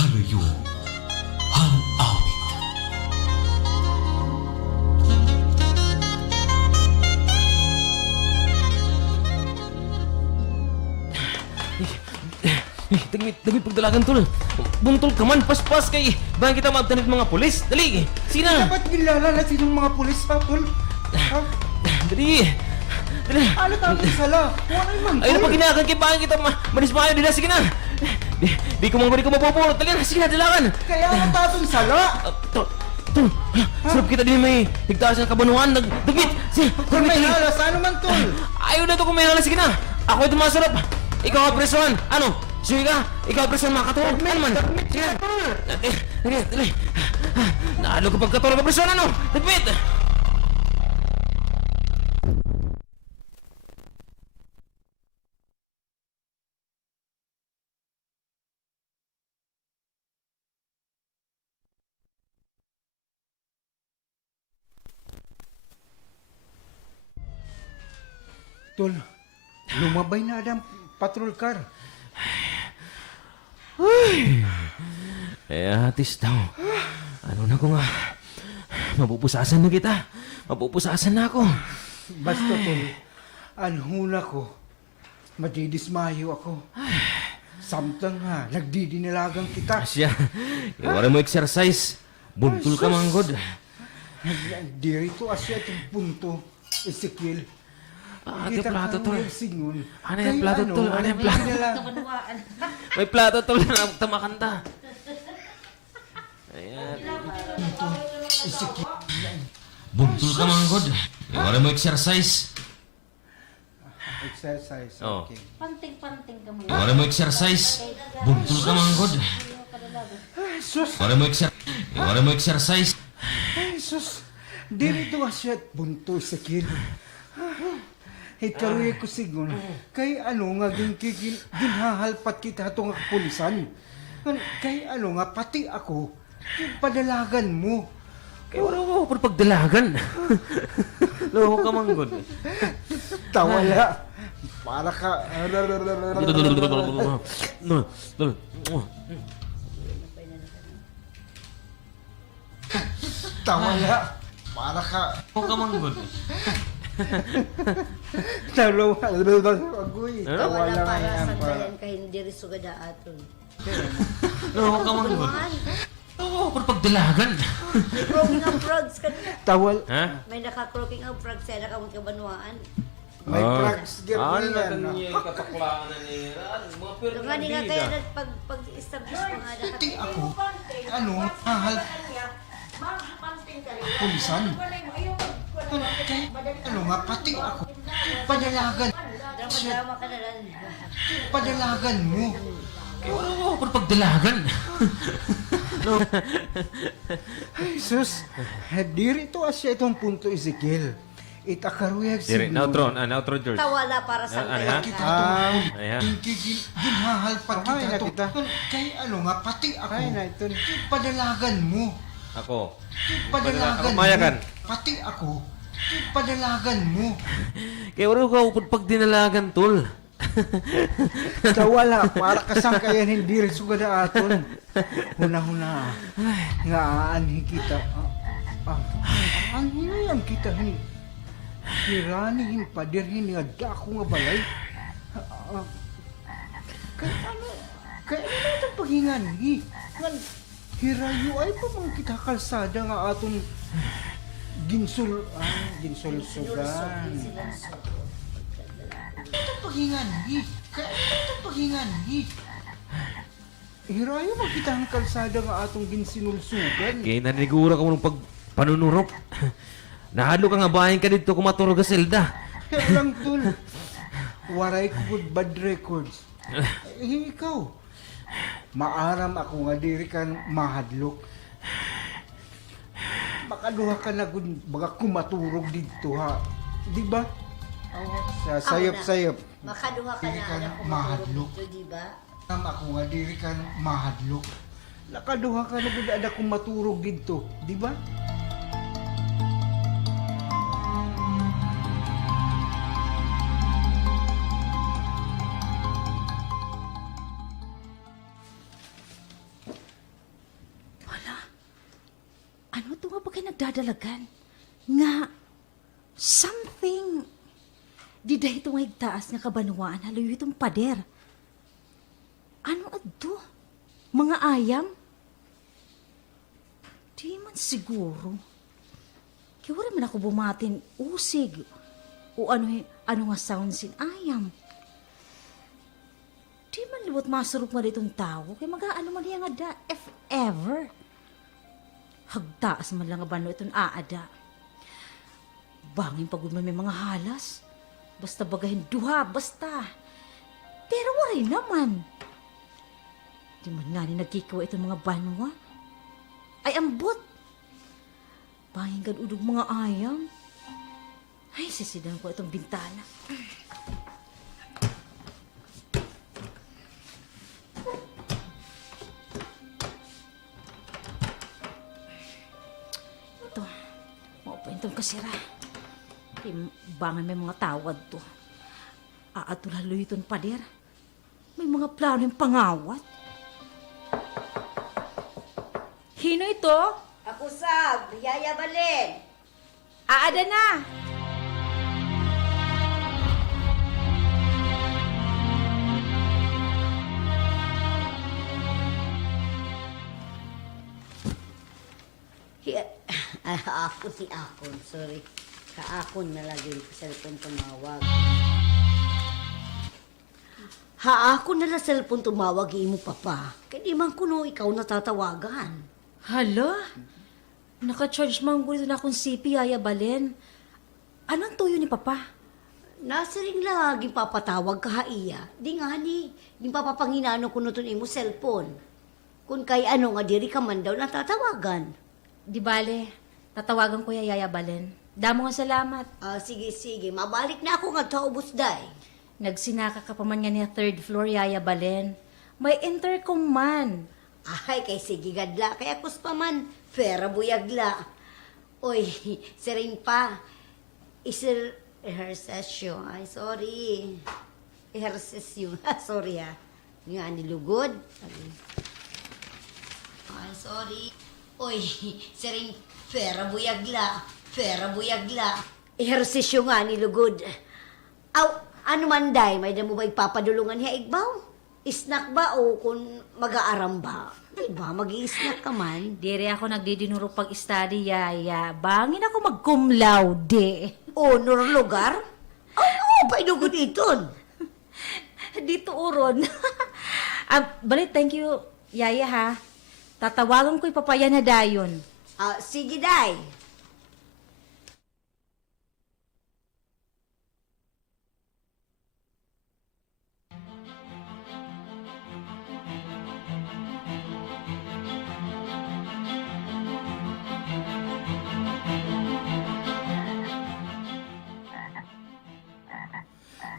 Halayo, hal-awit. Dagmit pagdalagan tol. Buntol ka man, paspas kay bahan kita maabtanit mga pulis. Dali, sina. Dapat kilala na sinong mga pulis ha, tol. Ha? Dali. Dali. Ano tapos sala? Wala man, Ay na tol. pag ginakan kay bahan kita manismayo dila. Sige na. Di ko mapupulot. Dali na, sige na, dalakan. Kaya ang tatong sala. Tol, sarap kita din may higtaas ng kabanuan. Dagmit, sige. Tol, may Dagmit, halas. Ano man, tol? ayaw na to kung may halas. Sige na. Ako ito masarap. Ikaw ang presuhan. Ano? Sige ka. Ikaw ang presuhan makatulog. Ano man? Sige na. Dali. Naalo ka pagkatulog ang presuhan. Ano? Dagmit. Tol, lumabay na ang patrol car. Atis daw. Ano na ko nga? Mapupusasan na kita. Mapupusasan na ako. Basta, tol, ang huna ko, madidismayo ako. Samtang ha, nagdidinilagang kita. Asya, iwala mo exercise. Buntul ka manggod. Dirito asya itong punto, Ezekiel. Ate plato tol. Singon. Ano yung plato, tol? Ano yung plato? May plato tol na tamakanta. Ayan. Ezekiel. Buntul ka manggod. Iwala mo exercise. Exercise, Oh. okay. Panting-panting ka mo. Iwala mo exercise. Buntul ka manggod. Ay, sus! Iwala mo exercise. Ay, sus! Dirito asya at punto, Ezekiel. Hikaruya ko sigon, kay ano nga ginhahalpat kita itong kapulisan. Kay ano nga, pati ako, padalagan mo. Kaya wala ko pa pagdalagan. Loko ka manggod. Tawala. Para ka... Tawala. Para ka... Loko ka manggod. Agoy. Ano? Tawala Wala nga para yan. sa Para... dayan kay hindi rin sugada aton. Loko ka manggod. Loko pa pagdalagan. Croaking ang frogs ka na. Tawal... Ha? May naka-croaking ang frogs sa nakamot kabanwaan. May frogs girl Ano na na yan. no? kanya kataklanan niya? Mga pwede Doon nga di nga kaya pag-establish mga Pati ako, ano, mahal... Pulisan. Ano nga, pati ako, padalagan. drama-drama ka na lang. Padalagan mo. Kaya wala ko pa pagdalagan. Ay, sus. Dirito asya itong punto, Ezekiel. Itakaruyag signo. Outro George. Tawala para sa Ano, dayan Kita ka. itong Ayan. ginhahalpat Okay, kita nakita. itong. Kay ano nga, pati ako, Ay, na ito. padalagan mo. Ako. Padalagan Ako mayakan. mo. Pati ako, padalagan mo. Kaya wala ko pa pagdinalagan, tol. Tawala, para kasang kaya hindi rin sugada aton. Huna-huna. Nga aanhi kita. Ang hinayang kita hin. Hiranihin padirhin nga dako nga balay. Kaya ano itong paghinganhi? Hirayo ay pa mga kita kalsada nga aton ginsulsugan. Itong paghinganhi. Kaya ano itong paghinganhi? Hirayo makita ang kalsada nga atong ginsinulsugan. Kaya nanigura ka mo ng panunurok. Nahalo ka nga bayan ka dito kung maturo ka selda. Kaya lang tol. Waray ko good bad records. Ikaw. Maaram ako nga diri kan mahadlok. Makaduha ka na gud baga kumaturog dito ha. Di ba? Sa sayop-sayop. Makaduha ka Dili na ka anak ko mahadlok. matulog dito, di ba? Maaram ako nga diri kan mahadlok. Nakaduha ka na gud ada kumaturog dito, di ba? Ano to nga ba kayo nagdadalagan? Nga, something. Di dahil itong higtaas nga kabanwaan, haloy itong pader. Ano ato? Mga ayam? Di man siguro. Kaya wala man ako bumatin usig. O ano nga sound sin ayam. Di man liwat masurup nga ditong tao. Kaya mag-aano man niya nga da, if ever. Hagtaas man lang nga ba no itong aada. Bangin pagod man may mga halas. Basta bagahin duha, basta. Pero waray naman. Di man nga ni nagkikawa itong mga banwa. Ay, ambot. Bangin gan udog mga ayam. Ay, sisidan ko itong bintana. Ito, maupa itong kasira. Bangan may mga tawad to. Aatulaloy itong pader. May mga plano yung pangawat. Hino ito? Ako sab, Yaya Balen. Aada na! Ako si Akon, sorry. Kaakon na lagi yung cellphone tumawag. Haakon na lang cellphone tumawag, mo papa. Kaya di man kuno ikaw natatawagan. Hala? Naka-charge man ko na akong CP, Yaya Balen. Anong tuyo ni Papa? Nasa ring lagi papatawag ka iya. Di nga ni, di papapanginano ko nutun imo cellphone. Kung kay ano nga diri ka man daw natatawagan. Di bale, tatawagan ko Yaya Balen. Damo nga salamat. Sige, mabalik na ako nga taubos day. Nagsinaka ka pa man nga niya third floor, Yaya Balen. May intercom man. Ay, kay sige gadla, kaya kus pa man, pera buyagla. Oy, siring pa, isir ehersesyo. Ay, sorry. Ehersesyo. Sorry ha. Nga nilugod. Ay, sorry. Oy, siring pera buyagla. Pera buyagla. Ehersesyo nga nilugod. Aw, ano man day, may damo ba ipapadulungan niya igbaw? Snack ba o kung mag-aaram ba? Diba, mag-i-snack ka man. Dire ako nagdidinuro pag-study, Yaya. Bangin ako mag-cum laude. Honor lugar? Oo, paidugod iton. Dito uron. Balit, thank you, Yaya ha. Tatawagan ko ipapaya na dayon. Sige, day.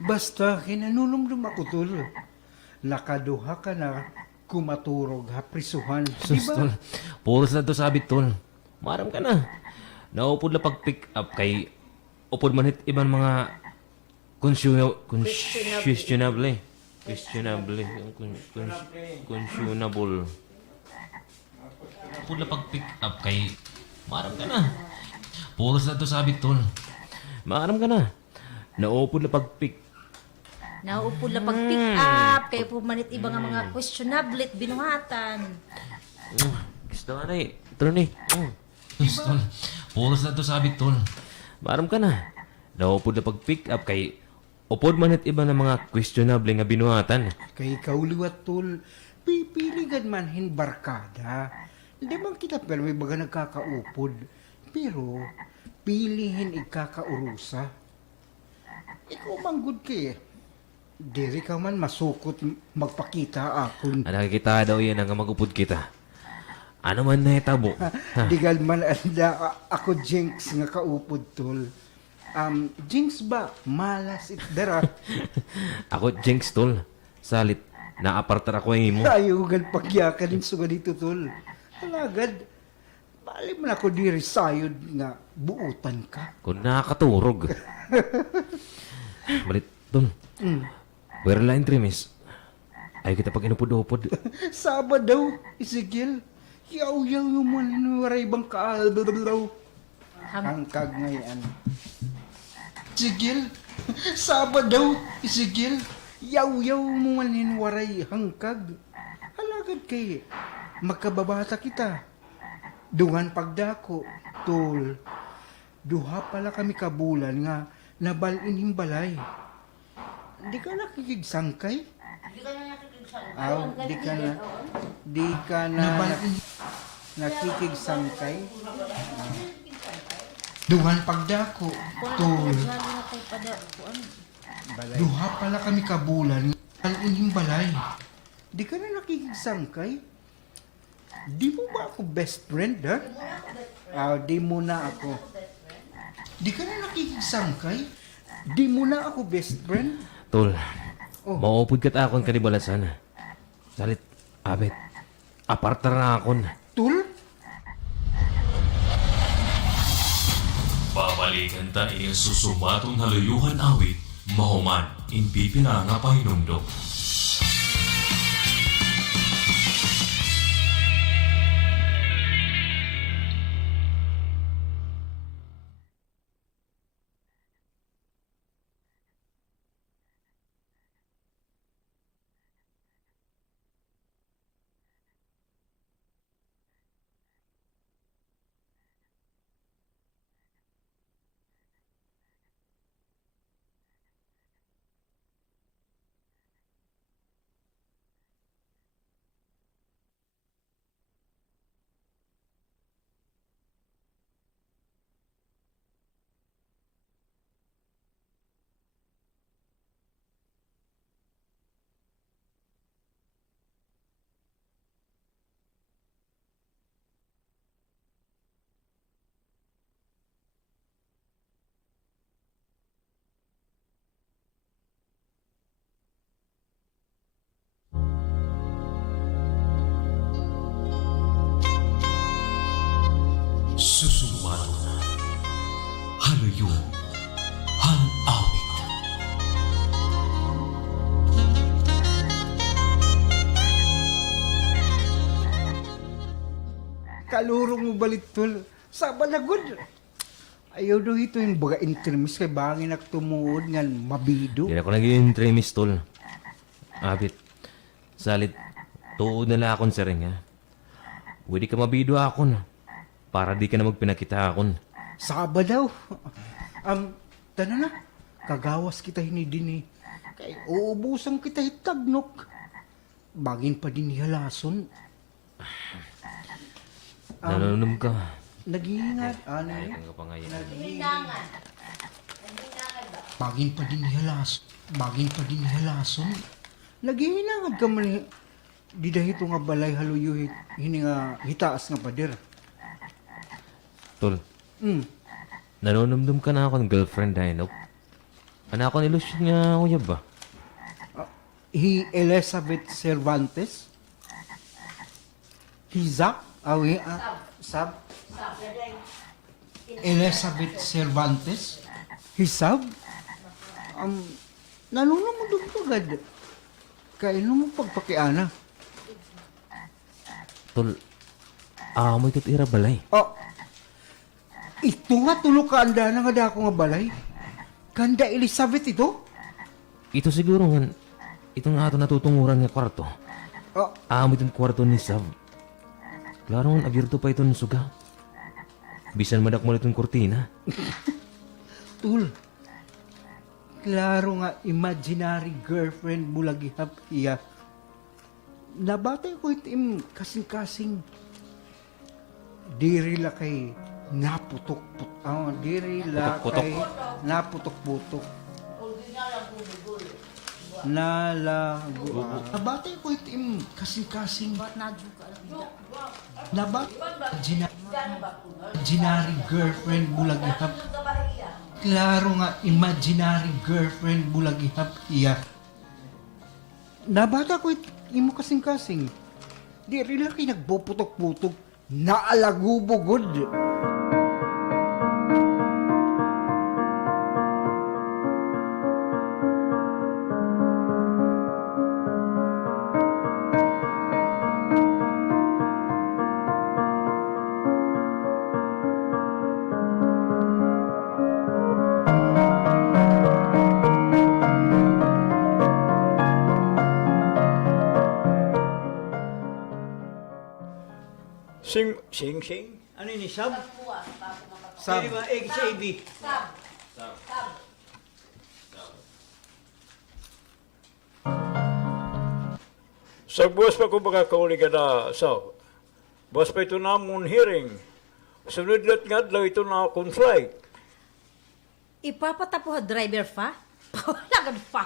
Basta kinanulumdum ako tol. Nakaduha ka na kumaturog ha prisuhan. Sus, Diba? tol. Puros na to sabit, tol. Maram ka na. Naupod na pag-pick up kay upod manit ibang mga questionable. Questionable. Questionable. Upod na pag-pick up kay maram ka na. Puros na to sabit, tol. Maram ka na. Naupod na pag-pick. Naupo na pag-pick up, kaya pumanit iba nga mga questionable at binuhatan. Gusto ka na eh. Ito na eh. Sus, tol. Puros na to sabit, tol. Maram ka na. Naupod na pag-pick up kay upod manit iba ng mga questionable nga binuhatan. Kay ikaw liwat tol. Pipiligan man hin barkada. Hindi man kita pero may baga nagkakaupod. Pero pilihin ikakaurusa. Ikaw manggod kay diri ka man masukot magpakita akon. Nakikita daw yan hanggang magupod kita. Ano man na itabo? Digal man anda ako jinx nga kaupod tol. Jinx ba? Malas itdara. Ako, Jinx, tol. Salit. Naapartar ako yung mo. Ayugan pagyakan din suga dito tol. Alagad. Bali man ako diri sayod nga buutan ka. Kung nakakaturog. Balit, tol. Where line trim is? Ayaw kita pag inupod-upod. Saba daw, Isigil. Yaw-yaw yung manuwaray bang kaalbalaw. Hangkag ngayon. Sigil, Sabado, sigil. Yaw-yaw mo maninwaray hangkag. Halagad kay, magkababata kita. Dungan pagdako, tol. Duha pala kami kabulan nga nabalin himbalay. Di ka nakikigsangkay? Aw, di ka na nakikigsangkay? Dungan pagdako, tol. Duha pala kami kabulan nga nabalin himbalay. Di ka na nakikigsangkay? Di mo ba ako best friend, ha? Di mo na ako. Di ka na nakikigsangkay? Di mo na ako best friend? Tol, Oh. maupod kat akon kanibalasan. Salit, abet, apartar na akon. Tul? Babalikan ta iyang susumatong haluyuhan awit, mahuman, in pipinanga pahinumdok. Susumato na, haluyuhan, awit. Kalurong mo balit, tol. Saba na good. Ayaw daw ito yung baga intermis kay bangin tumuod nga mabido. Di na ako naging tremis, tol. Abet, salit, tuod na lang akon sa ring, ha? Pwede ka mabido akon, para di ka na magpinakita akon. Saba daw. Tana na. Kagawas kita hinidini. Kay uubusan kita hitagnok. Bagin pa din halason. Nananom ka. Nag-iingat. Ano yun? Ayaw ka pa ngayon. Bagin pa din halason. Bagin pa din halason. Nag-iinangad ka man. Di dahito nga balay haluyo hini nga hitaas nga pader. Tol, Hmm. nanonumdum ka na ako ng girlfriend dahil, no? Ano ako nilusyon nga, kuya ba? He Elizabeth Cervantes. Hizak. Sab. Elizabeth Cervantes. Hisab. Nanunong mo agad. Kaino mo pagpakiana. Tol, amoy kat ira balay. Oh, ito nga tulo ka anda na nga dako nga balay. Kanda Elizabeth ito? Ito siguro nga, ito nga ato natutunguran nga kwarto. Oh, Amoy itong kwarto ni Sav. Klaro nga, abirto pa ito ng suga. Bisan madak mo itong kortina. tul. Klaro nga imaginary girlfriend mo lagi hap iya. Nabatay ko itim kasing-kasing. Diri la kay naputok-putok. Diri la Putok-putok. kay naputok-putok. Nalago. Nabatay ko itim kasing-kasing. Imaginary girlfriend mo lagi hap. Klaro nga imaginary girlfriend mo lagi hap iya. Nabata ko imo kasing-kasing. Di rin laki nagpuputok-putok. Naalagubogod. Sing? Ano ini, sab? Sab. Hindi ba, XAB? Sa buwas pa ko baka kauliga na sa buwas pa ito namon hearing. Sunod nga daw ito na akong flight. Ipapatapo ha driver fa? Lagan fa.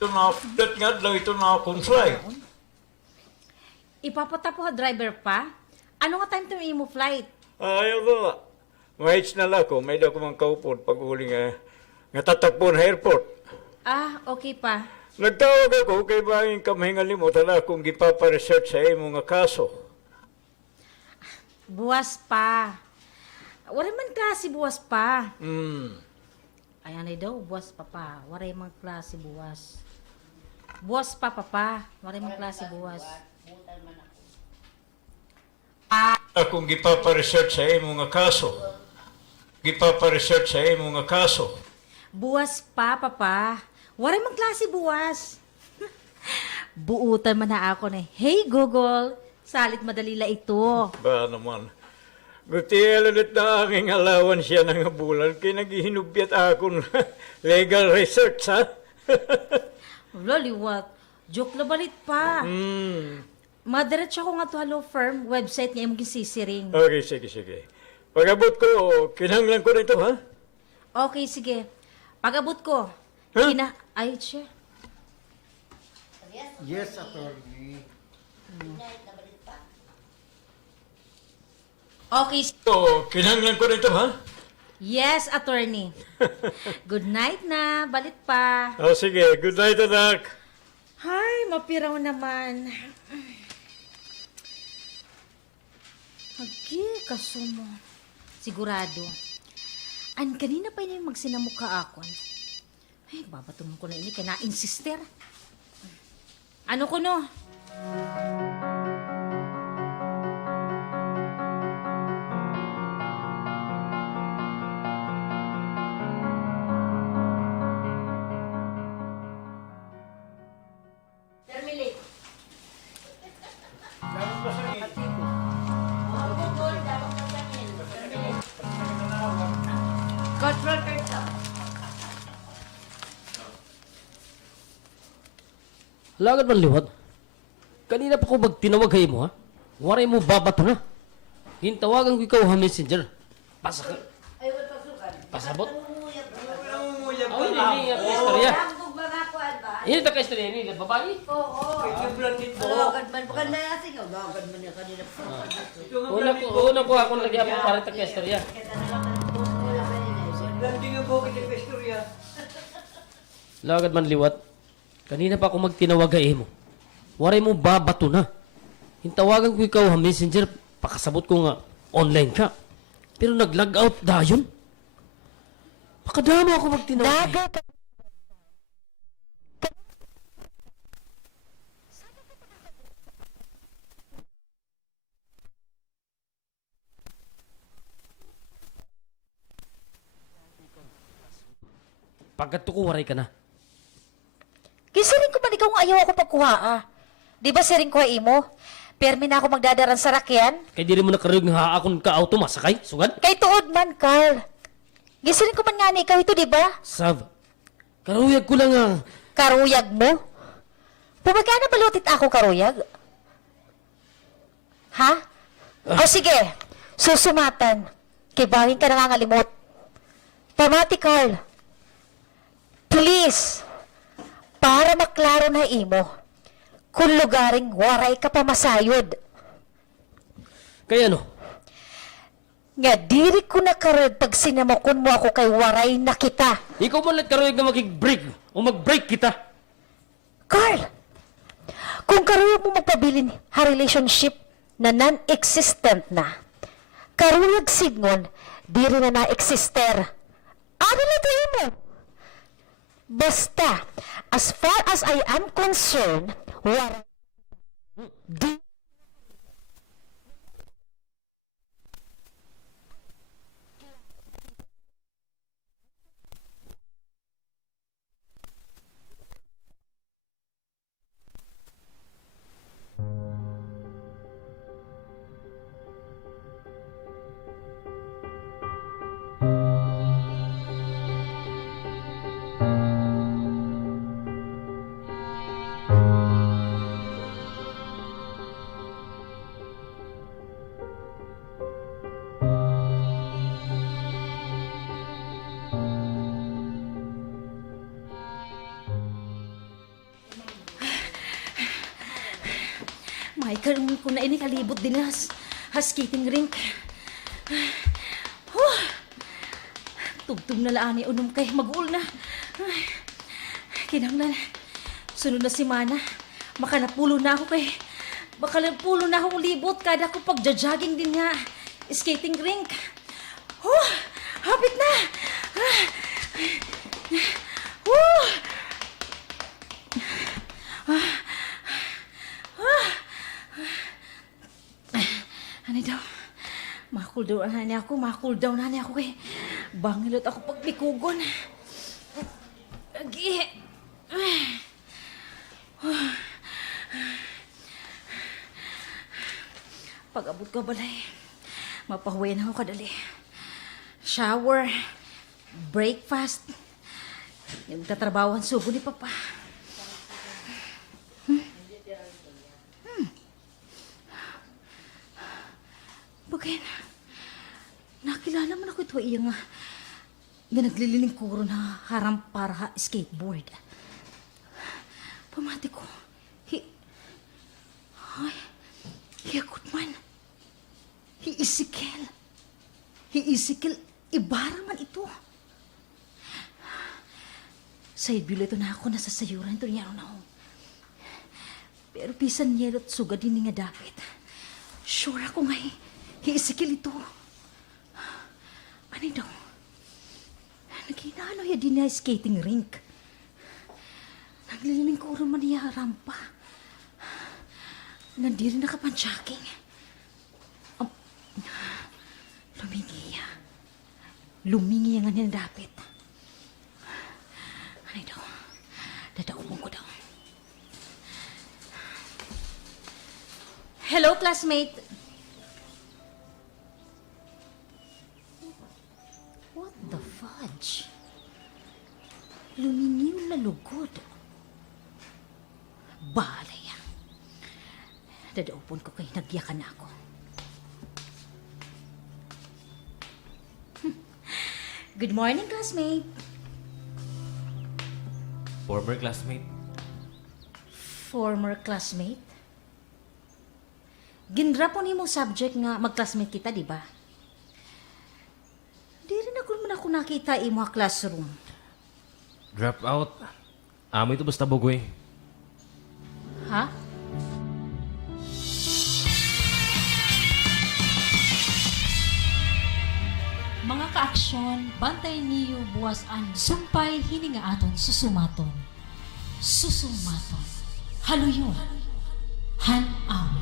Sunod nga daw ito na akong flight. Ipapatapo ha driver pa? Ano nga time to imo flight? Ayaw na. Mahits na lang ko. May daw ko mang kaupon pag uli nga tatakbo na airport. Ah, okay pa. Nagtawag ako kay Banging Kamahingalimot na akong gipaparesearch sa imo nga kaso. Buwas pa. Wala man klase buwas pa. Ayan ay daw, buwas pa pa. Wala man klase buwas. Buwas pa papa. Wala man klase buwas. Akong gipaparesearch sa imo nga kaso. Gipaparesearch sa imo nga kaso. Buwas pa papa. Wala man klase buwas. Buutan man na ako na, hey Google, salit madali la ito. Ba naman. Gutiel ulit na aking alawan siya ng bulan kaya naghihinubyat akong legal research, ha? Wala, liwat. Joke na balit pa. Madiretso ko nga to hello firm, website niya yung gisisiring. Okay, sige. Pag-abot ko, kinahanglan ko na ito, ha? Okay, sige. Pag-abot ko, Huh? Ay, siya. Yes, attorney. Okay, Kinahanglan ko na ito, ha? yes, attorney. Good night na, balit pa. Oh, sige. Good night, anak. Ay, mapiraw naman. Agi, kasumo. Sigurado. An kanina pa ini magsinamukha akon. Ay, babatong ko na ini kaya na-insister. Ano ko no? Terminate. Control curtain. Lagad man liwat. Kanina pa ko magtinawag kayo mo, ha? Waray mo babato na. Hintawagan ko ikaw ha, messenger. Pasabot. Oh, hindi nga istorya. Hambog ba nga kuan ba? Hindi ta ka istorya ni babae. Oo. Lagad man. Baka nayasing. Lagad man niya kanina pa. Una ko ako lagi ako para ta ka istorya. Lagad man liwat. Kanina pa ako magtinawag kayo mo. Waray mo babato na. Hintawagan ko ikaw ha, messenger. Pakasabot ko nga online ka. Pero nag-log out dayon. Pakadama ako magtinawag. Pagkat ko waray ka na. Kisiring ko man ikaw nga ayaw ako pagkuha ah. Di ba siring ko imo? Permi na ako magdadaran sa rakyan? Kay di rin mo nakariyog nga akon ka auto masakay, sugad? Kay tuod man, Carl. Gisiring ko man nga ni ikaw ito, di ba? Sav, karuyag ko lang ang... Karuyag mo? Pumagkana balutit ako karuyag? Ha? O sige, susumatan. Kay bawin ka nangangalimot. Pamati, Carl. Please, para maklaro na imo, kung lugaring waray ka pamasayod. Kaya ano? Nga diri ko na karod pag sinamokon mo ako kay waray na kita. Ikaw man lang karuyag na mag-break o mag-break kita. Carl, kung karuyag mo magpabilin ha relationship na non-existent na, karuyag signon, diri na na-exister. Ano na tayo mo? Basta, as far as I am concerned, waray di Maikaroon ko na ini kalibot din has skating rink. Huh. Tugtog na laan ni unom kay mag-uul na. Ay, kinanglan. Sunod na si Mana. Makanapulo na ako kay... Makanapulo na akong libot kada ko pagja-jogging din nga. Skating rink. Huh. Hapit na. Huh. Ano daw? Makul down na niya ako, makul down na niya ako kay bangilot ako pagbikugon. Agi. Pag-abot ka balay, mapahuwi na ako kadali. Shower, breakfast, yung tatrabaho ang sugo ni Papa. Bagay na. Nakilala mo na ko ito iya nga naglililing kuro na haram para ha skateboard. Pamati ko. Hiyakot man. Hiisikil. Ibara man ito. Sa ibilo ito na ako nasasayuran ito niya na ako. Pero pisan yelot suga din nga dapat. Sure ako nga hiisikil ito. Ano daw? Naghinalo ya din na skating rink. Naglililing ko rin man niya rampa. Nandiri na kapansyaking. Lumingi nga niya dapat. Ano daw? Dadaupong ko daw. Hello, classmate. What the fudge? Luminiw na lugod. Bahala yan. Dadaupon ko kay nagyakan na ako. Good morning, classmate. Former classmate. Former classmate? Ginrapon mo subject nga mag-classmate kita, di ba? Di rin ako nakita imo classroom. Drop out. Amo ito basta bugoy. Ha? Mga kaaksyon, bantay niyo buwas an sumpay hininga aton susumaton. Susumaton. Haluyon. Han-aw.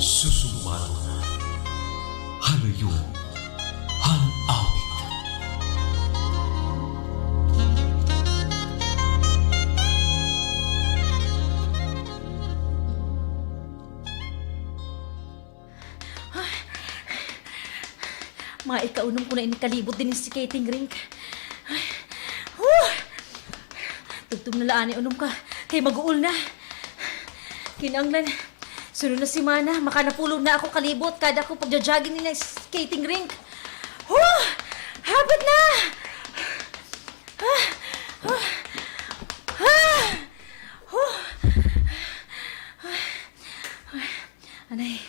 Susumaton. Halayon. Han-awit. Maikaunom ko na inikalibot din yung skating rink. Tugtog na laan unom ka. Kay mag-uul na. Kinanglan. Sunod na si Mana. Makanapulog na ako kalibot. Kada ko pagja-jogging nila skating rink. Habit na! Anay.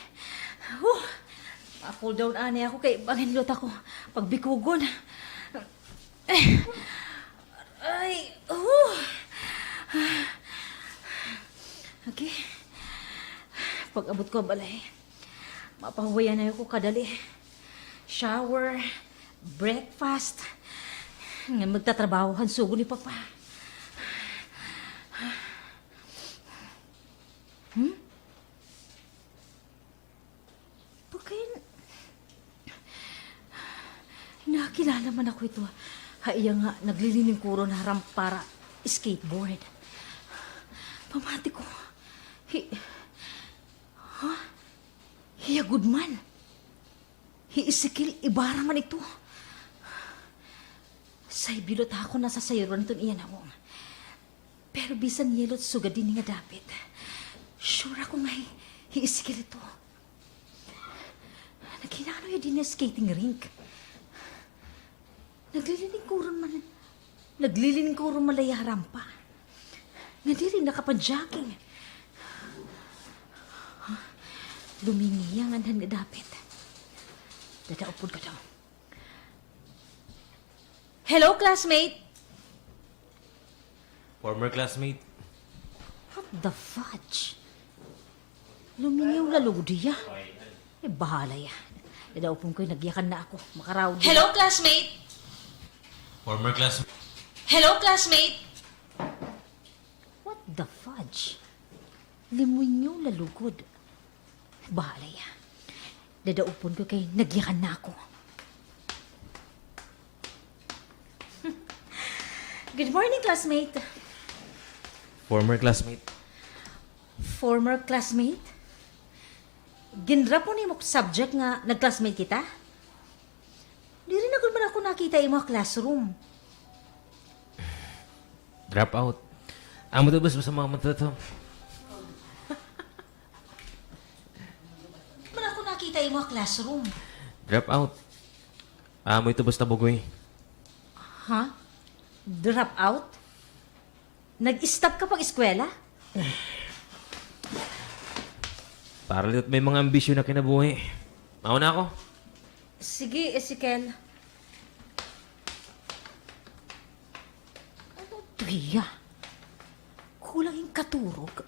Ma-pull down anay ako kay banginlot ako. Pagbikugon. Ay. Okay. Pag-abot ko balay, mapahuwayan na ako kadali. Shower, breakfast, nga magtatrabaho ang sugo ni Papa. Pagkain, nakilala man ako ito. Haiya nga, naglilining kuro na haram para skateboard. Pamati ko. Hiya good man. Isikil Ibarra man ito. Say bilot ako nasa sayuran itong iyan ako. Pero bisan yelot sugadin nga dapit. Sure ako nga isikil ito. Naghinano yun din na skating rink. Naglilining ko ron malaya rampa. Nga di rin nakapanjaking. Lumingiyangan nga dapit. Dadaupod ka daw. Hello, classmate! Former classmate. What the fudge? Lumingiyaw lalugod ya. Bahala ya. Dadaupon ko'y nagyakan na ako. Makaraw din. Hello, classmate! Former classmate. Hello, classmate! What the fudge? Limunyo lalugod. Bahala ya. Dadaupon ko kay nagyakan na ako. Good morning, classmate. Former classmate. Former classmate? Ginra po ni mo subject nga nag-classmate kita? Di rin ba ako nakita yung mga classroom? Drop out. Amo to bas sa mga mata to. Ba ako nakita yung mga classroom? Drop out. Amo ito basta bugoy. Ha? Drop out? Nag-stop ka pang eskwela? Para litot may mga ambisyon na kinabuhi. Mauna ako. Sige, Ezekiel. Ano to iya? Kulang yung katurog.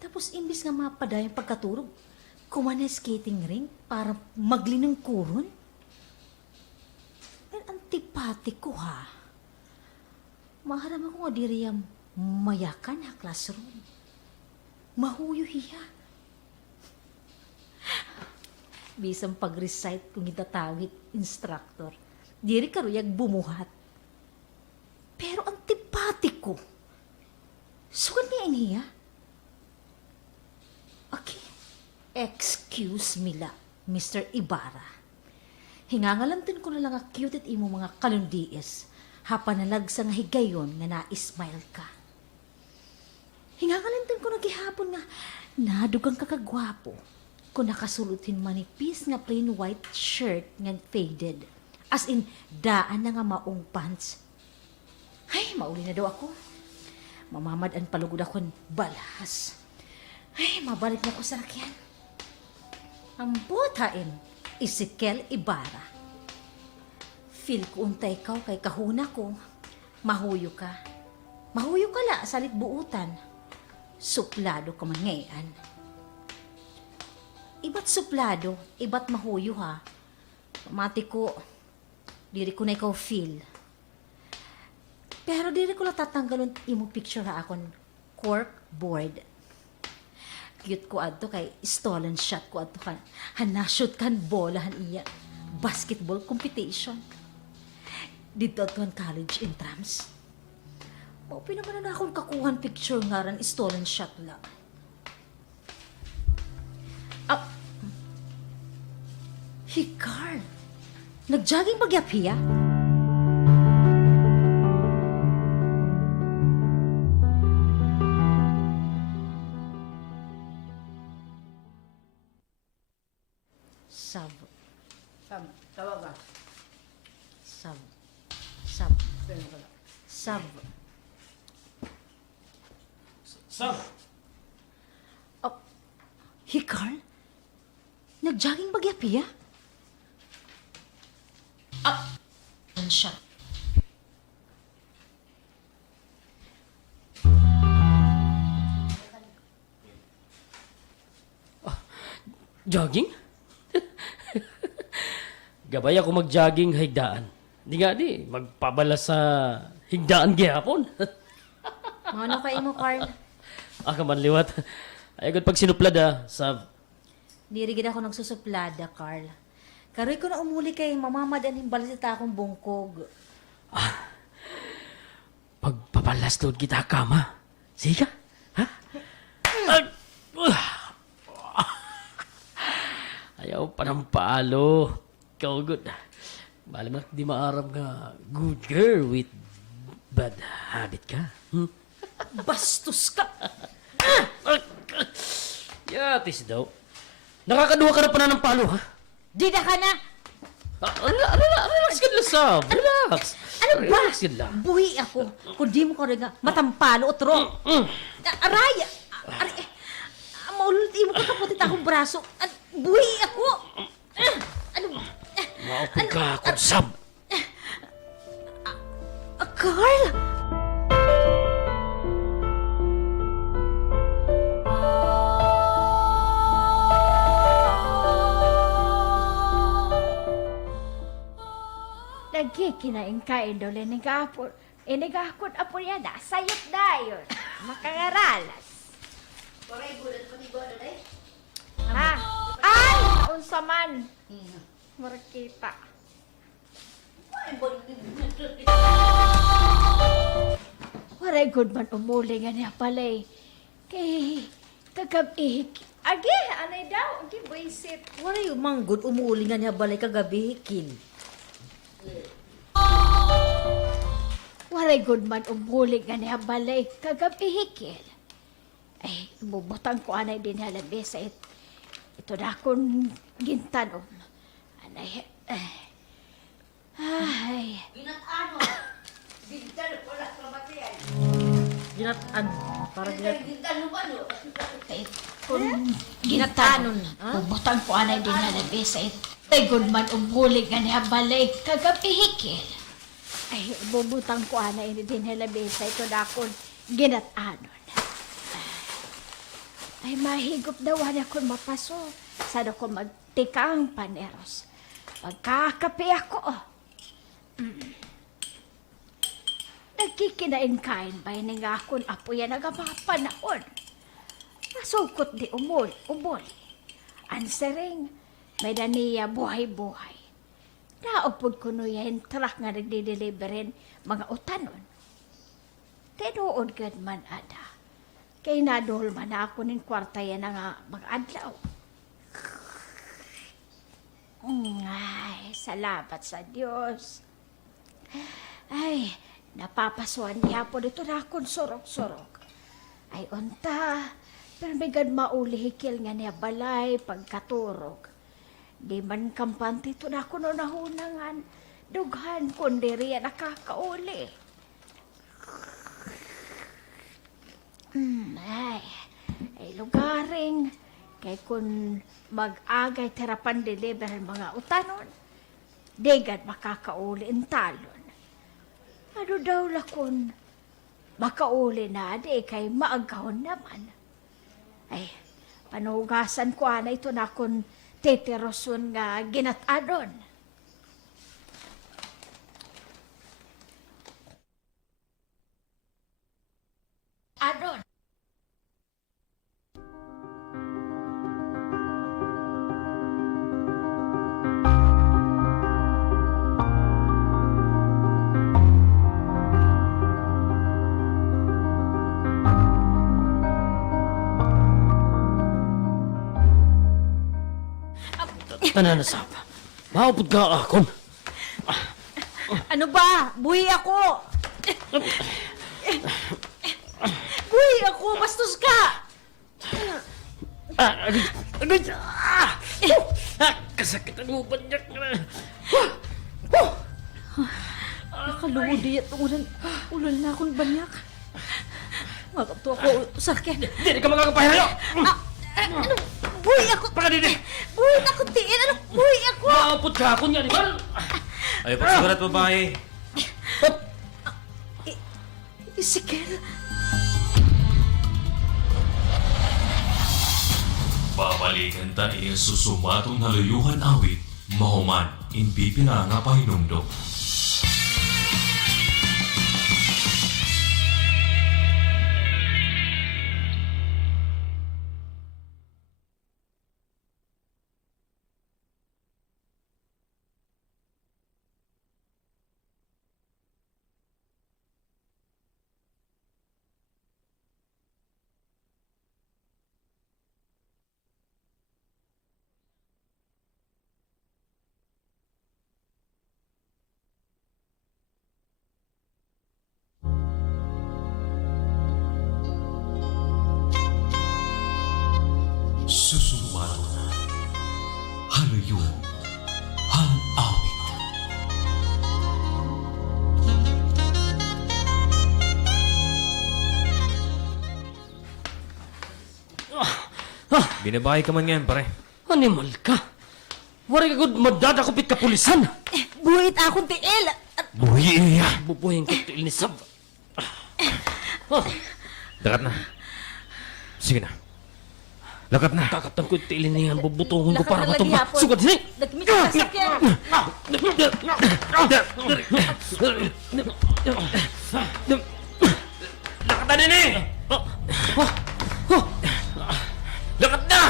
Tapos imbis nga mapada yung pagkaturog, kumana skating ring para maglinang kuron? Antipati ko ha. Maharam ako nga diriyam mayakan ha classroom. Mahuyo hiya. Bisang pag-recite kung itatawid instructor, diri karuyag bumuhat. Pero antipati ko. Sugan niya iniya? Okay. Excuse me la, Mr. Ibarra. Hingangalantin ko na lang nga cute at imo mga kalundiis. Hapanalag sa nga higayon nga na-smile ka. Hingangalantin ko na gihapon nga nadugang kakagwapo kung nakasulutin manipis nga plain white shirt nga faded. As in, daan na nga maong pants. Ay, mauli na daw ako. Mamamadaan palugod ako ng balas. Ay, mabalik na ako sa rakyan. Ang buhain, Ezekiel Ibarra. Feel ko unta ikaw kay kahuna ko. Mahuyo ka. Mahuyo ka la sa litbuutan. Suplado ka man ngayon. Iba't suplado, iba't mahuyo ha. Pamati ko, diri ko na ikaw feel. Pero diri ko lang tatanggalon imo picture ha akon cork board. Cute ko adto kay stolen shot ko adto kan. Hanashoot kan bolahan iya. Basketball competition. Dito at college entrance. O pinamanan na akong kakuhan picture nga ran stolen shot la. Ah. Hey, Carl. Nag-jogging bagyap hiya? Sab. Tawag ka. Sab. Sab. Sab. Sab! Oh. Hey, Carl. Nag-jogging bagyap hiya? Ah. Yan siya. Jogging? Gabay ako mag-jogging higdaan. Di nga di, magpabala sa higdaan gihapon. Ano kayo mo, Carl? Man liwat. Ay agad pag sinuplad sa... Dirigid ako nagsusuplada, Carl. Karoy ko na umuli kay mamamadan yung balisita akong bungkog. Pagpapalas doon kita kama. Sige ka. Ha? Ay, ayaw pa ng palo. Ikaw good. Bali mo di maaram ka good girl with bad habit ka. Hmm? Bastos ka! Yatis daw. Nakakaduha ka na pa na ng palo, ha? Di na ka na! Relax ka lang, Sab. Relax. Ano ba? Relax ka lang. Buhi ako. Kung di mo ko rin nga matampalo o tro. Aray! Aray! Maulti mo kakaputit akong braso. Buhi ako! Ano? Maupod ka, Sab. Carl! Nagkikinain ka, idol, inigapon. Inigakon apo yan, sayot dayon. Makangaralas. Ha? Ay! Unsa man. Markita. Waray good man umuli nga niya palay. Kay kagab-ihik. Agi, anay daw. Agi, buisit. Wala yung manggod umuli nga niya balay kagabi, kin. Waray good man umuli nga niya balay. Kagab-ihikil. Ay, bubutang ko anay din halabis. Ito na akong gintanom. Anay, ay. Ginatan. Para Ay, kung ginatanon, bubutang ko anay din halabis. Ay, good man umuli nga niya balay. Kagab-ihikil. Ay, bubutang ko anay din halabis. Ito na akong ginatanon. Ay, mahigop daw wala akong mapaso. Sana ko magtikang paneros. Pagkakape ako. Nagkikinain-kain ba yun nga akong apo yan nagamapanaon. Masukot di umol. Answering, may daniya buhay-buhay. Naupod ko no yan truck nga nagdi-deliverin mga utanon. Tinuod gad man ada. Kay nadol man ako ng kwarta yan nga mga adlaw. Ay, salamat sa Diyos. Ay, napapasuan niya po dito na akong surok-surok. Ay, unta, pero may gad maulihikil nga niya balay pagkaturog. Di man kampante ito na ako no nahunangan. Dughan, kundi riyan nakakauli. Ay, lugaring, kay kung mag-agay terapan deliver mga utanon, digad makakauli ang talon. Ano daw lakon, makauli na di kay maagahon naman. Ay, panugasan ko na ito na kung titiroson nga ginatadon. Adon. Tanan na, Sab. Maupod ka, akon. Ano ba? Buhi ako! Buhi ako! Bastos ka! Kasakitan mo, banyak na. Nakaluod diya itong ulan na akong banyak. Magapto ako, sakit. Hindi ka makakapahayo. Ano? Buhi ako! Baka dito. Buhi ako, tiin! Ano? Buhi ako! Maupod ka, akon nga, di ba? Ay, pagsurat babae. Isikel! Babalikan ta iyang susumatong haluyuhan awit, mahuman, in pipila nga pahinumdok. susumaton. Haluyon, han-awit. Binabahay ka man yan, pare. Animal ka. Wari ka good madadakupit ka pulisan. Buhit akong tiil. Buhi iya. Bubuhin ka til ni Sab. Lakat na. Sige na. Lakat na. Kakatang ko til ni yan bubutungon ko para Lakat na lagi matumba. hapon. Sugad ni. Nagmit ka sa sakyan. Lakat na din eh! Lakat na!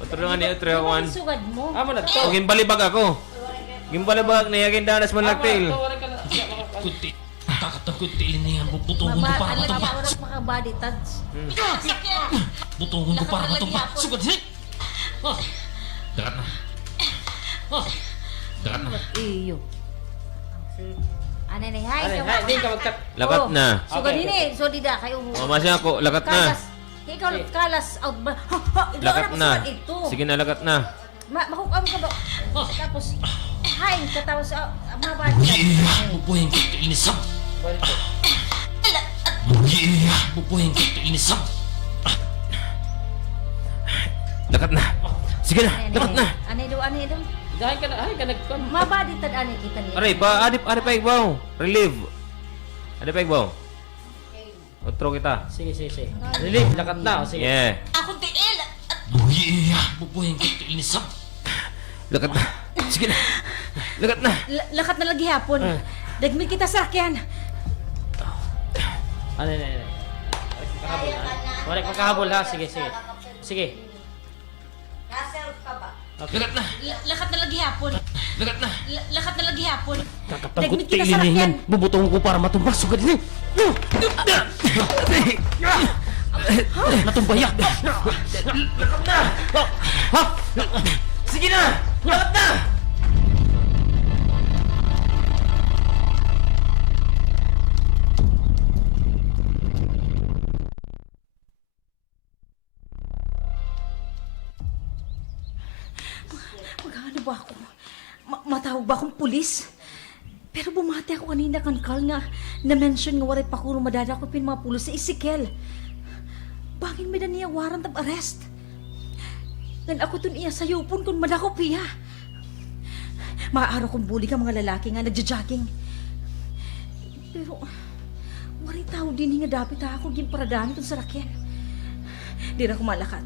Patulungan niya, Trewan. Sugad mo. Amo na to. Huwag balibag ako. Gimbalibag na yakin danas man lagtil. Kunti. Kakatang ko til ni yan bubutungon ko para Alagi matumba. oras mga body touch. Butungon ko para matumba. Sugad ni. Lakat na. Lakat na. Iyo. Ano ni hay? Di ka magkat. Lakat na. Sugad ini. So di da kayo mo. Masya ako, lakat na. Kalas. Ikaw kalas out ba? Lakat na. Ito. Sige na, lakat na. Mahukam ka ba? Tapos hay katapos mga body touch. Bubuhin ko til ni Sab. Bubuhin ko til ni Sab. Lakat na. Sige na, lakat na. Ano do? Dahil ka nagkon. Mga body touch ani kita niya. Aray, adip pa igbaw. Relieve. Adip pa igbaw. Otro kita. Sige. Relief, lakat na. Sige. Yeah. Akong tiil. Bubuhin ko til ni Sab. Lakat na. Sige na. Lakat na. Lakat na lagi hapon. Dagmit kita sa sakyan. Ano. Wala magkahabol ha. Sige. Lakat na. Lakat na lagi hapon. Lakat na. Lakat na lagi hapon. Kakatang ko Dagmit kita til sa ni sakyan. yan. Bubutungon ko para matumba. Sugad ni. Natumbaya. Sige na. Lakat na. Magkano ba ako? Matawag ba akong pulis? Pero bumati ako kanina kan Carl nga na-mention nga waray pa kuro madadakopin mga pulis sa Ezekiel. Bakit may na niya warrant of arrest? Ngan ako dun iya sayupon kung madakop iya. Maaaraw kong buli ka mga lalaki nga nagja-jogging. Pero waray tao din nga dapat ako gimparadaan itong sarakyan. Di na ako malakat.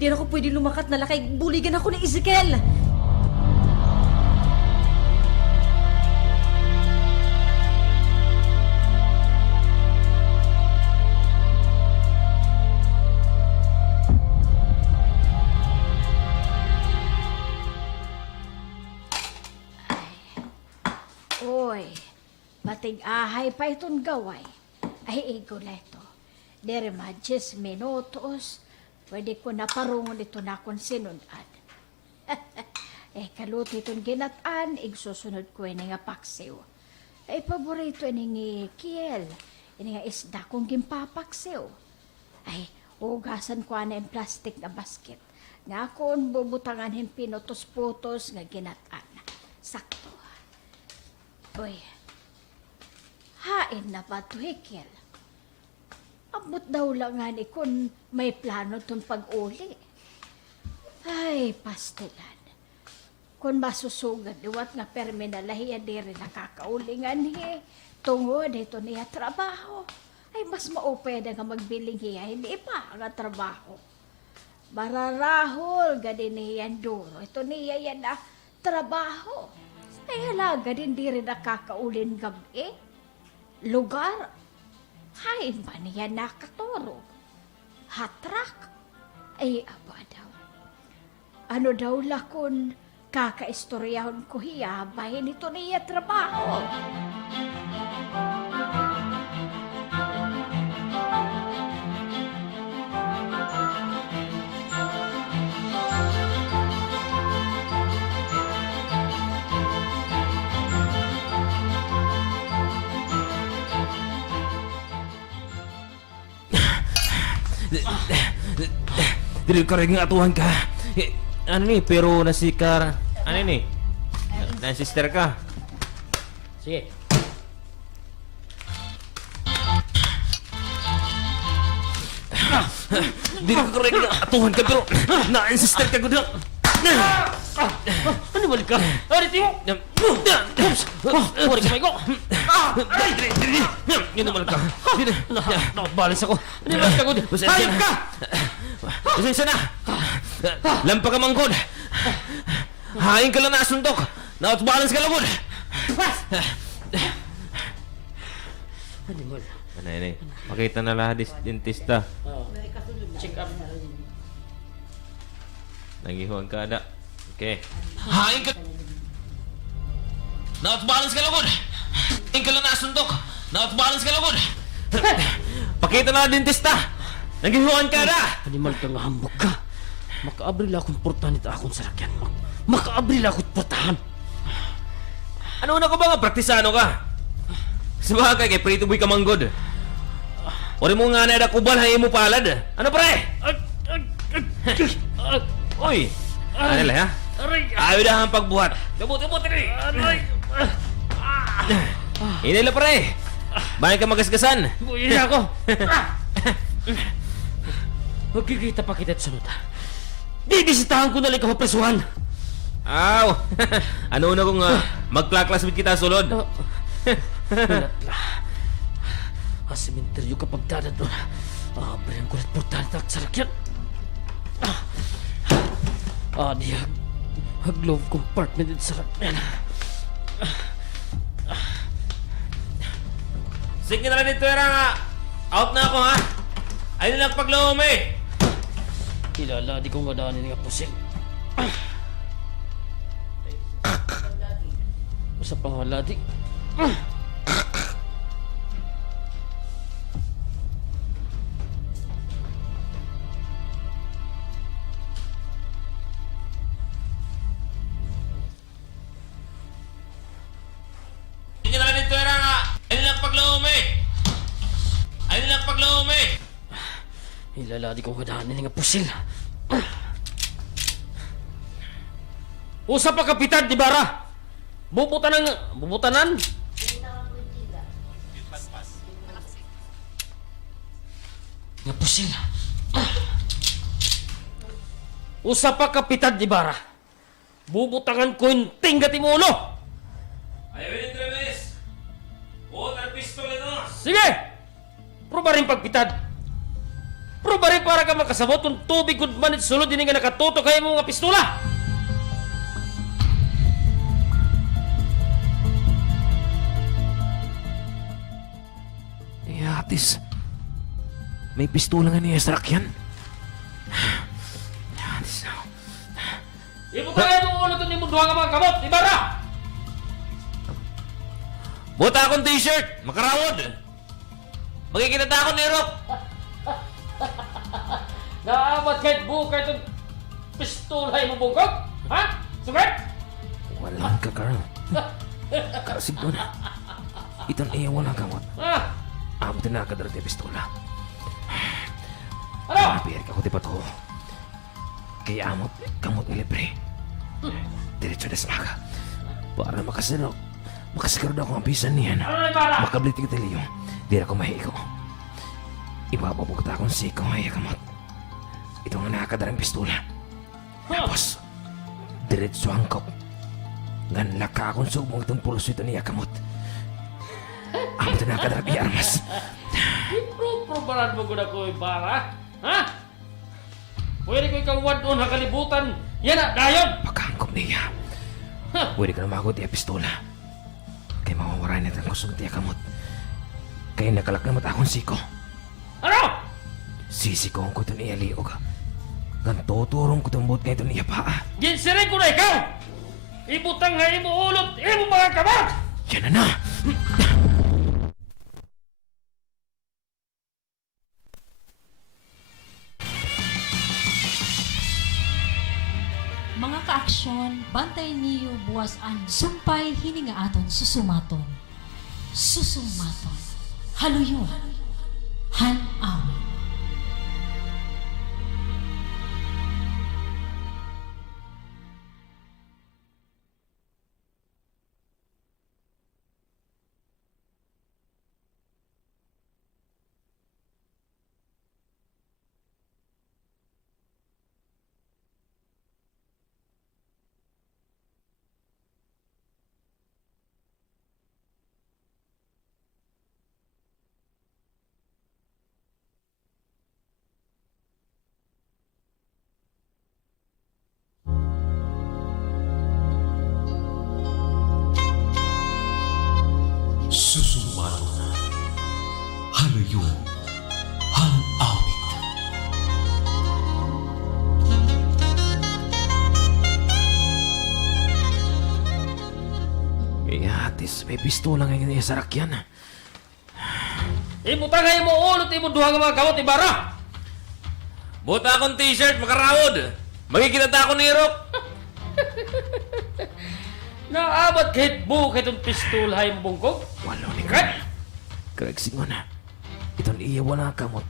Di na ako pwede lumakat na lakay. Buligan ako ni Ezekiel. Oy, bating ahay pa itong gaway. Ay, ego na ito. Dere ma 10 minutos, pwede ko naparungon ito na akong sinunan. Kaluto itong ginataan, igsusunod ko ini nga paksiw. Paborito ini nga Kiel, ini nga isda kong gimpapaksiw. Ugasan ko na yung plastic na basket. Nga akong bubutangan yung pinutos-putos nga ginataan. Sakto. Uy, hain na ba ito, Kiel? Abot daw lang nga ni kung may plano itong pag-uli. Ay, pastilan. Kung masusugad diwat nga perminal lahiya diri nakakaulingan niya, tungod ito niya trabaho. Ay, mas maupeda nga magbiling hiya, hindi pa nga trabaho. Mararahol, gadi niya duro. Ito niya yan na trabaho. Ay, halaga din di rin nakakaulin gabi. Lugar, hain ba niya nakaturo? Hatrak? Ay, aba daw. Ano daw lakon kakaistoryahon ko hiya, bahin ito niya trabaho. Dili ka rin nga atuhan ka. Ano ni, pero nasikar. Ano ni? Na-sister ka. Sige. Dili ka rin nga atuhan ka, pero na-sister ka gud. Ano balik ka? Ari, tiyo! Wari ka may ko! Yun naman ka. Nakabalis ako. Ano balik ka gud? Hayop ka! Pasensya na. Lampa ka manggod. Hain ka lang na asundok. Na-outbalance ka lagod. Animal. Ano, makita na lahat dentista. Check up. Nagihuan ka ada. Okay. Hain ka. Na-outbalance ka lagod. Hain ka lang na asundok. Na-outbalance ka lagod. Pakita na dentista. Nagihuan ka ada. Animal ka nga hambog ka. Makaabril akong portahan ito akong sarakyan. Makaabril akong portahan. Ano na ko ba nga praktisano ka? Sabagay kay Prito Boy ka manggod. Ori mo nga na kubal hay mo palad. Ano pre? Oy. Ano lang ha? Ayaw na ang pagbuhat. Gabot rin. Inila pre. Bakit ka magasgasan? Buhin ako. Magkikita pa kita sa sunod. Bibisitahan ko na lang kapapresuhan. Aw. Ano na kung magkla-classmate kita sulod? Pinatla. Sementeryo kapag dadad doon. Abre ang kulit portahan at sarakyan. Di glove compartment at sarakyan. Sige na lang dito nga. Out na ako ha. Ayun lang paglawom eh. Kilala, di ko nga daanin nga pusin. Usa pa nga ladi. Sige na lang dito nga. Ayun lang paglawom eh. Ayun lang paglawom eh. Kilala, di ko nga daanin nga pusin. Usa pa kapitan, di bara? Bubutanan? Nga pusil. Usa pa kapitan, di bara? Bubutangan ko yung tinggat mo ulo! Ayaw yun, Travis. Water pistol ito. Sige! Proba rin pagpitad. Proba rin para ka makasabot kung tubig good man at sulod din nga nakatuto kayo mo mga pistola! Atis, may pistola nga niya sa rakyan. Atis, Ibutangin mo ulo ito ni mo duha nga mga kamot, ibara! buta akong t-shirt, makarawod. Magkikita ako ni Rock. Naamat kahit bukay itong pistola mo bungkog? Ha? Sugat? Walang ka, Carl. Karasig doon. Itong iya walang kamot. Ha? Amo tinakadar ti pistola. Ano? Mapiyar ka ko ti pato. Kaya amot, kamot ni libre. Diretso na smaga. Para makasigurado ako ang pisan niyan. Ano na ibara? Makablitig ti liyo. Di ako mahigo. Ipapabugot akong siko ay kamot. Ito nga nakakadarang pistola. Tapos, diretso ang kop. Ngan laka akong subong itong pulso ito niya kamot. Amo tinakadarang i-armas. Iprobaran mo ko na ko ibara? Ha? Pwede ko ikaw doon hakalibutan. Yan na, dayon! Pagkangkop niya. Pwede ka na magot iya pistola. Kaya mawawara na itang kusog tiya kamot. Kaya nakalak na mata akong siko. Ano? Sisikong ko itong iya liog. Gantoturong ko itong buot nga itong iya paa. Ginsirin ko na ikaw! Ibutang nga imo ulot, imo mga kamot! Yan na! Mga kaaksyon, bantay niyo buwas ang sumpay hininga aton susumaton. Susumaton. Haluyon. Han-aw. susumaton. Halayon, halawit. Atis, may pistola ngayon niya sa rakyan. Ibuta kayo mo ulot, imo duha nga mga kamot, ibara! Buta akong t-shirt, makarawod. Magkikita ako ni Rock. Naabot kahit buo kahit itong pistol hay mo bungkog? Walo ni Kat! Craig Singon. Itong iya wala kamot.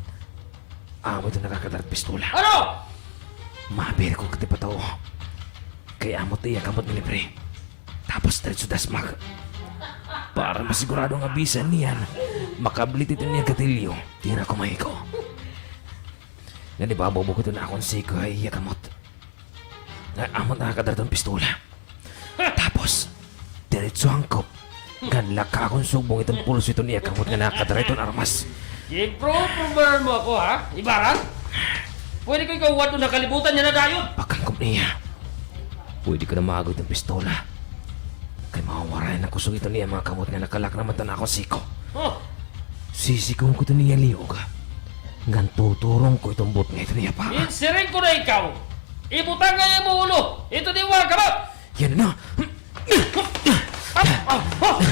Amo ito nakakadarag pistola. Ano? Mabiri ko katipataw. Kaya amot iya kamot ni libre. Tapos diretso dasmag. Para masigurado nga bisan niyan, makablit ito niya gatilyo, tira ko mahiko. Nanibabaw ko ito na akong siko ay iya kamot. Na amot nakakadarag pistola. Tapos, diretso hangkop. Ganlak ka akong sugbong itong pulso ito niya kamot nga nakadara itong armas. I-prover mo ako, ha? Ibaran? Pwede ko ikaw wato na kalibutan niya na dayon. Pagkangkop niya. Pwede ko na maagot ng pistola. Kay mawawarayan na kusog ito niya mga kamot nga nakalak naman na ako siko. Oh, Sisikong ko ito niya liog. Ngan tuturong ko itong bot nga ito niya pa. insiring ko na ikaw. Ibutang nga mo ulo. Ito di wa kamot. Yan na.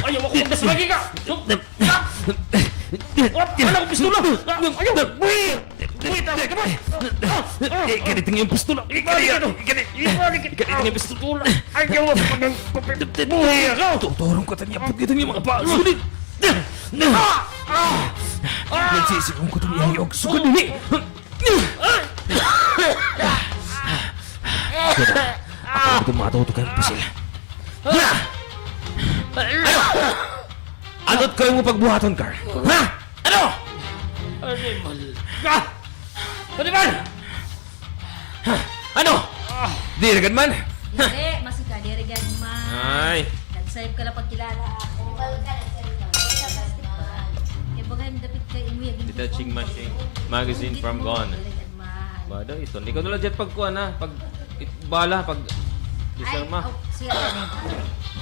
Ayaw mo kung lagi ka. Wala akong pistola. Ayaw. Ganiting yung pistola. Ibalik Ganiting yung pistola. Ayaw mo buhay ako. Tuturong ko ito niya pag ito niya mga pa. Sulit. Nagsisikong ko ito niya liog. Sugod ni. Ako ito matuto kayong pisil. Ano't kayo mo pagbuhaton, Carl? Ha? Ano? Animal ka! Animal! Ano? Di agad man? Hindi, masika, dirigan man. Ay. Nag-save ka lang pagkilala ako. Kaya bagay dapit kay Imuyagin. Detaching machine. Magazine from gone. Bado, ito. Hindi ko nila dyan pagkuhan ha. Pag bala, pag disarma. Siya rin.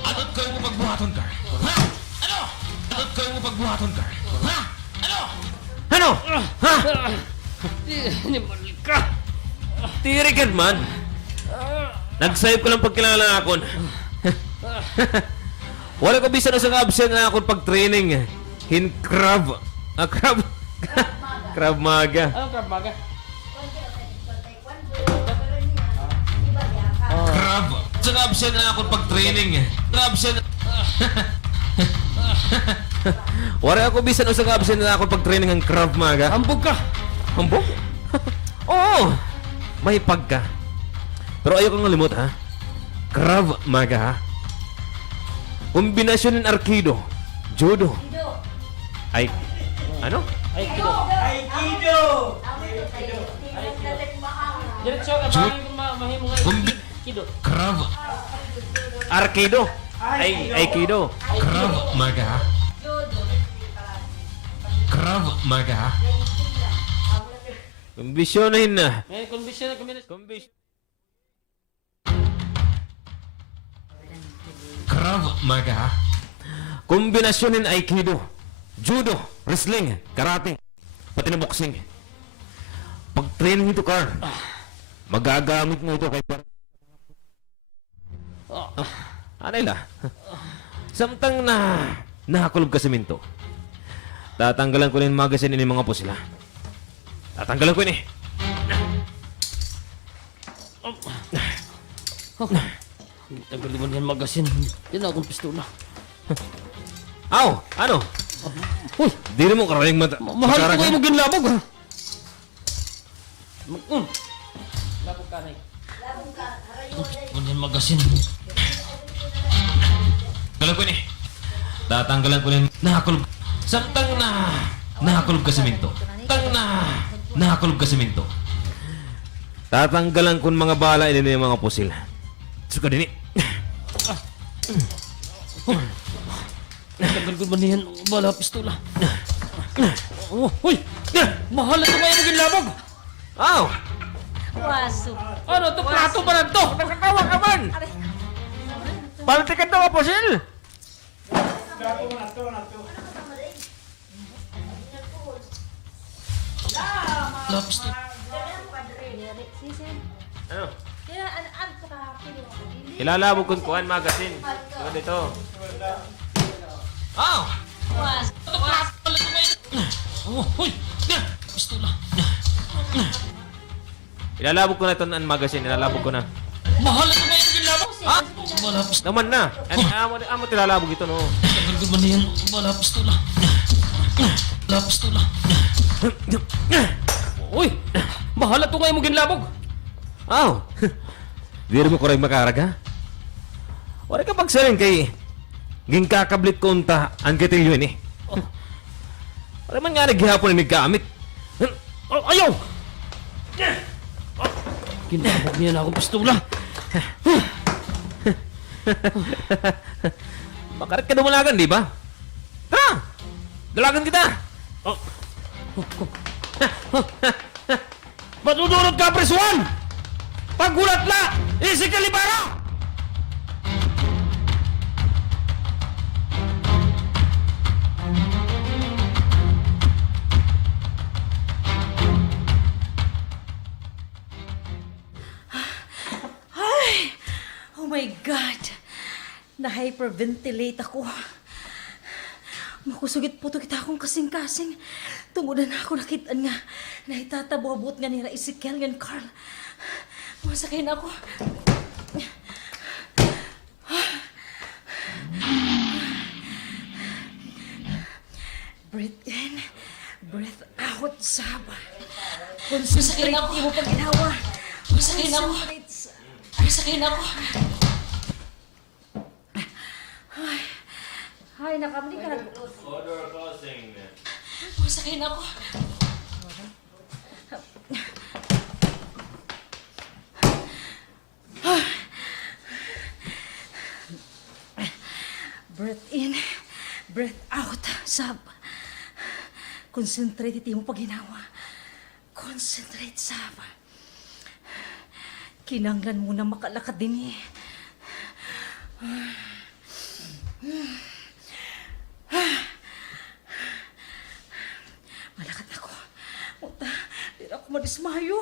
Ano't kayo mo pagbuhaton, Carl? Ha? Ano? Ano't kayo mo pagbuhaton, Carl? Ha? Ano? Ano? Ha? Animal ka! Tirigan man. Nag-save ko lang pagkilala akon. Wala ko bisa na sa absent na akon pag-training. Crab Maga. Anong Krav Maga? Crab. Sa absent na akon pag-training. Absent. Wala ako bisa na sa absent na akon pag-training ang Krav Maga. Hambog ka! Hambog? Oo. May pagka. Pero ayaw kang malimot ha. Krav Maga ha. Kombinasyon ng Arkido, Judo. Ay, ano? Ay, kido. Diretso ka ba? Mahimo nga. Kido. Krav. Arkido. Ay, Aikido. Krav Maga ha. Krav Maga ha. Kombisyonin na. May condition na kami. Krav Maga ha. Kombinasyonin Aikido, Judo, Wrestling, Karate, pati na boxing. Pag-training ito, Carl, magagamit mo ito kay anay la. Samtang nakakulog ka siminto, tatanggalan ko rin magazine ini mga po sila. Tatanggalan ko ini. Tagal naman yan magasin. Yan akong pistola. Aw, ano? Uy! Di mo karaling mata. Mahal ko kayo mo ginlabog ha! Labog ka, Nay. Labog yan magasin. Tanggalan ko ini. Tatanggalan ko rin. Nakakulog. Samtang nakakulog ka siminto. Nakakulog ka siminto. Tatanggalan ko mga bala ini yung mga pusil. Suka din Tagal ko ba niyan bala pistola? Oh, uy! Mahal ito kayo mo ginlabog! Aw! Waso. Ano to? Plato ba na to? Nakatawa ka man! Paltikan daw ang pusil! Ano? Ilalabog kong kuhan magazine. Ano dito? Oh! Oh, hoy! Pistola! Ilalabog ko na ito ang magazine. Ilalabog ko na. Mahal ito ngayon yung ginlabog! Ha? Bala pistola! Naman na. Amo tilalabog ito, no? Tagal ko ba na yan? Bala pistola! Bala pistola! Uy! Mahal ito ngayon mo ginlabog! Aw! Di rin mo ko rin makaraga. Wala ka pagsarin kay ging kakablit ko unta ang kitil yun eh. Wala man nga naghihapon na nagkamit. Oh, ayaw! Ginlabog niya na akong pistola! Makarit ka dumalagan, di ba? Tara! Dalagan kita! Matudurot ka, Preswan! Paggulat na! Isi ka libara! Oh my God! Na-hyperventilate ako. Makusugit po kita akong kasing-kasing. Tungudan na ako nakitaan nga. Nahitatabot nga nila Ezekiel and Carl. Masakay na ako. Breathe in, breath out, Saba. Concentrate mo pag ginawa. Masakay na ako. Masakay na ako. Ay, nakamali ka. Order closing. Masakay na ako. Breath in, breath out, Sab. Concentrate mo pag ginawa. Concentrate, Sab. Kinanglan mo na makalakad din eh. Malakad ako. Munta, di na ako madismayo.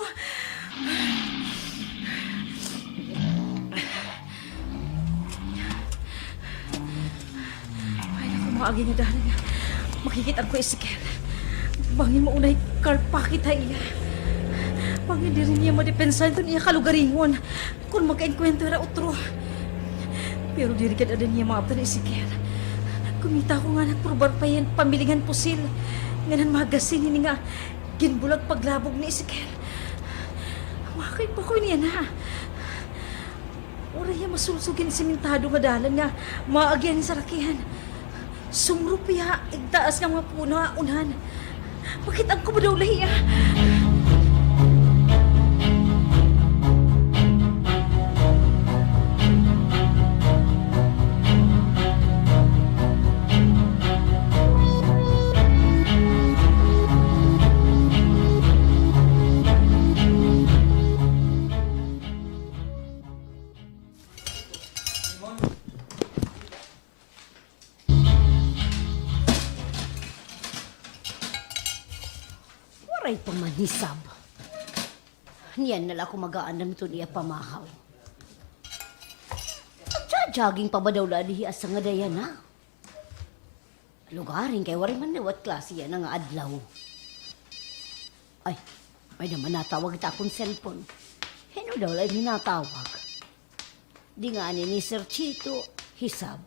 Ay, naku, maagi nga dahil nga. Makikita ko Ezekiel. Bangin mo unay karpakit ha iya. Bangin di rin niya madepensahan ito niya kalugaringon. Kung magkainkwento ra utro. Pero di rin ka na niya maabta ni Ezekiel. Kumita ko nga nagprobar pa yan pamilingan pusil. Nganan magasin ini nga ginbulag paglabog ni Ezekiel. Makay pa ko niya na. Ora niya masulsugin simentado nga dalan nga maagyan sa rakihan. Sumrupiya, igtaas nga mga puno unahan. Bakit ang ko ba daw lahiya? Waray pamanisab. Niyan nala ako mag-aanam ito niya pamahaw. Jogging pa ba daw lalihi asa nga dayan na? Lugarin kay waray man nawat klase yan nga adlaw. Ay, may naman natawag ita akong cellphone. Hino daw lang hinatawag. Di nga ni Sir Chito, hisab.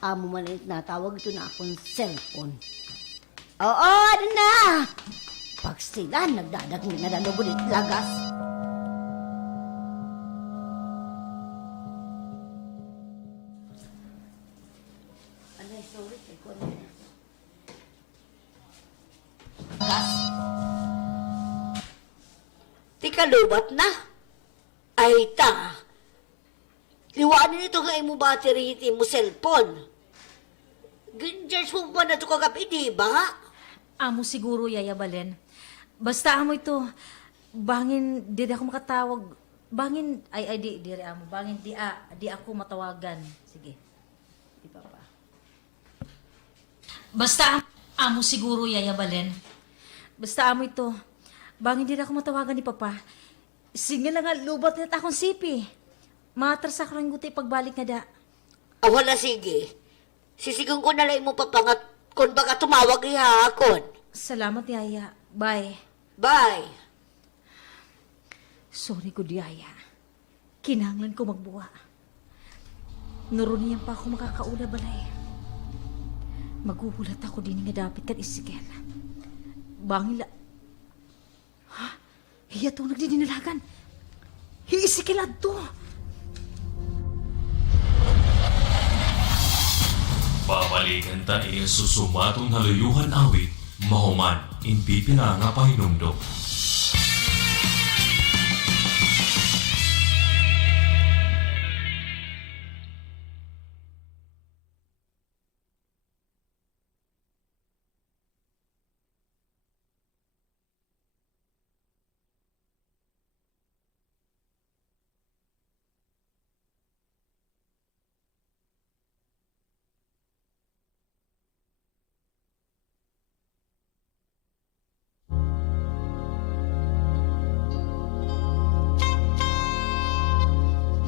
Amo man natawag ito na akong cellphone. Oo, ano na? Pag sila nagdadagli na dalugulit lagas. Anay, sorry. Gas. Tika lubat na. Ay ta. Liwanin ito nga imo battery iti mo cellphone. Ginjars mo ba na ito kagabi, di ba? Amo siguro, Yaya Balen. Basta amo ito. Bangin, di ako makatawag. Bangin, di amo. Bangin, di ako matawagan. Sige. Di pa pa. Basta amo siguro, Yaya Balen. Basta amo ito. Bangin din ako matawagan ni Papa. Sige lang nga, lubat na akong sipi. Matras ako ng guti pagbalik nga da. Wala sige. Sisigang ko na lang mo papangat kung baka tumawag ihahakon. Salamat, Yaya. Bye. Bye. Sorry ko, Yaya. Kinanglan ko magbuwa. Nuruniyan pa ako makakaula balay. Magugulat ako din nga dapit kan Isikel. Bangila. Ha? Hiya to nagdidinalagan. Isikel adto. Babalikan ta iyang susumatong haluyuhan awit, mahuman, in pipila nga pahinumdok.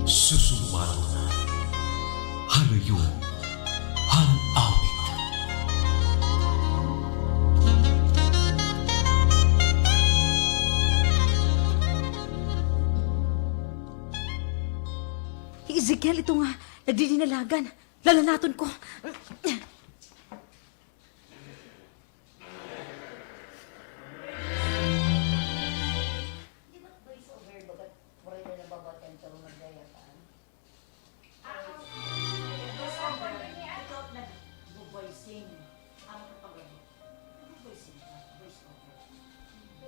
Susumatong haluyuhan awit. Ezekiel, ito nga. Nagdidinalagan. Lalanaton ko.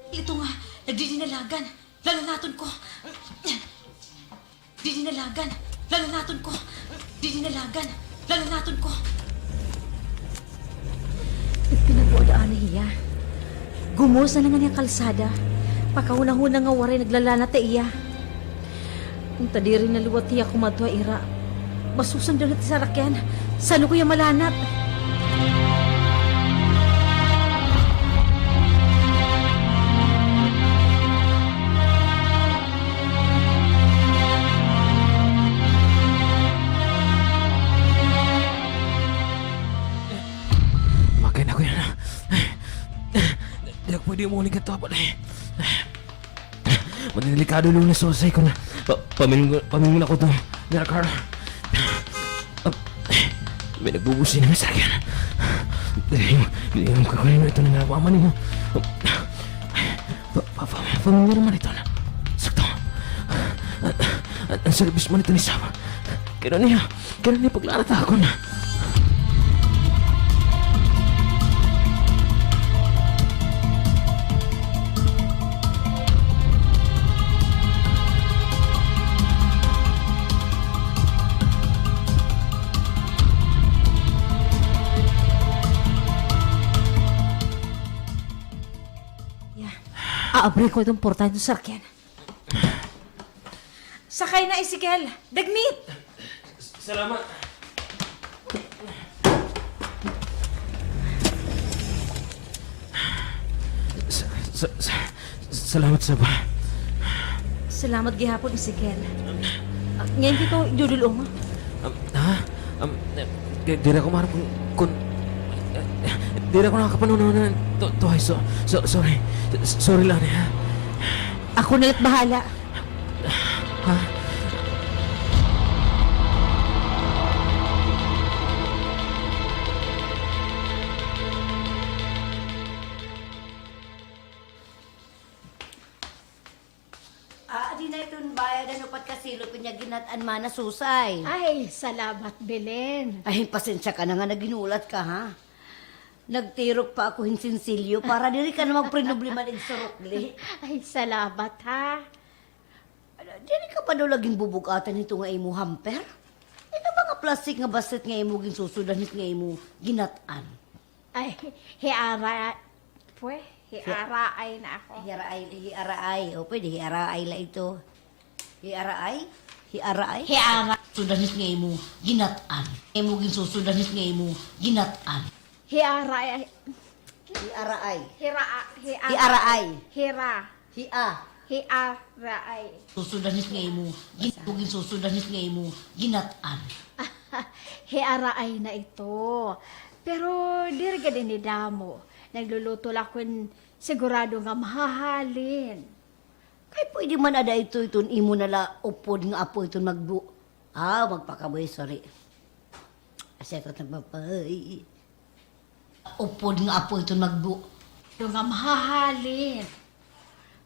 Ito nga. Nagdidinalagan. Lalanaton ko. Didinalagan. Lalanaton ko. Didinalagan. Lalanaton ko. Nagpinabuadaan na hiya. Gumos na nga niya kalsada. Pakaunang-unang nga waray naglalanat na iya. Kung tadiri na luwat hiya kumadwa ira. Masusundan natin sa rakyan. Saan ko yung malanat? Makain ako yan. Hindi ako pwede umuling ka ito. Manilikado lang na sosay ko na. Pamingin ako ito. Nila Carl. May nagbubusin namin sa akin. Hindi mo kakunin mo ito na nawaman mo. Pamingin naman ito na. Sakto. Ang service mo nito ni Saba. Kaya niya paglarata ako na. Aabre ko itong portahan ng sakyan. Sakay na, Ezekiel. Dagmit! Salamat. Salamat sa ba. Salamat gihapon, Ezekiel. Ngayon dito, idudulong mo. Di na ako marap kung... Di na ako nakakapanunan ng tuhay. Sorry. Sorry lang ha. Ako na't bahala. Ha? Di na itong bayad ano pat kasilo pinyaginatan mana susay. Ay, salamat, Belen. Ay, pasensya ka na nga naginulat ka, ha? Nagtirok pa ako hinsinsilyo para diri ka na magprenoblema ng surukli. Ay, salamat, ha? Diri ka pa daw laging bubugatan nito nga imo hamper? Ito ba nga plastic nga basket nga imo ginsusudanit nga imo ginatan? Ay, hiara... Pwe, hiaraay na ako. Hiaraay. O, pwede hiaraay la ito. Hiaraay? Hiara. Sudanit nga imo ginatan. Imo ginsusudanit nga imo ginatan. Hiaraay. Hiaraay. Hira. Hiaraay. Hira. Hia. Hiaray. Susudanit nga imo. Ginugin susudanit nga imo. Ginatan. Hiaray na ito. Pero diri ka din ni Damo. Nagluluto lakon sigurado nga mahahalin. Kay pwede man ada iton imo nala upod nga apo iton magbu. Magpakaboy, sorry. Kasi ako nagpapay. Upod nga apo iton magbu. Ito nga mahahalin.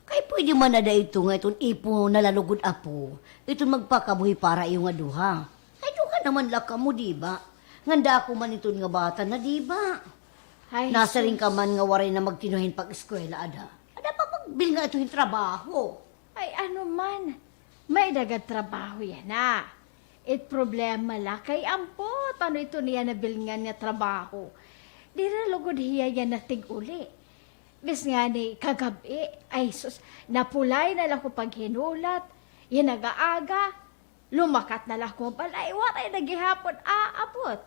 Kay pwede man ada ito nga iton ipo nalalugod apo. Iton magpakabuhi para iyo nga duha. Ay duha naman laka mo, di ba? Nganda ako man iton nga bata na, di ba? Ay, Nasa rin ka man nga waray na magtinuhin pag-eskwela, ada. Ada pa pagbil nga ito'y trabaho. Ay, ano man. May dagad trabaho yan na. It problema la kay ampot. Ano ito niya nabilngan niya trabaho. Di na lugod hiya yan natig uli. Bis nga ni kagabi, ay sus, napulay na lang ko pag hinulat. Yan nag-aaga. Lumakat na lang ko balay. Waray nagihapon aapot.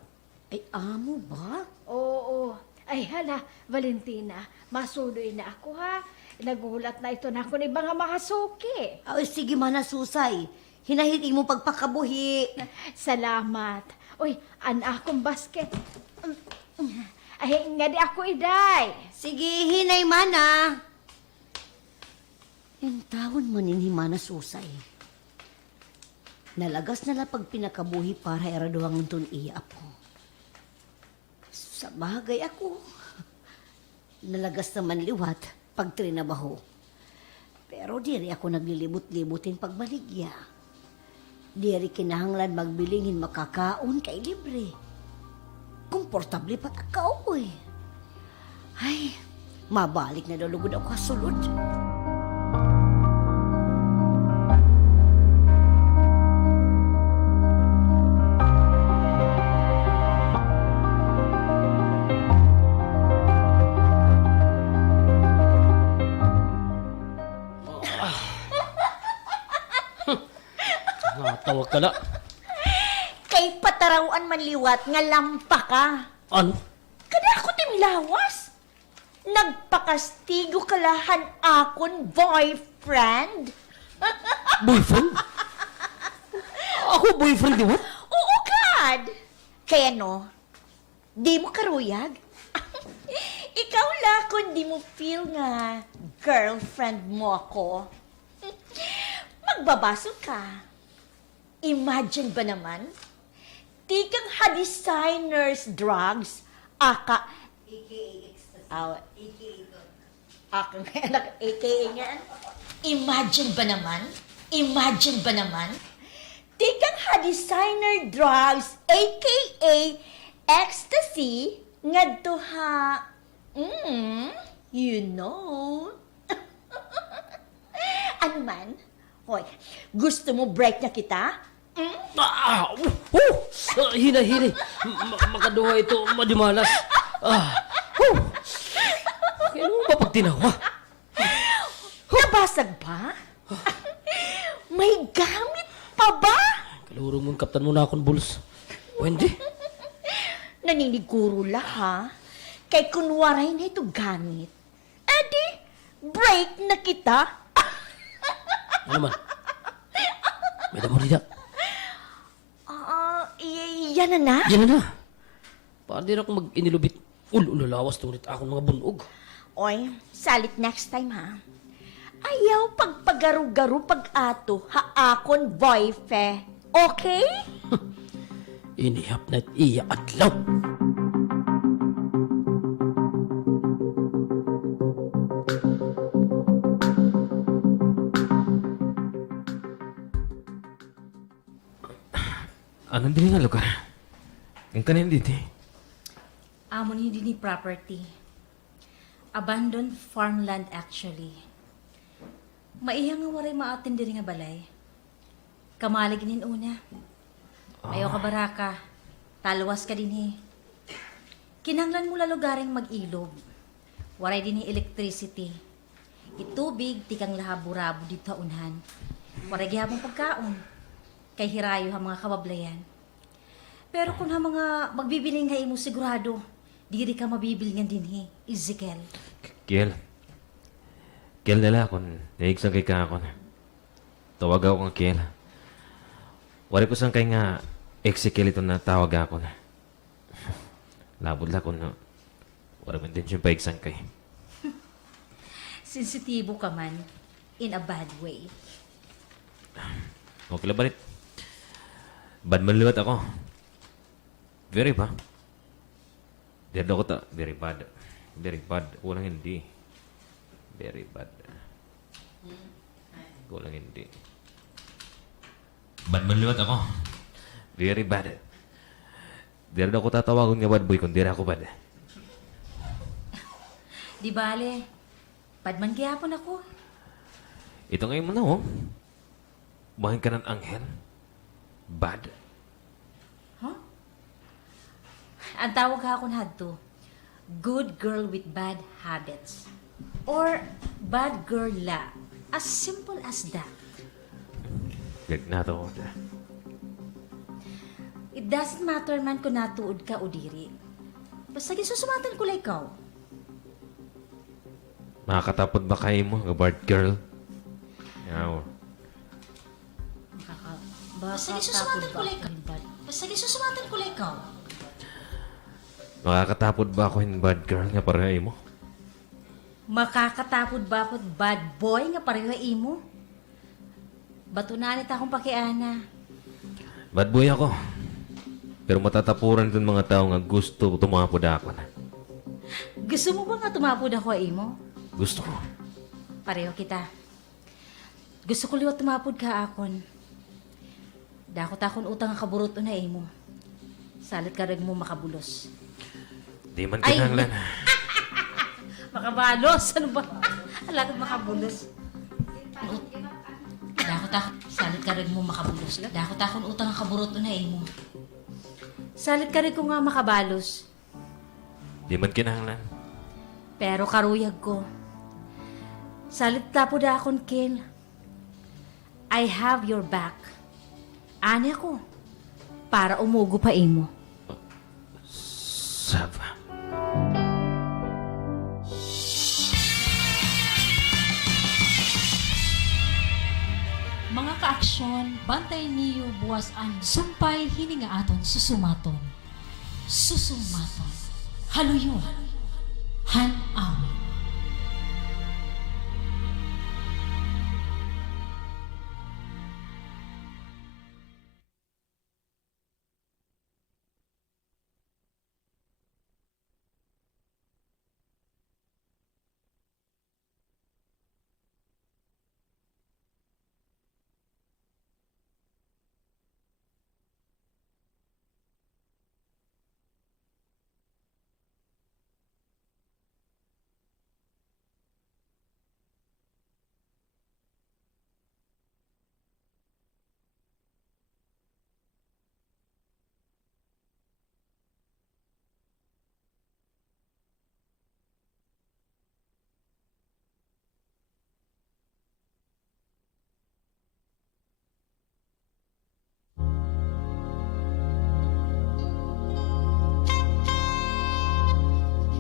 Ay, amo ba? Oo. Ay hala, Valentina, masudoy na ako ha. Nagulat na ito na ako ni mga mahasuki. Ay, sige man na, Susay. Hinahiti mo pagpakabuhi. Salamat. Uy, akong basket. Ay, nga di ako iday. Sige, hinay mana. Yung taon man inhimana, Susay. Nalagas na lang pag pinakabuhi para eraduhang itong iya po. Sa bagay ako. Nalagas naman liwat pag trinabaho. Pero diri ako naglilibot-libutin pagbaligya. Diri kinahanglan magbilingin makakaon kay libre. Komportable pa takaw eh. Ay, mabalik na dalugod ako kasulod. Natawag ka na. Kay patarawan man liwat nga lampa ka. Ano? Kada ako timlawas. Nagpakastigo kalahan akon boyfriend. Boyfriend? Ako boyfriend, di ba? Oo, God. Kaya no, di mo karuyag. Ikaw la kung di mo feel nga girlfriend mo ako. Magbabaso ka. Imagine ba naman? Tikang ha-designers drugs, aka... Akang anak, AKA nga. Imagine ba naman? Imagine ba naman? Tikang ha-designer drugs, AKA ecstasy, ngadto ha... you know. Ano man? Hoy, gusto mo break na kita? Hina-hina. Makaduha ito, madimalas. Kaya mo ba pag tinawa? Nabasag ba? May gamit pa ba? Kaluro mo, kaptan mo na akong buls. Wendy? Naniniguro la ha? Kay kunwaray na ito gamit. Edi, break na kita. Ano man? May damo rida. Yan na na? Yan na. Para din ako mag-inilubit. Ululawas tunit akong mga bunog. Oy, salit next time ha. Ayaw pagpagaru-garu pag-ato ha akon boyfe. Okay? Inihap na't iya adlaw. Anong din nga lugar? Ang kanin dito. Amon hindi ni property. Abandoned farmland actually. Maihang nga waray maatin diri nga balay. Kamalig nin una. Ayaw ka baraka. Talwas ka din he. Kinanglan mo lugaring mag-ilob. Waray din ni electricity. Itubig, tikang lahabu-rabo dito unhan. Waray gihapong pagkaon. Kay hirayo ha mga kabablayan. Pero kung ha mga magbibiling nga imo sigurado, diri ka mabibilingan din he, Ezekiel. Kiel, Kel nila kung naigsan kay ka ako. Tawag ako kang Kel. Wari ko sang kay nga Ezekiel ito na tawag ako na. Labod la ko na. Wala man din siya paigsan kay. Sensitibo ka man in a bad way. Okay lang balit. Bad man liwat ako. Very ba? Dead ako ta. Very bad. Very bad. Walang hindi. Very bad. Walang hindi. Bad man liwat ako. Very bad. Dira ako tatawagon nga bad boy kung dira ako bad. Di bale, padman gihapon ako. Ito ngayon mo na oh. Bahin ka ng anghel. Bad. Ang tawag hakon hadto, good girl with bad habits. Or bad girl la. As simple as that. Gag na to. It doesn't matter man kung natuod ka o diri. Basta gisusumatan ko lang ikaw. Makakatapod ba kayo mo, nga bad girl? Yaw. Basta gisusumatan ko lang ikaw. Basta gisusumatan ko lang ikaw. Makakatapod ba ako yung bad girl nga pareha mo? Makakatapod ba ako bad boy nga pareho imo? Batunanit akong pakiana. Bad boy ako. Pero matatapuran itong mga tao nga gusto tumapod ako na. Gusto mo ba nga tumapod ako imo? Gusto ko. Pareho kita. Gusto ko liwat tumapod ka akon. Dakot akon utang nga kaburuto na imo. Salit ka rin mo makabulos. Di man Ay! kinahanglan. Makabalos? Ano ba? Alagad makabulos. Dakot akon. Salit ka rin mo makabulos. Dakot akon utang nga kaburuto na imo. Salit ka rin ko nga makabalos. Di man kinahanglan. Pero karuyag ko. Salit tapo da akon, Kel. I have your back. Ani ako. Para umugo pa imo. Saba. Mga kaaksyon, bantay niyo buwas ang sumpay hininga aton susumaton. Susumaton. Haluyon. Han-awit.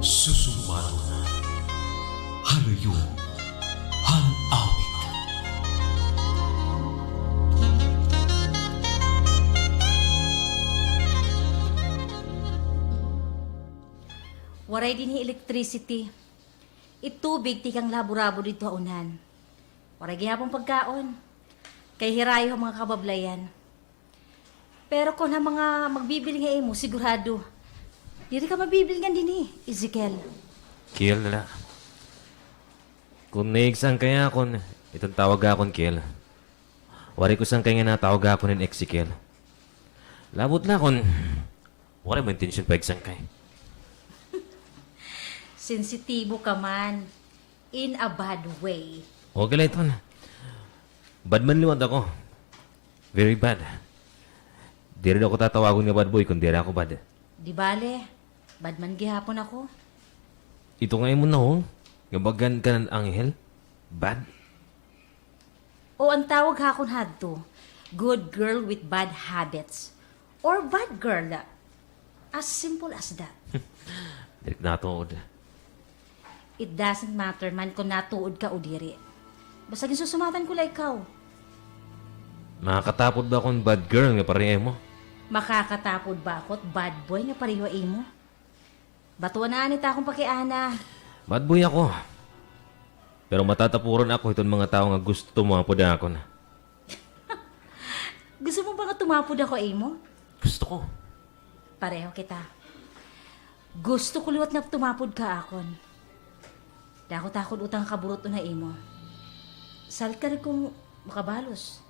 Susumaton. Haluyon. Han-awit. Waray din hi electricity. Itubig ti kang labo-rabo dito unan. Waray gihapong pagkaon. Kay hirayo ang mga kabablayan. Pero kung ang mga magbibili nga imo, sigurado. Diri ka mabibili nga din Ezekiel. Kiel na lang. Kung naigsan kaya akon, itong tawag akon Kiel. Wari ko sang kaya nga natawag ako ng Ezekiel. Labot na akon. Wari mo intensyon pa igsan kay. Sensitibo ka man. In a bad way. Okay lang ito na. Bad man liwat ako. Very bad. Di rin ako tatawagon nga bad boy kung di rin ako bad. Di bale, bad man gihapon ako. Ito ngayon mo na ho. Gabagan ka ng anghel. Bad. O ang tawag hakon hadto, good girl with bad habits. Or bad girl. As simple as that. Dirik na ito. It doesn't matter man kung natuod ka o diri. Basta gisusumatan ko la ikaw. Makakatapod ba akong bad girl nga pareho mo? Makakatapod ba ako't bad boy nga pareho imo? Batuan na anita akong pakiana. Bad boy ako. Pero matatapuran ako itong mga tao nga gusto tumapod ako na. Gusto mo ba nga tumapod ako imo? Gusto ko. Pareho kita. Gusto ko liwat na tumapod ka akon. Dako-takod utang kaburot na imo. Salit ka rin kung makabalos.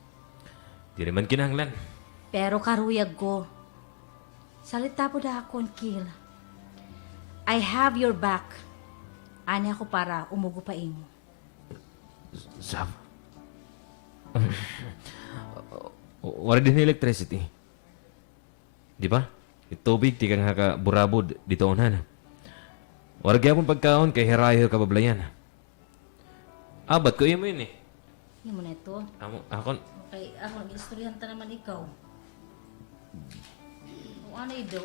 Di naman kinahanglan. Pero karuyag ko. Salit tapod akon, Kill. I have your back. Ani ako para umugo pa imo. Sav. Wala din electricity. Di ba? Yung tubig, di ka nga burabod dito unan. Wala gyapon pagkaon kay herayo ka bablayan. Ba't ko mo yun eh? Hindi mo na ito. Akon, Okay, ako nag-istoryahan ta naman ikaw. O ano ito?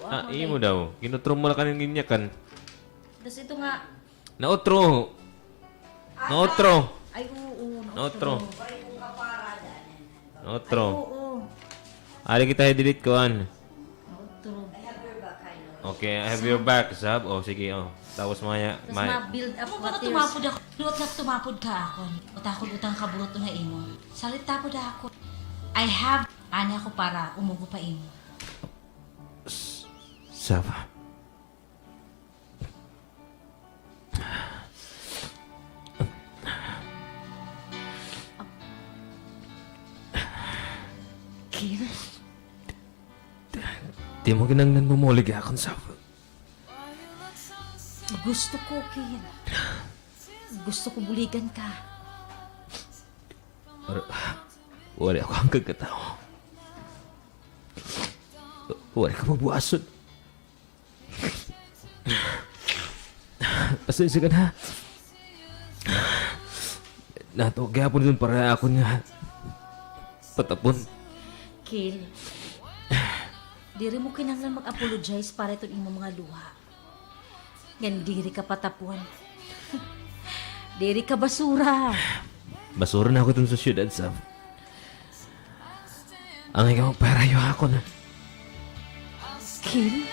mo daw. Kinutro mo lang kanin ginyakan. Tapos ito nga. Naotro. Naotro. Ay, oo. Naotro. Naotro. Oo. Ali kita i-delete ko an. Naotro. Okay, I have your back, Sab. Sige, Tapos maya, Tapos ma-build up what is... tumapod ako. Luwat na tumapod ka akon. Utakod utang kaburot na imo. Salit tapod ako. I have... Ani ako para umugo pa imo. Sab. Kill? Di mo ginangnan mumulig akon, Sab. Gusto ko, Kill. Gusto ko buligan ka. Wala ako ang kagkatao. Wala ka mabuason. Pasensya ka na. Nato, gapon dun para ako nga patapon. Kill. Diri mo kinanglan mag-apologize para itong imo mga luha. Yan diri ka patapuan. Diri ka basura. Basura na ako dun sa syudad, Sab. Ang ikaw, parayo ako na. Kill?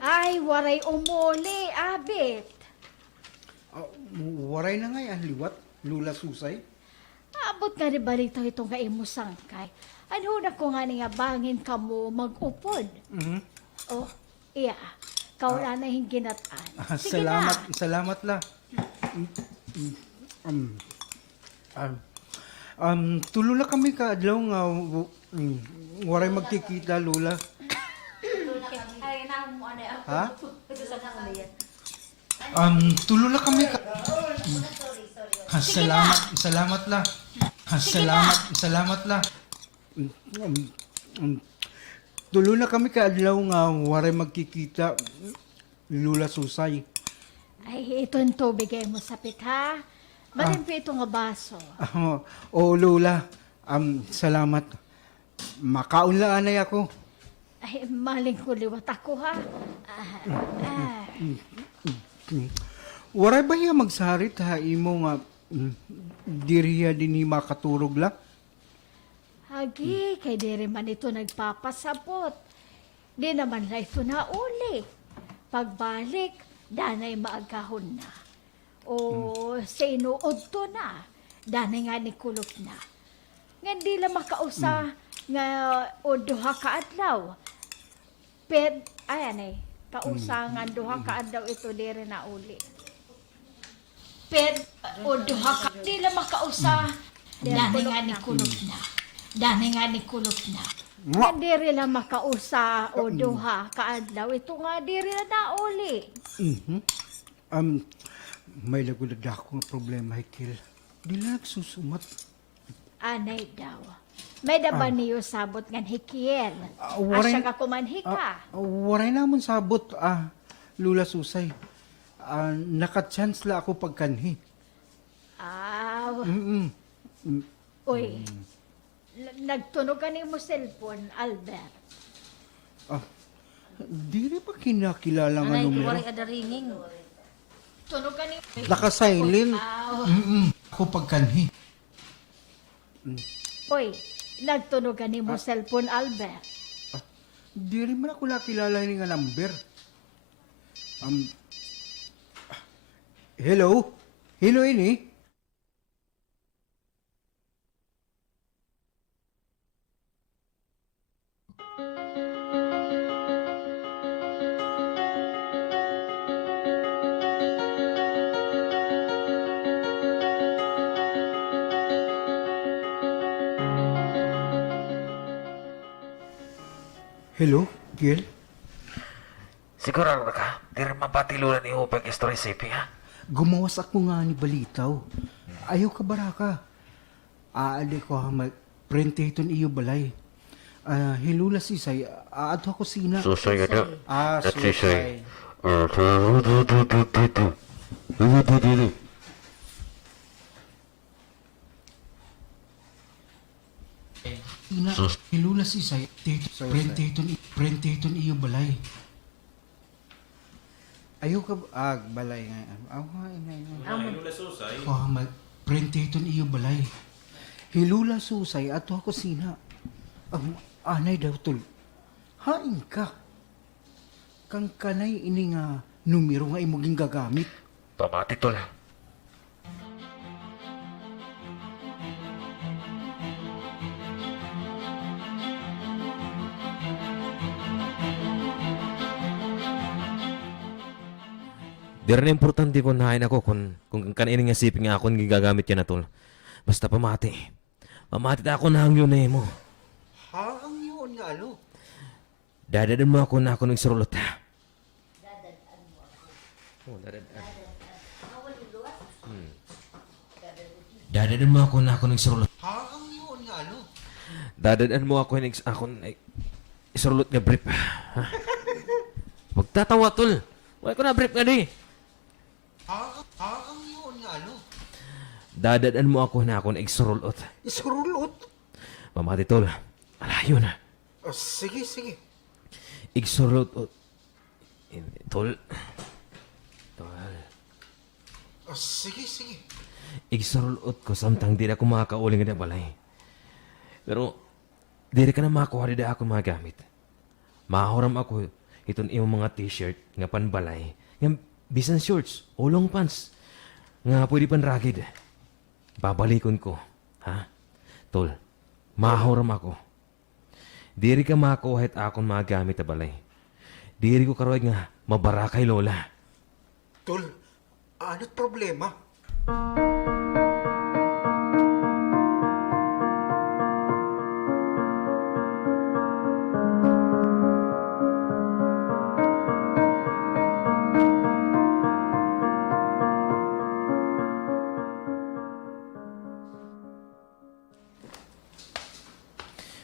Ay, waray umuli, abit. Waray na nga yan, liwat, lula susay. Abot nga ni balita itong nga imo sangkay. Ano na ko nga nga bangin ka mo mag-upod. Oh, iya. Kaula na yung ginatan. Sige Salamat, na. salamat la. Tulo na kami ka adlaw nga waray magkikita, lula. Ay, na mo ano yan. Ha? Ano Tulo na kami ka... Salamat la. Salamat la. Tulo na kami ka adlaw nga waray magkikita, lula susay. Ay, ito yung tubig ay mo sapit, ha? Malimpi ito nga baso. Lula. Salamat. Makaunlaan na ako. Ay, maling kuliwat ako, ha? Waray ba hiya magsarit ha imo nga diriya din makaturog la? Hagi, kay diri man ito nagpapasabot. Di naman na ito na uli. Pagbalik, danay maagahon na. O sinuod to na, danay nga ni kulot na. Nga di lang makausa nga o duha ka adlaw. Ayan kausa nga duha ka adlaw ito diri na uli. O duha ka, di lang makausa. Danay nga ni kulot na. Danay nga ni kulot na. Nga diri lang makausa o duha kaadlaw. Ito nga diri na nauli. May lagulad ako nga problema, Hikil. Dila nagsusumat. Anay daw. May ba niyo sabot ngan hikiel? Waray- Asya ka kumanhi ka. Waray namon sabot, Lula Susay. Naka-chance la ako pagkanhi. Uy, nagtunog ka ni mo cellphone, Albert. Di rin pa kinakilala nga Anay, numero. waray ada ringing. Tunog ka ni... Naka-silent. Ako pagkanhi. Uy, nagtunog ka ni mo cellphone, Albert. Di rin man ako nakilala ni nga number. Hello? Hello, ini? Hello, Kiel? Sigurado na ka? Di rin mapatilulan ni Upag Story Sipi, ha? Gumawas ako nga ni Balitaw. Ayaw ka baraka. Aali ko ha mag-print iton iyo balay. Hilula sisay, aadto ako sina. Susay na. Susay. Ina, hilula sisay, print iton iyo balay. Ayaw ka, balay nga. Hilula susay? Mag-print iton iyo balay. Hilula susay, ato ako sina. Anay daw tol. Hain ka. Kang kanay ini nga numero nga imoging gagamit. Pamati, tol. Di rin importante kung nahain ako kung kanin nga siping nga akong gigagamit yan na tol. Basta pamati. Pamati ta ako na ang yun mo. Ha? Ang yun nga ano? Dadadan mo ako na ako nagsurulot ha. Dadadan mo ako na ako nagsurulot. Ha? Ang yun nga ano? Dadadan mo ako isurulot nga brief. Ha? Magtatawa tol. Wala ko na brief nga di. Ha? Ang yun nga ano? Dadadan mo ako na ako nagsurulot. Isurulot? Pamati tol. Alayo na. Sige, sige. Igsurulot. Tol. Sige, sige. Igsurulot ko samtang di na ako makakauling na balay. Pero, di ka na makakuha di ako magamit. Mahoram ako iton iyong mga t-shirt nga panbalay. Nga bisan shorts o long pants. Nga pwede pan ragid. Babalikon ko. Ha? Tol, mahoram ako. Diri ka makakuha akong magamit na balay. Diri ko karoy nga mabara kay Lola. Tol, ano't problema?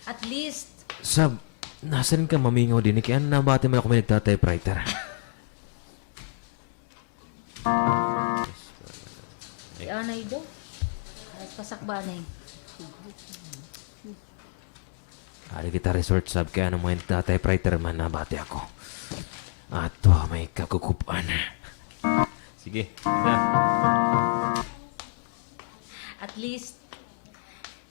At least, Sab, nasan ka mamingaw din? Kaya nabati mo ako may nagta-typewriter. si Anay daw. Ay, pasakbanay. Ari kita resort sab kaya nang may nagta-typewriter man nabati ako. Ato, may kakukupan. Sige, na. At least,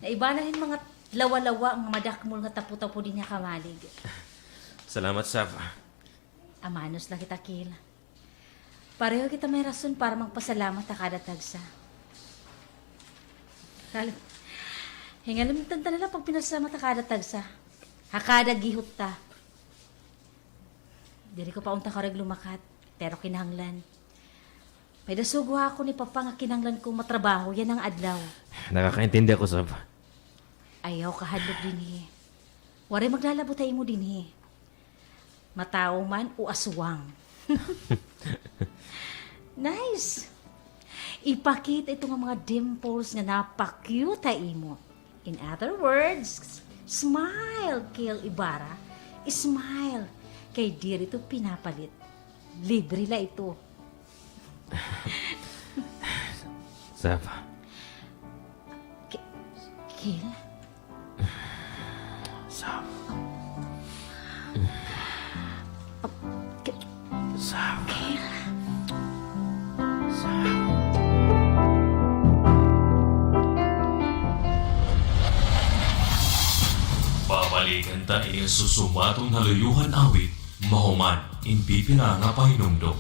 naiba na rin mga lawa-lawa ang madakmul nga tapu-tapu din niya kamalig. Salamat, Sab. Amanos lang kita, Kil. Pareho kita may rason para magpasalamat na kada tagsa. Hingalamitan ta nila pag pinasalamat na kada tagsa. Hakada gihot ta. Diri ko pa unta karag lumakat, pero kinahanglan. May dasugo ako ni Papa nga kinahanglan kong matrabaho, yan ang adlaw. Nakakaintindi ako, Sab. Ayaw kahadlok din Waray maglalabo tayo mo din Matao man o aswang. Nice. ipakita ito nga mga dimples nga napakute imo. In other words, smile, Kiel Ibarra. Smile. Kay di rito pinapalit. Libre la ito. Sav, Kiel? Sav, Ki- Sav, Kiel? Sav. Babalikan ta iyang susumatong haluyuhan awit, mahuman, in pipila nga pahinumdok.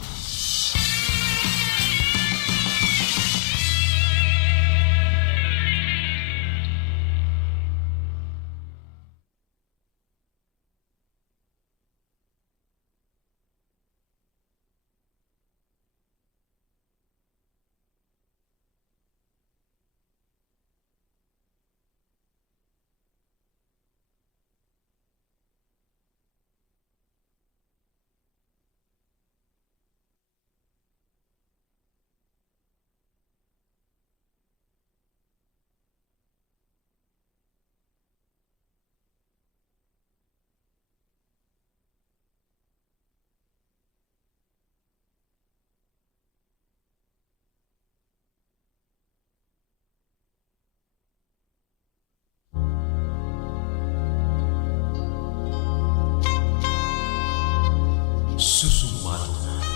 Susumatong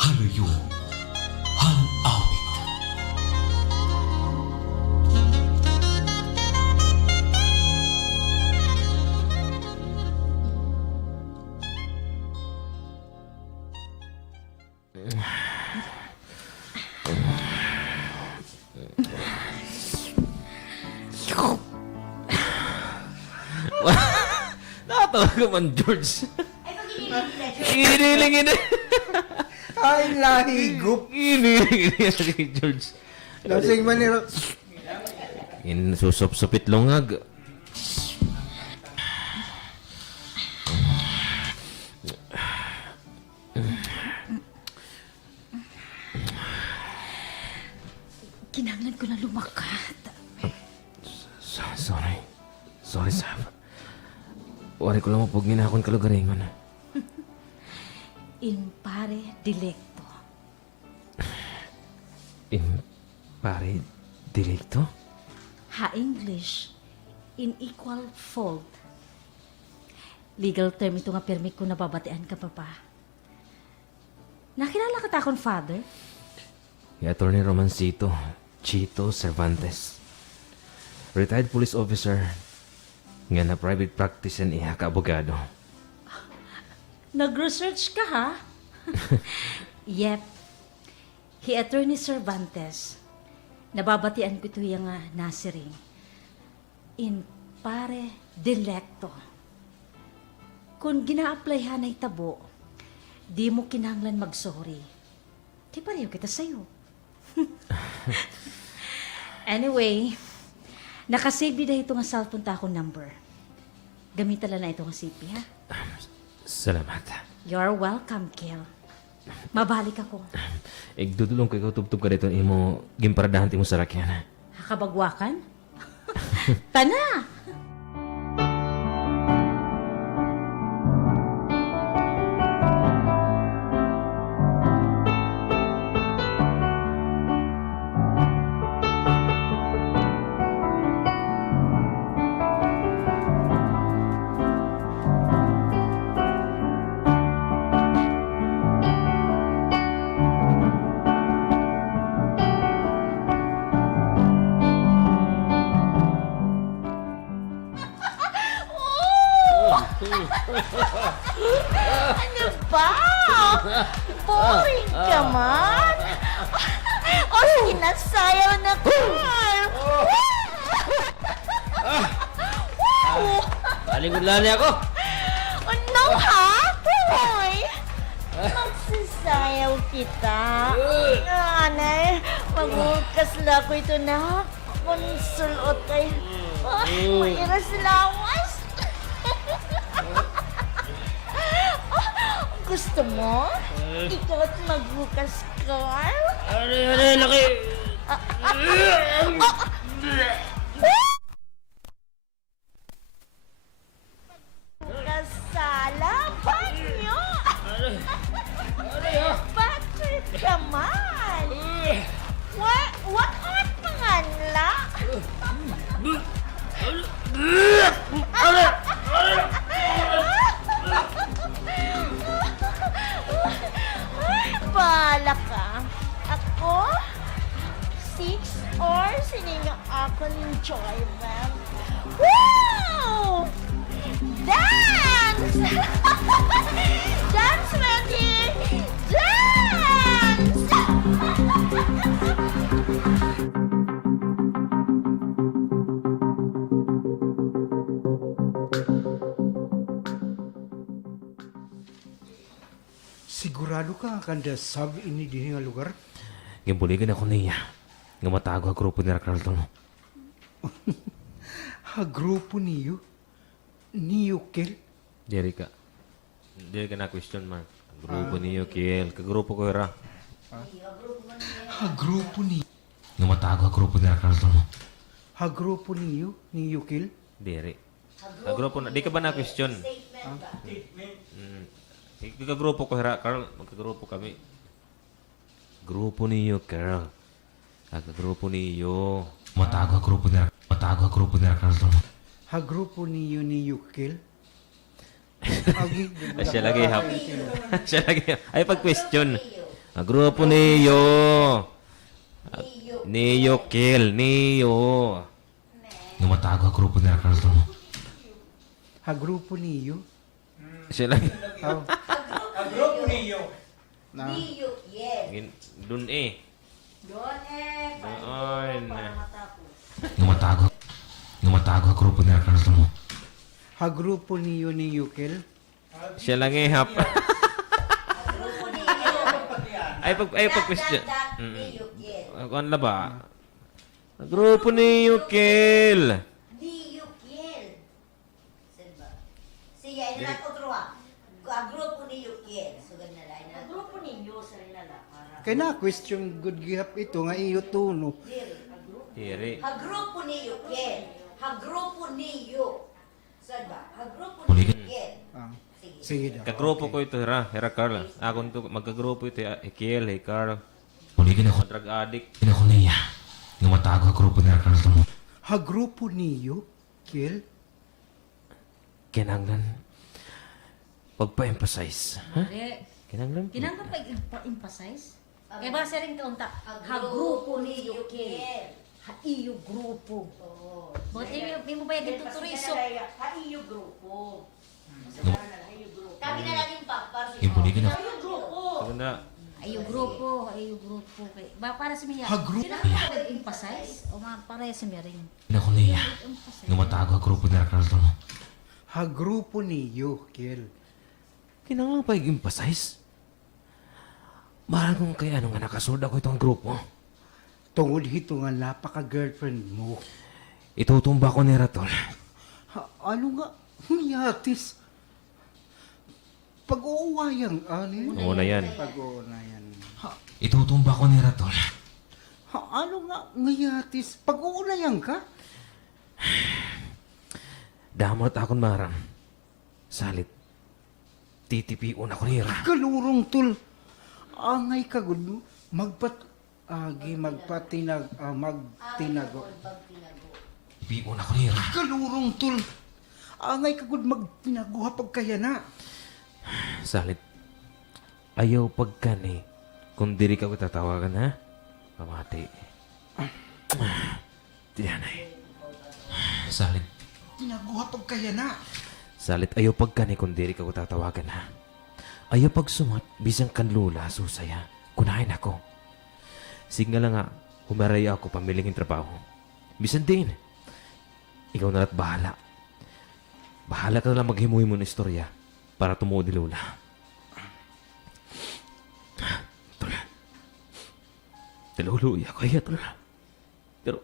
haluyuhan awit. Nakatawa ka man, George. Giniling, Ay, lahigup. Giniling, George. Lasing man nila. Susop-supit lungag. Kinanglan ko na lumakat. Sorry. Sorry, Sav. Wari ko lang mapag ginakon kalugaringon. Impare dilecto. Pare, direkto? Ha English, in equal fault. Legal term ito nga permit ko nababatian ka pa. Nakilala ka ta akong father? Attorney Romancito, Chito Cervantes. Retired police officer. Nga na private practice and iha ka abogado. Nag-research ka ha? Yep. He Attorney Cervantes. Nababatian ko ito yung nasiring. In pare dilecto. Kung gina-applyhan na itabo, di mo kinahanglan mag-sorry. Di pareho kita sa'yo. Anyway, nakasave na ito nga cellphone ta akong number. Gamitan lang na ito nga CP, ha? Salamat. You're welcome, Kiel. Mabalik ako. Igdudulong ko ikaw tubtub ka dito imo gimparadahan ti mo sa rakyan. Hakabagwakan? Tana! Ano ba? Boring ka man. O sige na, sayaw na ka. Palingod-lani ako. Ano ha? Hoy! Magsasayaw kita. Nanay, maghukas lang ko ito na. Konsulot kay... Ay, mairas lawas. Gusto mo? Ikaw at magbukas, Carl? Laki! Kasala, banyo! Bakit naman? What panganla? Bahala ka. Ako, 6 hours, hindi nga ako enjoyment. Wow! Dance! Dance, Mandy! Dance! Sigurado ka nga kanda sab ini din nga lugar? Gimbuligan ako niya. Nga matago ang grupo ni Carlton. Ha grupo niyo? Niyo, Kel? Diri ka na question man. Ang grupo niyo, Kiel. Kagrupo ko era. Ha grupo niyo? Nga matago ang grupo ni Carlton. Ha grupo niyo? Niyo, Kel? Diri. Ang grupo na. Di ka ba na question? Kagrupo ko era, Carl. Magkagrupo kami. Grupo niyo, Carl. Kagrupo niyo. Matago ang grupo ni Carlton. Ha grupo niyo, Kel? Siya lagi hap. Siya lagi. Ay pag-question. Ang grupo niyo. Niyo kill. Niyo. Numatago ang grupo ni Carlton. Ha grupo niyo? Siya lagi. Ha grupo niyo? Na. Niyo, yes. Dun eh. Doon eh. Doon. Para matapos. Numatago ang grupo ni Carlton. Ha grupo niyo, Kel? Siya lang eh hap. Grupo niyo. Ay pag-question. Niyo, yes. Ano na ba? Ang grupo niyo kill. Niyo, yes. Saan ba? Siya, ina na otro ah. Ang grupo niyo, yes. So, ganun na lang. Ang grupo niyo, sa rin na lang. Kaya na question good gihap ito nga iyo tuno. Diri. Ha grupo niyo, yes. Ha grupo niyo. Saan ba? Ha grupo Muli niyo, yes. Sige daw. Kagrupo ko ito, Hera Carl. Ako nito, magkagrupo ito, Kiel, hey Carl. Muligin ako. Drug addict. Ako niya. Numatago ang grupo ni Carlton. Ha grupo niyo, Kel? Kinanglan. Pagpa-emphasize. Ha? Kinanglan? Kinanglan pa emphasize? Kaya ba sa rin kaunta, ha grupo niyo, Kel. Ha iyo grupo. Bakit may mo ba yung tuturiso? Ha iyo grupo. Kami na lang yung para sa Ibuligin ako. iyo grupo. Saganda. Ayo grupo. Ba para sa miya. Ha, grupo? Kinanglan pa emphasize? O mga para sa miya rin. Ako niya. Numatago ang grupo ni Carlton. Ha grupo niyo, Kel? Kinanglan pa i-emphasize? Mahal kong kaya nung nakasunod ako itong grupo. Tungod hito nga napaka-girlfriend mo. Itutumba ko ni Ratol. Ha, ano nga? Miyatis. Pag-uuwayang, ano? Oo na yan. Pag-uunayan. Ha, Itutumba ko ni Ratol. ha, ano nga? Miyatis. Pag-uunayan ka? Damot akong maram. Salit. Titipion ako ni Ra. Kalurong tul. Angay ka gud magpatinag magtinago. Titipion ako ni Ra. Kalurong tul. Angay ka gud magtinago hapag kaya na. Salit. Ayaw pagkani. Kung diri ka ko tatawagan, ha? Pamati. Tiyanay. Salit. Tinago hapag kaya na. Salit ayaw pagkani kung diri ka ko tatawagan, ha? Ayaw pagsumat, bisang kanlula, susaya. Kunahin ako. Sige lang nga, humaray ako pamilingin trabaho. Bisan din. Ikaw na la't bahala. Bahala ka na lang maghimuhi mo ng istorya para tumuod ni Lola. Tula. Taluluya ko iya, Tula. Pero,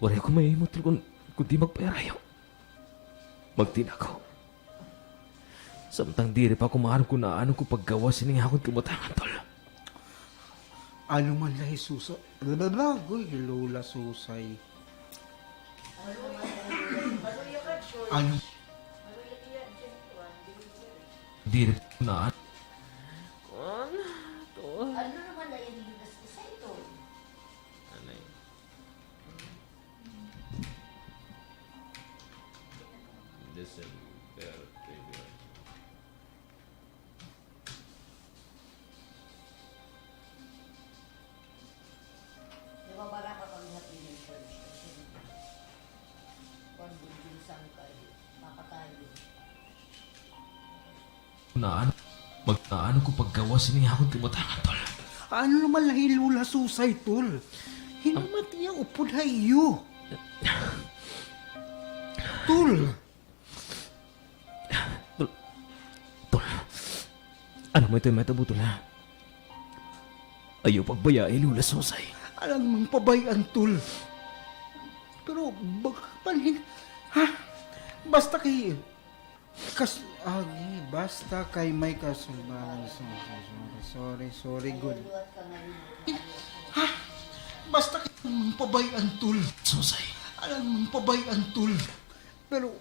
wala ko mahimot kung di magpayarayaw. Magtinakaw. Samtang diri pa kumaharap ko na ano ko paggawa sining akong kibutangan, tol. Ano man lahi susa. Uy, Lola Susay. Ano? Diri pa ko na ano. Ano naman na yung ligas ito? Nababara ka pang hati ng church kasi pag-binsang kayo, makatayo. Na ano. Ano ko paggawa sining akong kibutangan, tol. Ano naman lahi Lola Susay, tol? Hinamati ang upod hayo. Tol. Tol. Ano mo ito yung metabo, tol, ha? Ayaw pagbaya, Lola Susay. Alam mong pabayan, tol. Pero baka panhin. Ha? Basta kay... basta kay may kasulbahan. Sorry, good. Ha? Basta kay mong pabayan, tol. Susay. Alam mong pabayan, tol. Pero...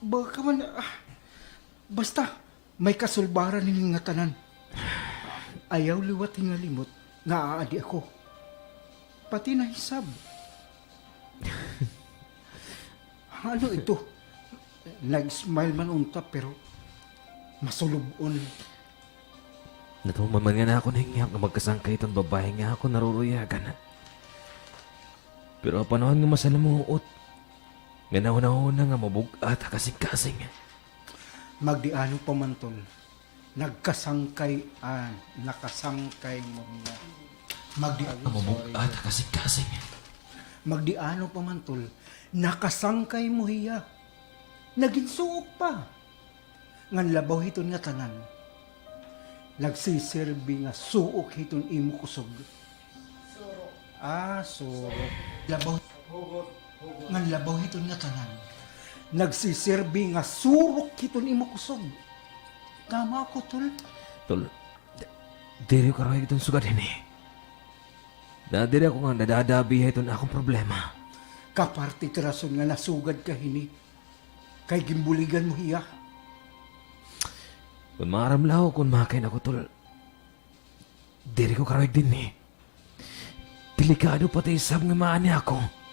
baka man... basta may kasulbaran ng nga tanan. Ayaw liwat nga limot nga aadi ako. Pati na hisab. Ano ito? Nag-smile man unta pero masulubon. Natuman nga na ako nahingyak na magkasangkay itong babae nga ako naruruyagan. Pero panahon nga masalamuot. Nga nauna-una nga mabugat kasing-kasing. Magdiano pa man tol. Nakasangkay mo nga. Magdiano, Mabugat kasing-kasing. Magdiano pa man tol. Nakasangkay mo hiya. Naging suok pa. Ngan labaw hiton nga tanan. Nagsisirbi nga suok hiton imo kusog. Suro. Labaw. Ngan labaw hiton nga tanan. Nagsisirbi nga surok hiton imo kusog. Tama ako, tol. Tol, diri ko rin itong sugat ini. Diri ako nga nadadabi itong akong problema. Kaparte tirason nga nasugad ka hini. Kay gimbuligan mo hiya. Kung maaramlaw kung makain ako, tol. Diri ko karoy din eh. Delikado pati isab nga maani ako.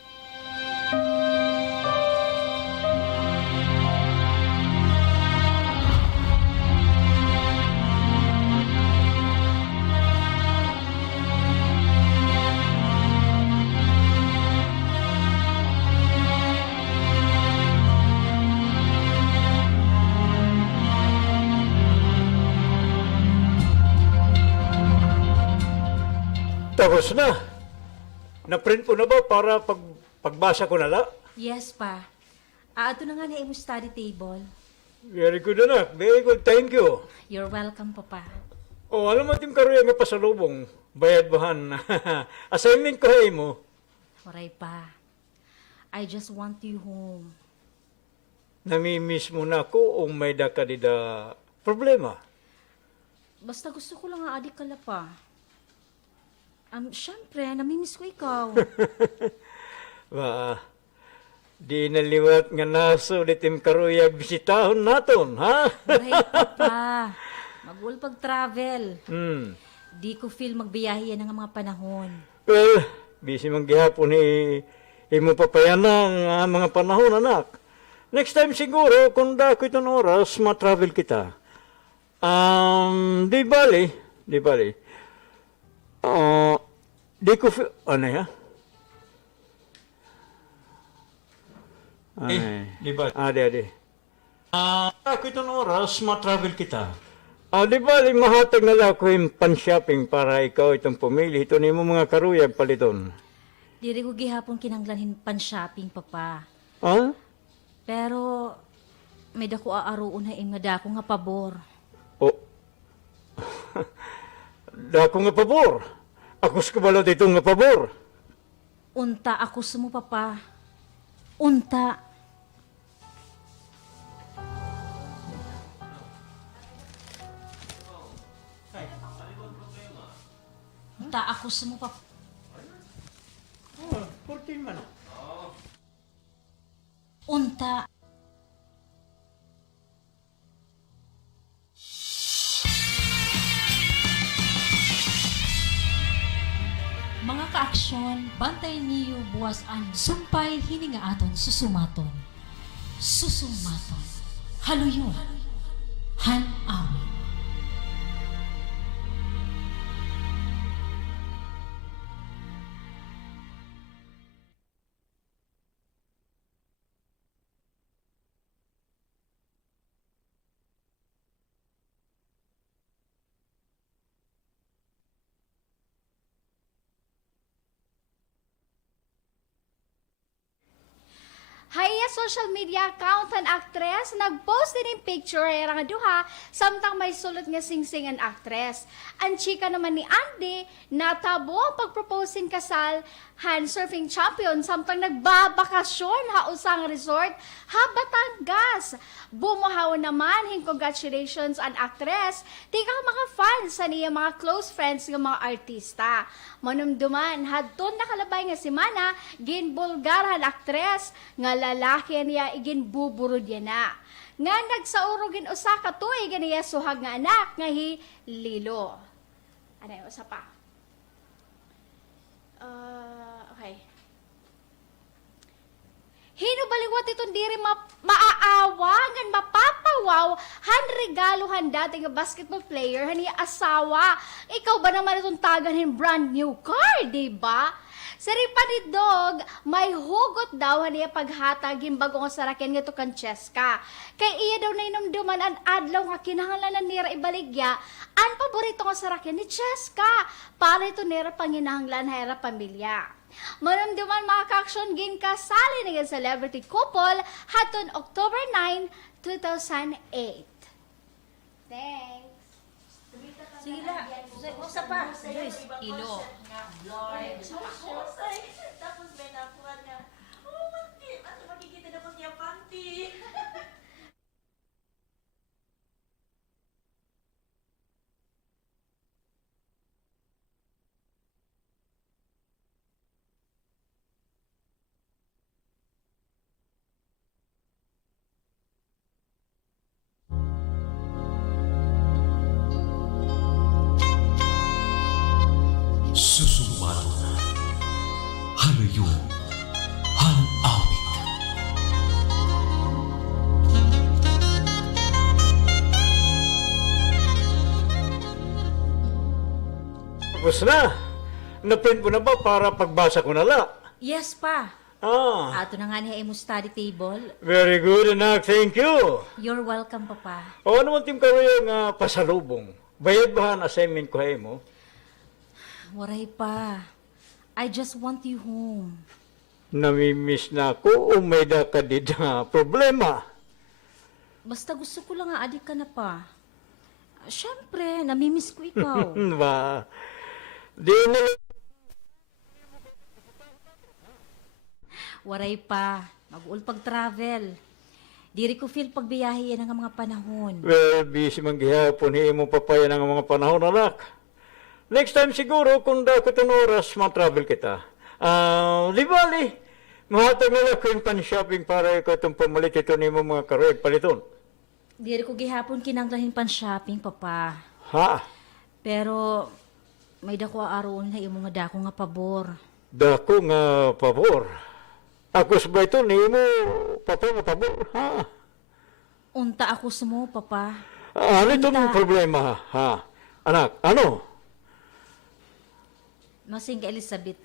Tapos na. Na-print po na ba para pagbasa ko na la? Yes, pa. Ato na nga na imo study table. Very good, anak. Very good. Thank you. You're welcome, papa. Oh, alam mo tim karoy nga pasalubong. Bayad bahan. Assignment ko hay mo. Oray pa. I just want you home. Namimiss mo na ako o may daka dida problema. Basta gusto ko lang nga adik kala pa. Siyempre, namimiss ko ikaw. Ba, di naliwat nga naso litim karuyag bisitahon naton, ha? Oray, papa. Mag-ulpag-travel. Di ko feel magbiyahe yan ng mga panahon. Well, busy man gihapon imo papayana ang mga panahon, anak. Next time siguro, kung dako itong oras, ma-travel kita. Di bali. Di ko ano ya? Di bali. Ade. Dako itong oras, ma-travel kita. Di bali, mahatag na lang ako yung pan-shopping para ikaw itong pumili. Ito ni mo mga karuyag paliton. Diri ko gihapon kinanglanhin pan-shopping, papa. Ha? Pero, may dako aaroon na nga dako nga pabor. Oh. Dako nga pabor. Ako sa kabalo dito nga pabor. Unta ako sa mo, papa. Unta. Unta ako sumo papa. Oh, 14 man. Unta. Mga kaaksyon, bantay niyo buwas an sumpay hininga aton susumaton. Susumaton. Haluyon. Han-awit. Haya social media account an actress nagpost din yung picture era nga duha samtang may sulot nga singsing an actress. Ang chika naman ni Andy natabo ang pagproposing kasal hand surfing champion samtang nagbabakasyon ha usang resort ha Batangas. Bumuhaw naman hing congratulations an actress tika mga fans sa niya mga close friends ng mga artista. Manumduman hadton nakalabay nga si Mana ginbulgarhan actress nga lalaki niya igin buburod yan na. Nga nagsaurogin usa ka tuig niya suhag nga anak nga hi Lilo. Ano yung usa pa? Okay. Hinubaliwat itong diri maaawa ngan mapapawaw han regalo han dati nga basketball player han iya asawa. Ikaw ba naman itong tagan hin brand new car, di ba? Sa Ripanidog, may hugot daw niya paghatag yung bagong sarakyan nga to kan Cheska. Kay iya daw na inumduman an adlaw nga kinahanglanan nira ibaligya an paborito nga sarakyan ni Cheska para ito nira panginahanglan hera pamilya. Manumduman mga ka-aksyon kasali ng celebrity couple haton October 9, 2008. Thanks. Sige la. Usa pa. Joyce. Ilo. Tapos may nakuha na, oh, mati, ano makikita na po niya panty. Susumaton. Haluyon. Han-awit. Tapos na. Na-print mo na ba para pagbasa ko na la? Yes pa. Ah, Ato na nga niya imo study table. very good, anak. Thank you. You're welcome, Papa. O ano man tim karoy nga pasalubong? Bayad ba ang assignment ko mo? Waray pa. I just want you home. Namimiss na ako o may dakadid na problema. Basta gusto ko lang nga adik ka na pa. Siyempre, namimiss ko ikaw. Ba, di na Waray pa. Mag-uul pag-travel. Diri ko feel pagbiyahe yan ang mga panahon. well, busy man gihapon mo papayan ang mga panahon, anak. Next time siguro, kung dako itong oras, ma-travel kita. Di bali, mahatag na lang ko yung pan-shopping para ikaw itong pamalit ito ni mo mga karoy, paliton. Diri ko gihapon kinanglahin pan shopping, Papa. Ha? Pero, may dako aron na imo nga dako nga pabor. Dako nga pabor. Ako sa ba ito ni mo, papa nga pabor, ha? Unta ako sumo, Papa. Ano itong Unta. problema, ha? Anak, ano? Masing ka Elizabeth.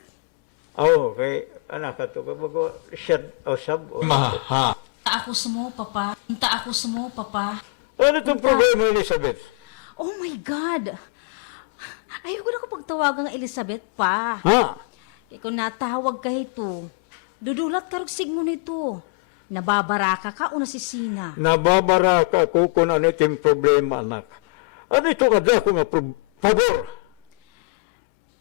Okay, anak, ito ka bago, siyad o sab o... Ha? Unta ako sumo papa. Unta ako sumo papa. Ano itong problema, Elizabeth? Oh my God! Ayoko na ko pagtawagan ng Elizabeth pa. Ha? Kaya kung natawag ka ito, dudulat ka rin sigmo nito. Nababaraka ka o nasisina. Nababara ka ko kung ano itong problema, anak. Ano ito ka dako nga pabor?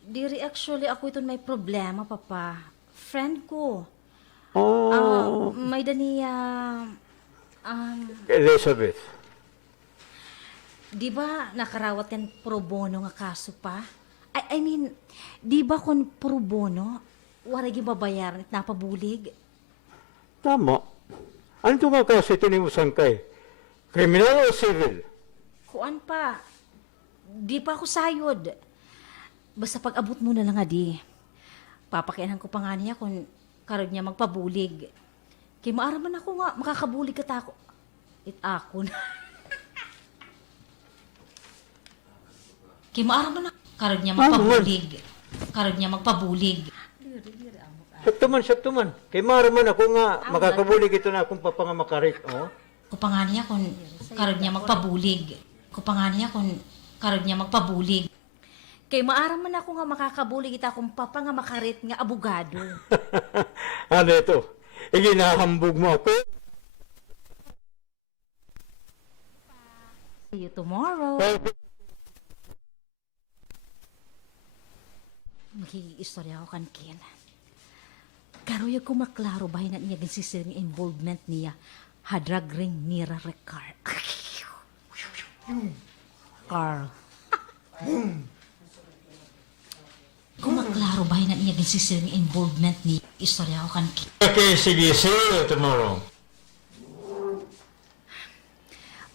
Diri actually ako ito may problema, Papa. Friend ko. Oh, May daniya... Elizabeth. di ba nakarawat yan pro bono nga kaso pa? I mean, di ba kon pro bono, waray gibabayaran at napabulig? Tama. Ano ito nga kasi ito ni Musangkay? Kriminal o civil? Kuan pa, di pa ako sayod. Basta pag abot mo na lang adi, papakianan ko pa nga niya kung karag niya magpabulig. Kaya maaraman ako nga, makakabulig ka tako. Ako na. Kaya maaraman ako, karag niya magpabulig. Karag niya magpabulig. Sakto man. Kay maraman ako nga, makakabulig ito na akong papangamakarit. Oh. Kupangan niya kung karag niya magpabulig. Kupangan niya kung karag niya magpabulig. Kay maaraman ako nga makakabulig ita kung papangamakarit nga abogado. Ano ito? Iginahambog mo ako? See you tomorrow. Maghigistorya ako kan Ken. Karoy ko maklaro bahay na niya gansisir ng involvement niya hadrag ring nira rekar. Carl. Kung maklaro bahay na niya gansisir ng involvement niya istorya ako kan Ken. Okay, sige. See you tomorrow.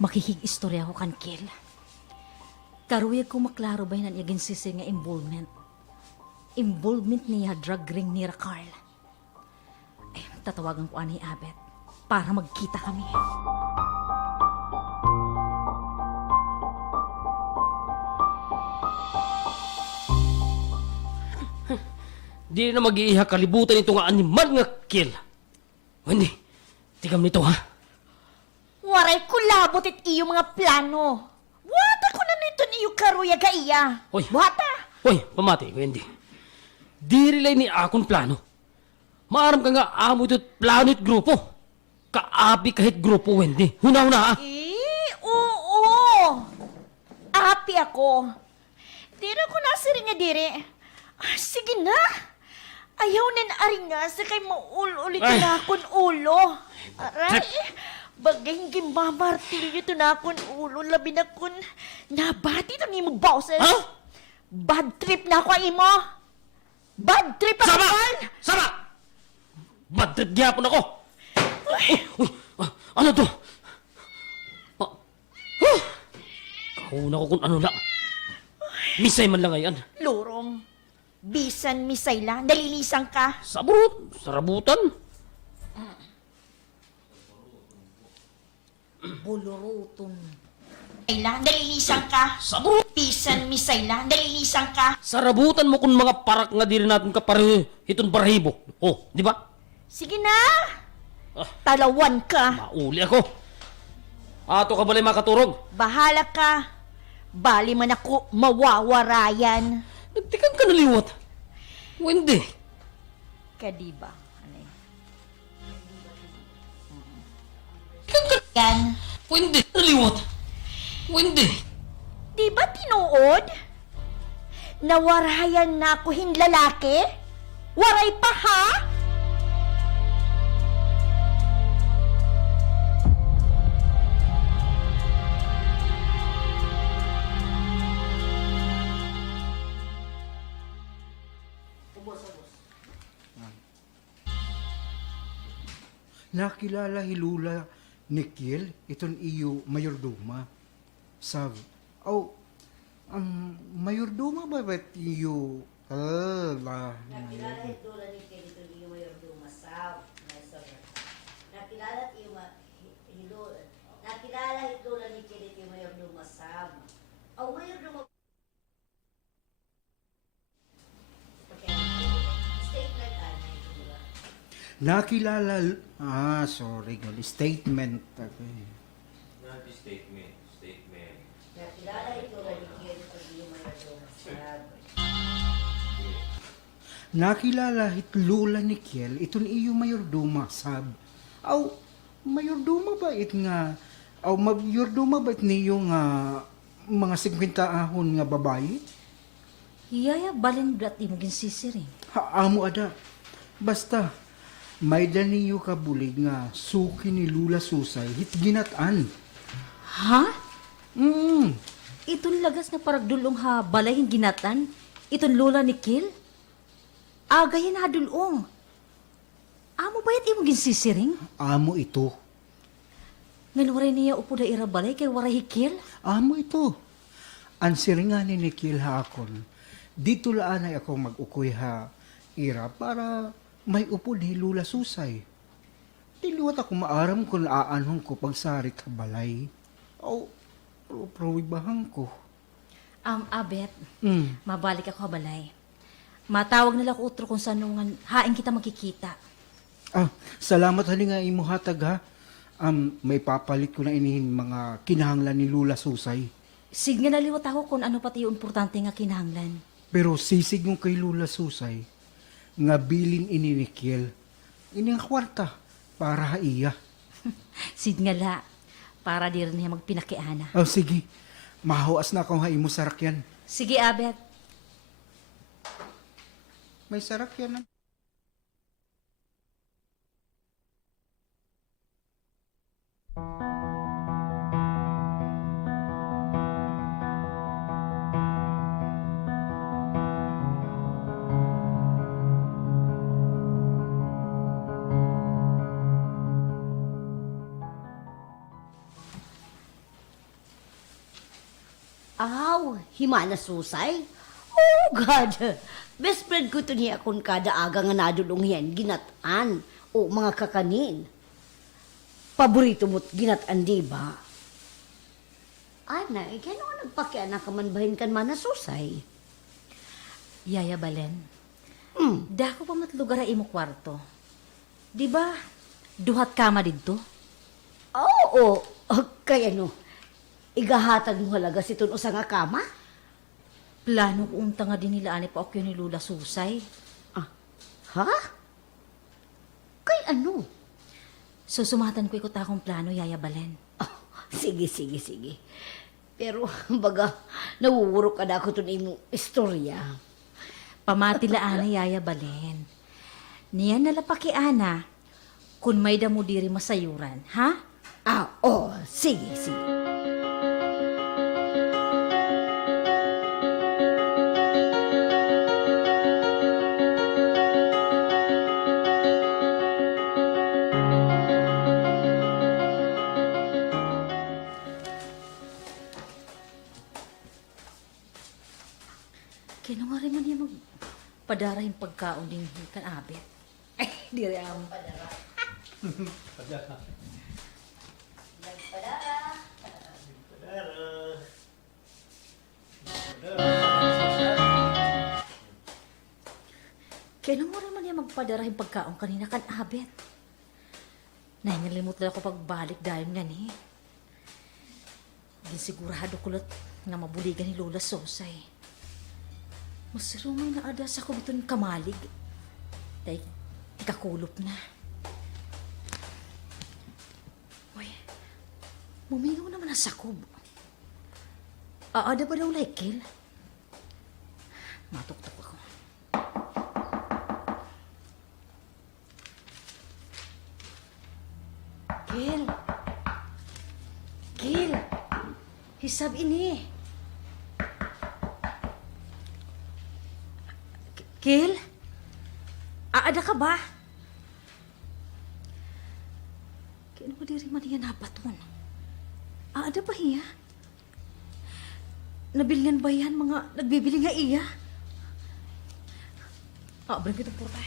Makikigistorya ako kan Kel. Karoy ko maklaro bahay na niya gansisir ng involvement. Involvement niya drug ring nira Carl. Ay, tatawagan ko ani Abet para magkita kami. Di na mag-iiha kalibutan ito nga animal nga kill. Wendy, tigam nito ha. Waray kulabot it iyo mga plano. Wata ko na nito niyo karuya ga iya. Hoy. Wata. Hoy, pamati, Wendy. Di rilay ni akong plano. Maaram ka nga amo ito't plano it grupo. Kaabi kahit grupo, Wendy. Huna-huna ha. Oo. Api ako. Dira ko nasirin nga dire. Sige na. Ayaw nin aring nga sa kay maul-ulit Ay. na akong ulo. Aray. Bagay gimamartilyo to na akong ulo. Labi na kun nabati to ni mo boses. Ha? Bad trip na ako imo. Bad trip ako. Sama! Bad trip gyapon ako. Uy, ano to? Kahuna ko kung ano lang. Misay man lang ngayon. Lorong. Bisan misayla. Nalilisang ka. Sarabutan. Buluruton. Misayla. Nalilisang ka. Bisan misayla. Nalilisang ka. Sarabutan mo kung mga parak nga di rin natin kapareho iton barahibo. Oh, di ba? Sige na. Talawan ka. Mauli ako. Ato ka balay makaturog. Bahala ka. Bali man ako mawawarayan. Nagtikan ka naliwat. Wendy. Kadiba. Ano yun? Tikan ka. Yan. Wendy. Naliwat. Wendy. Di ba tinuod? Nawarayan na ako hinlalaki? Waray pa ha? Nakilala hilula ni Kiel, iton iyo mayordoma. Sabi, ang mayordoma ba ba't iyo? Nakilala ito lang ni Kiel, ito niyo mayordoma sa nakilala ito lang ni Kiel, ito mayordoma sa mayordoma statement ito diba? Nakilala, sorry, statement. Okay. Nakilala ito lang ni Kiel, ito niyo mayordoma sa Nakilala hitlula ni Kiel, iton iyo mayordoma sab. Mayordoma ba it nga? Mayordoma ba it niyo nga mga 50 ahon nga babae? Iyaya balin blat di mo ginsisiring. Amo ada. Basta, may daniyo kabulig nga suki ni Lula Susay hit ginatan. Ha? Mm. Itong lagas na paragdulong ha balahin ginatan, Iton lola ni Kil? Agayan na dulong. Amo bayat imo ginsisiring? Amo ito. Ngan waray niya upo da irabalay kay waray hikil? Amo ito. Ang siringanin ni Kilha akon, dito laan ay ako mag-ukoy ha ira para may upo di lula susay. Tiluwat ako maaram kung aanhong ko pagsari ka balay. O, pro-proibahang ko. Abet, Mm. mabalik ako balay. Matawag nila ko utro kung saan nungan hain kita magkikita. Salamat hali nga imo hatag ha. May papalit ko na inihin mga kinahanglan ni Lula Susay. Sige nga naliwat ako kung ano pati yung importante nga kinahanglan. Pero sisig yung kay Lula Susay, nga bilin ini ni Kiel, ini nga kwarta, para ha iya. Sige nga la, para di rin niya magpinakiana. Sige, mahawas na akong haimo sarakyan. Sige, Abet. May sarakyan na. Aw, himana susay? Oh, God. Best friend ko to niya kung kada aga nga nadulong yan, ginatan o mga kakanin. Paborito mo't ginatan, di ba? Ana, kaya naman nagpakianak ka man bahin kan mana susay? Yaya Balen, Hmm. dako pa matlugar imo kwarto. Di ba, duhat kama dito? Oo, kaya no, igahatag mo halaga si Tun usa nga kama? Plano ko unta nga din nila ani pa okyo ni Lula Susay. Ha? Kay ano? Susumatan ko ikot akong plano, Yaya Balen. Sige. Pero, baga, nawuwuro ka na ako itong imong istorya. Pamatilaan na Yaya Balen. Niyan nalapakiana, kung may damo diri masayuran, ha? Sige. Kaya nga rin man niya magpadara yung pagkaon din kan Abet. Ay, di rin ako. Kaya nga rin man niya magpadara yung pagkaon kanina kan Abet. Nahingalimot lang ako pagbalik dahil nga ni. Ginsigurado kulot nga mabuligan ni Lola Sosay. Masarumay na adas ako biton kamalig. Dahil ikakulop na. Uy, mumingaw naman ang sakob. Aada ba daw laikil? Matuktok ako. Kil! Hisab ini. Kil? Aada ka ba? Kaya mo diri man yan napaton. Aada ba hiya? Nabilingan ba yan mga nagbibili nga iya? Abang kita porta.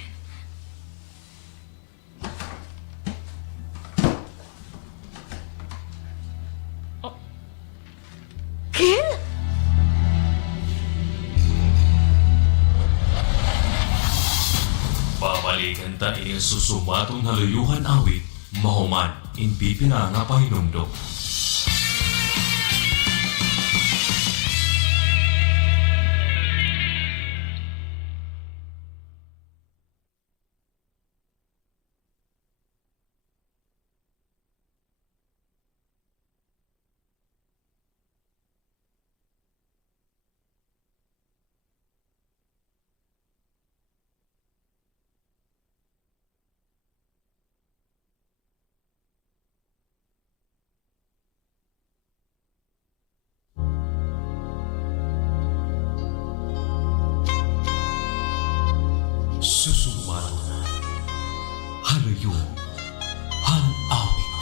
Kil? Babalikan ta ining susumatong haluyuhan awit, mahuman, in pipila nga pahinumdom. susumaton. Haluyon, hanawit.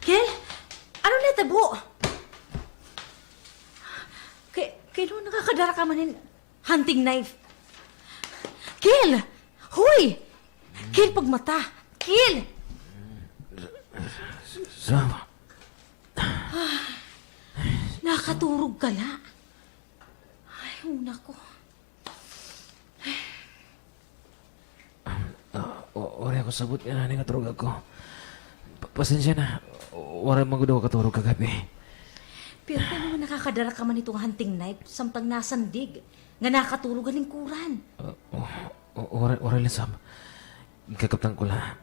Kel, ano na tabo? Kaya nakakadara ka manin hunting knife. Kel! Hoy! Kel, pagmata! Kel! Sama. Nakaturog ka na. Ay, una ko. Wala ako sabot nga nga turog ako. Pasensya na. Wala magudaw ka turog kagabi. Pero kung naman nakakadara ka man itong hunting knife, samtang nasandig, nga nakatulog ang lingkuran. Wala lang, Sam. Kakaptan ko lang.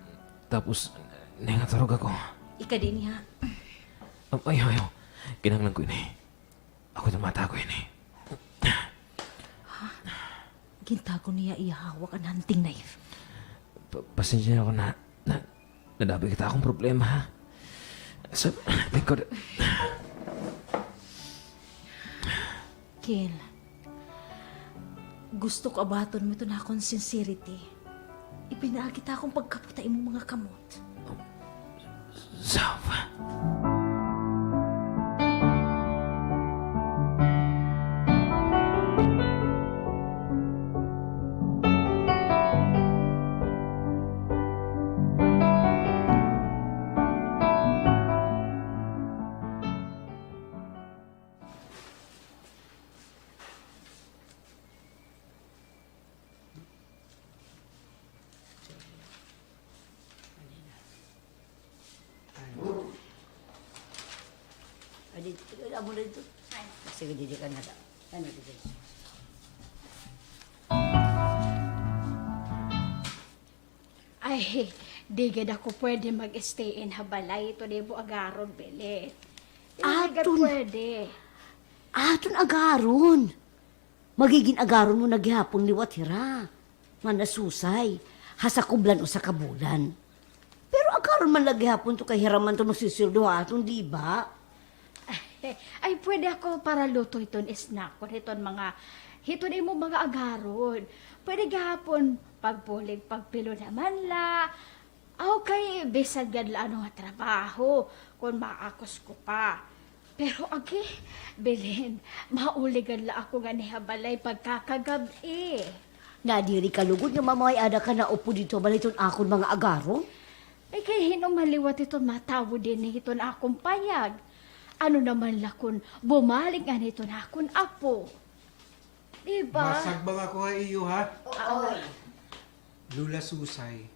Tapos, nangaturog ako. Ika din ha. Ayaw. Kinanglan ko ini. Ako tumata ko ini. Gintago niya ihawak ang hunting knife. Pasensya ako na nadabi kita akong problema, ha? Sa likod. Kel, gusto ko abaton mo ito na akong sincerity. Ipinaagita akong pagkaputay mo mga kamot. Sawa. Amo na dito. Sige, didi ka na. Ano didi? Ay, di gid ako pwede mag-stay in Habalay. Ito di mo agaron, Belit. Aton. Pwede. Aton agaron. Magiging agaron mo naghihapon ni Watira. Nga nasusay. Hasakublan o sa kabulan. Pero agaron man naghihapon to kay hiraman to nagsisildo aton, di ba? Ay, pwede ako para luto iton snack. Kung iton mga, iton mo mga agaron. Pwede gahapon, pagpulig, pagpilo naman la. Okay, bisag gadla ano nga trabaho. Kung maakos ko pa. Pero agi, Belen, mauligan la ako nga ni Habalay pagkakagabi. Nadiri ka lugod nga mamay ada ka na upo dito baliton akon mga agaron. Ay kay hinumaliwat iton matawo din ni iton akong payag. Ano naman la kun bumalik nga nito na akong apo. Diba? Masag ba ako ha iyo ha? Oo. Lula Susay,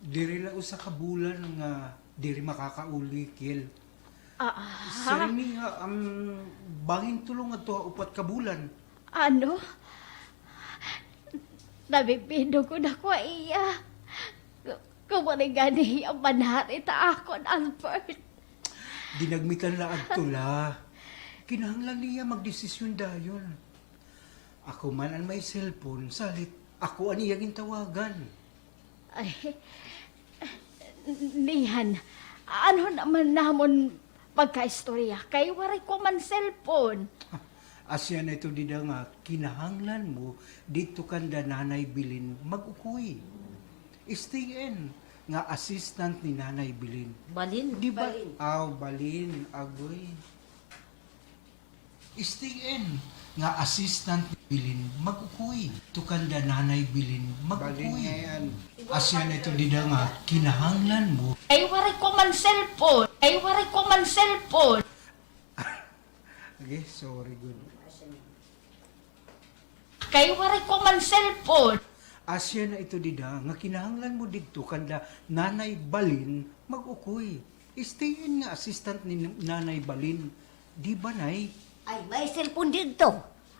diri la usa ka bulan nga diri makakauli Kel. Sir niya, bangin tulong ato upat ka bulan. Ano? Nabipindo ko na ko iya. Kumarigani ang manari ta akon, Albert. Dinagmitan la agtula. Kinahanglan niya magdesisyon dayon. Ako man ang may cellphone, salit ako aniya gintawagan. Ay, Nihan, ano naman namon pagka-istorya? Kay waray ko man cellphone. Asya na ito dida nga, kinahanglan mo, dito kanda Nanay Bilin mag-ukoy. Stay in, nga assistant ni Nanay Bilin. Balin? Di ba? Balin, agoy. Stay in, nga assistant ni Bilin mag-ukoy. Tukanda Nanay Bilin mag-ukoy. Asya na ito dida nga, kinahanglan mo. Kay waray ko man cellphone. Kay waray ko man cellphone. Okay, sorry, good. Kay waray ko man cellphone. Asya na ito dida, nga kinahanglan mo dito kanda Nanay Balin mag-ukoy. Stay in nga assistant ni Nanay Balin. Di ba, Nay? Ay, may cellphone dito.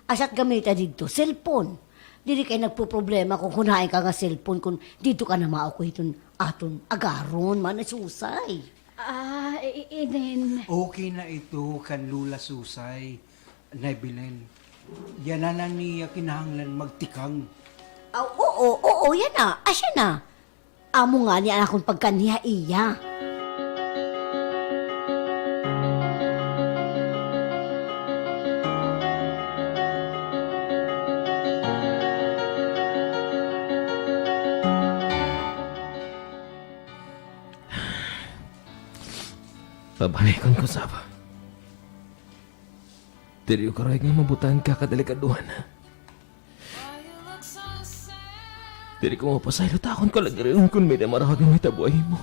Asat gamita dito, cellphone. Dili kay nagpo-problema kung kunain ka nga cellphone kung dito ka na maukoy iton aton agaron man nasusay. Inen. Okay na ito kan Lula Susay, Nay Bilin. Yan na niya kinahanglan magtikang. Oo, yan na. Asya na. Amo nga niya akong pagkaniya iya. Kabalikan ko sab. Diri ko rin nga mabutan ka kadalikaduhan. Diri ko mapasaylo takon ko lang rin kung may namarahag ang may tabuay mo.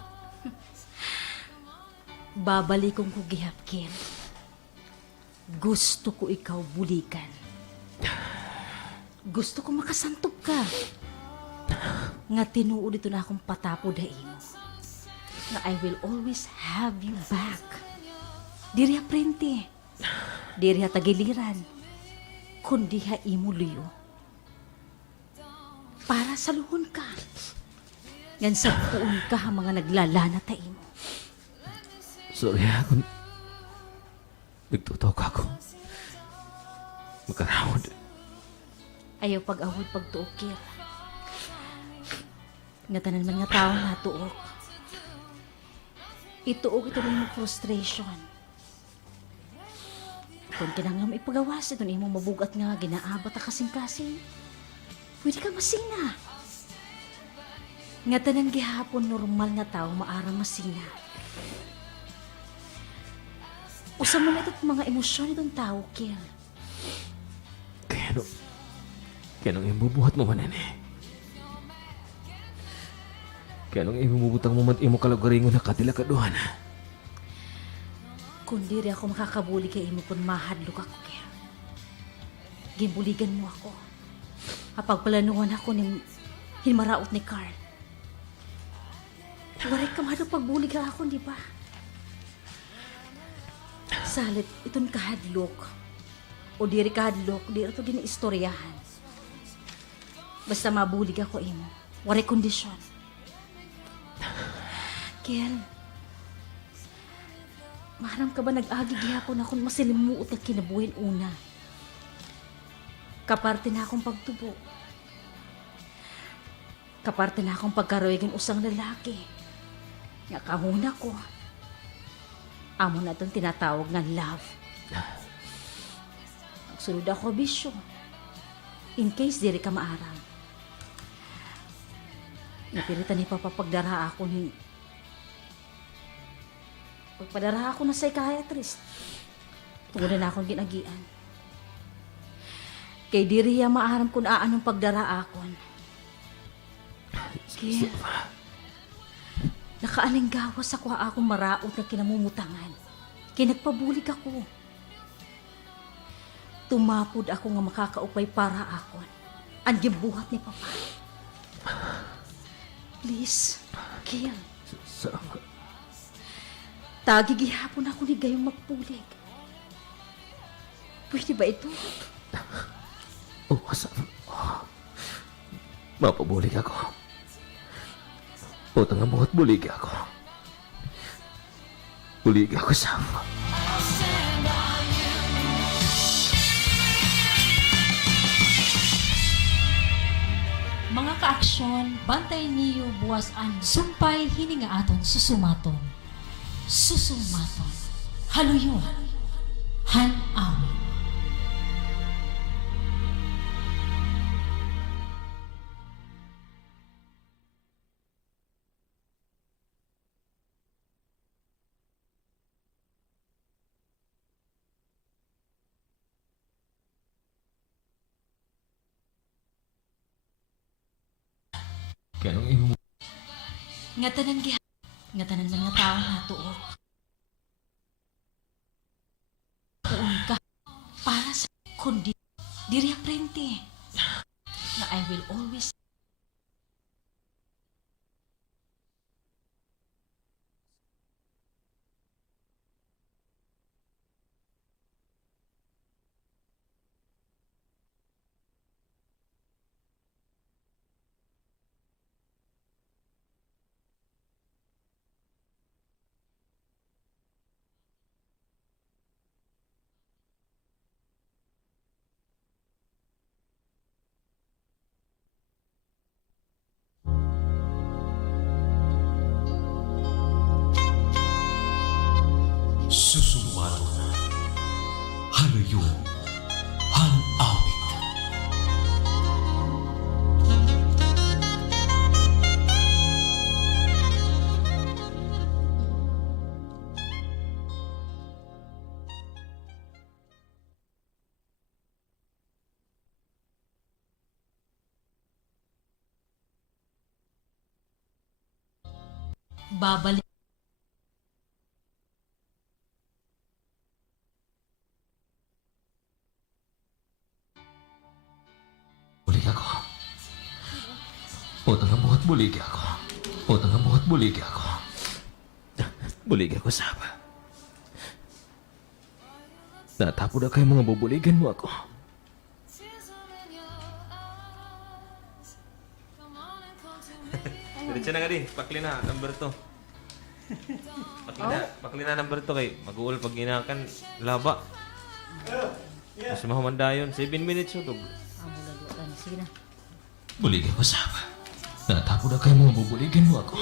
Babalik kong kugihap, Kim. Gusto ko ikaw bulikan. Gusto ko makasantog ka. Nga tinuod ito na akong patapo dahin. Nga I will always have you back. Diri ha prente. Diri ha tagiliran. Kundi ha imo luyo. Para sa luhon ka. Yan sa puon ka ha mga naglalana ta imo. Sorry ako. Nagtutok ako. Makarawad. Ayaw pag-awod pagtuokir. Nga tanan man nga tao na tuok. Ituok ito rin mo frustration. Kung kinangam ipagawas ito na imo mabugat nga ginaabat a kasing-kasing, pwede ka masina. Nga tanan gihapon normal nga tao maarang masina. Usa mo na ito't mga emosyon itong tao, Kiel. Kaya nung ibubuhat mo manan eh. Kaya nung ibubutang mo man imo kalagaringon na katilakaduhan. Kung di rin ako makakabuli kay imo kung mahadlok ako, Kiel. Gimbuligan mo ako. Kapag palanuhan ako ni hinmaraot ni Carl. Waray ka mahadlok pagbuli ka ako, di ba? Salit, itong kahadlok. O diri kahadlok, diri ito ginaistoryahan. Basta mabulig ako imo. Waray kondisyon. Kiel, maharam ka ba nag-agi gihapon akong masilimuot na kinabuhin una? Kaparte na akong pagtubo. Kaparte na akong pagkaroyagin usang lalaki. Nga kahuna ko. Amo na itong tinatawag nga love. Nagsunod ako bisyo. In case diri ka maarang. Napilitan ni Papa pagdara ako ni... Pagpadara ako na psychiatrist. Tungod na akong ginagian. Kay diri ya maaram kung aanong pagdara akon. Kaya... Nakaaling gawas ako akong maraot na kinamumutangan. Kaya nagpabulig ako. Tumapod ako nga makakaupay para akon. Ang gibuhat ni Papa. Please, Kiel. Tagi gihapon ako ni gayong magpulig. Pwede ba ito? Mapabulig ako. Utang ang buhat bulig ako. Bulig ako sa... Mga kaaksyon, bantay niyo buwas ang sumpay hininga aton susumaton. Susumaton. Haluyon. Han-awit. Kaya nung imo... Nga tanan man nga tao na tuok. Tuon ka para sa kundi diri prente. Na I will always Susumato. Haluyon. Han-awit. babalik Bulig ako. O nga buhat bulig ako. O nga buhat bulig ako. Bulig ako, Saba. Natapo na kayo mga bubuligan mo ako. Diretso na nga di. Pakli na. Number 2. Pakli na number 2 kay mag-uul pag ginakan laba. Mas mahumandayon. 7 minutes utog. Sige na. Bulig ako, Saba. Natapo na kayo mga bubuligan mo ako.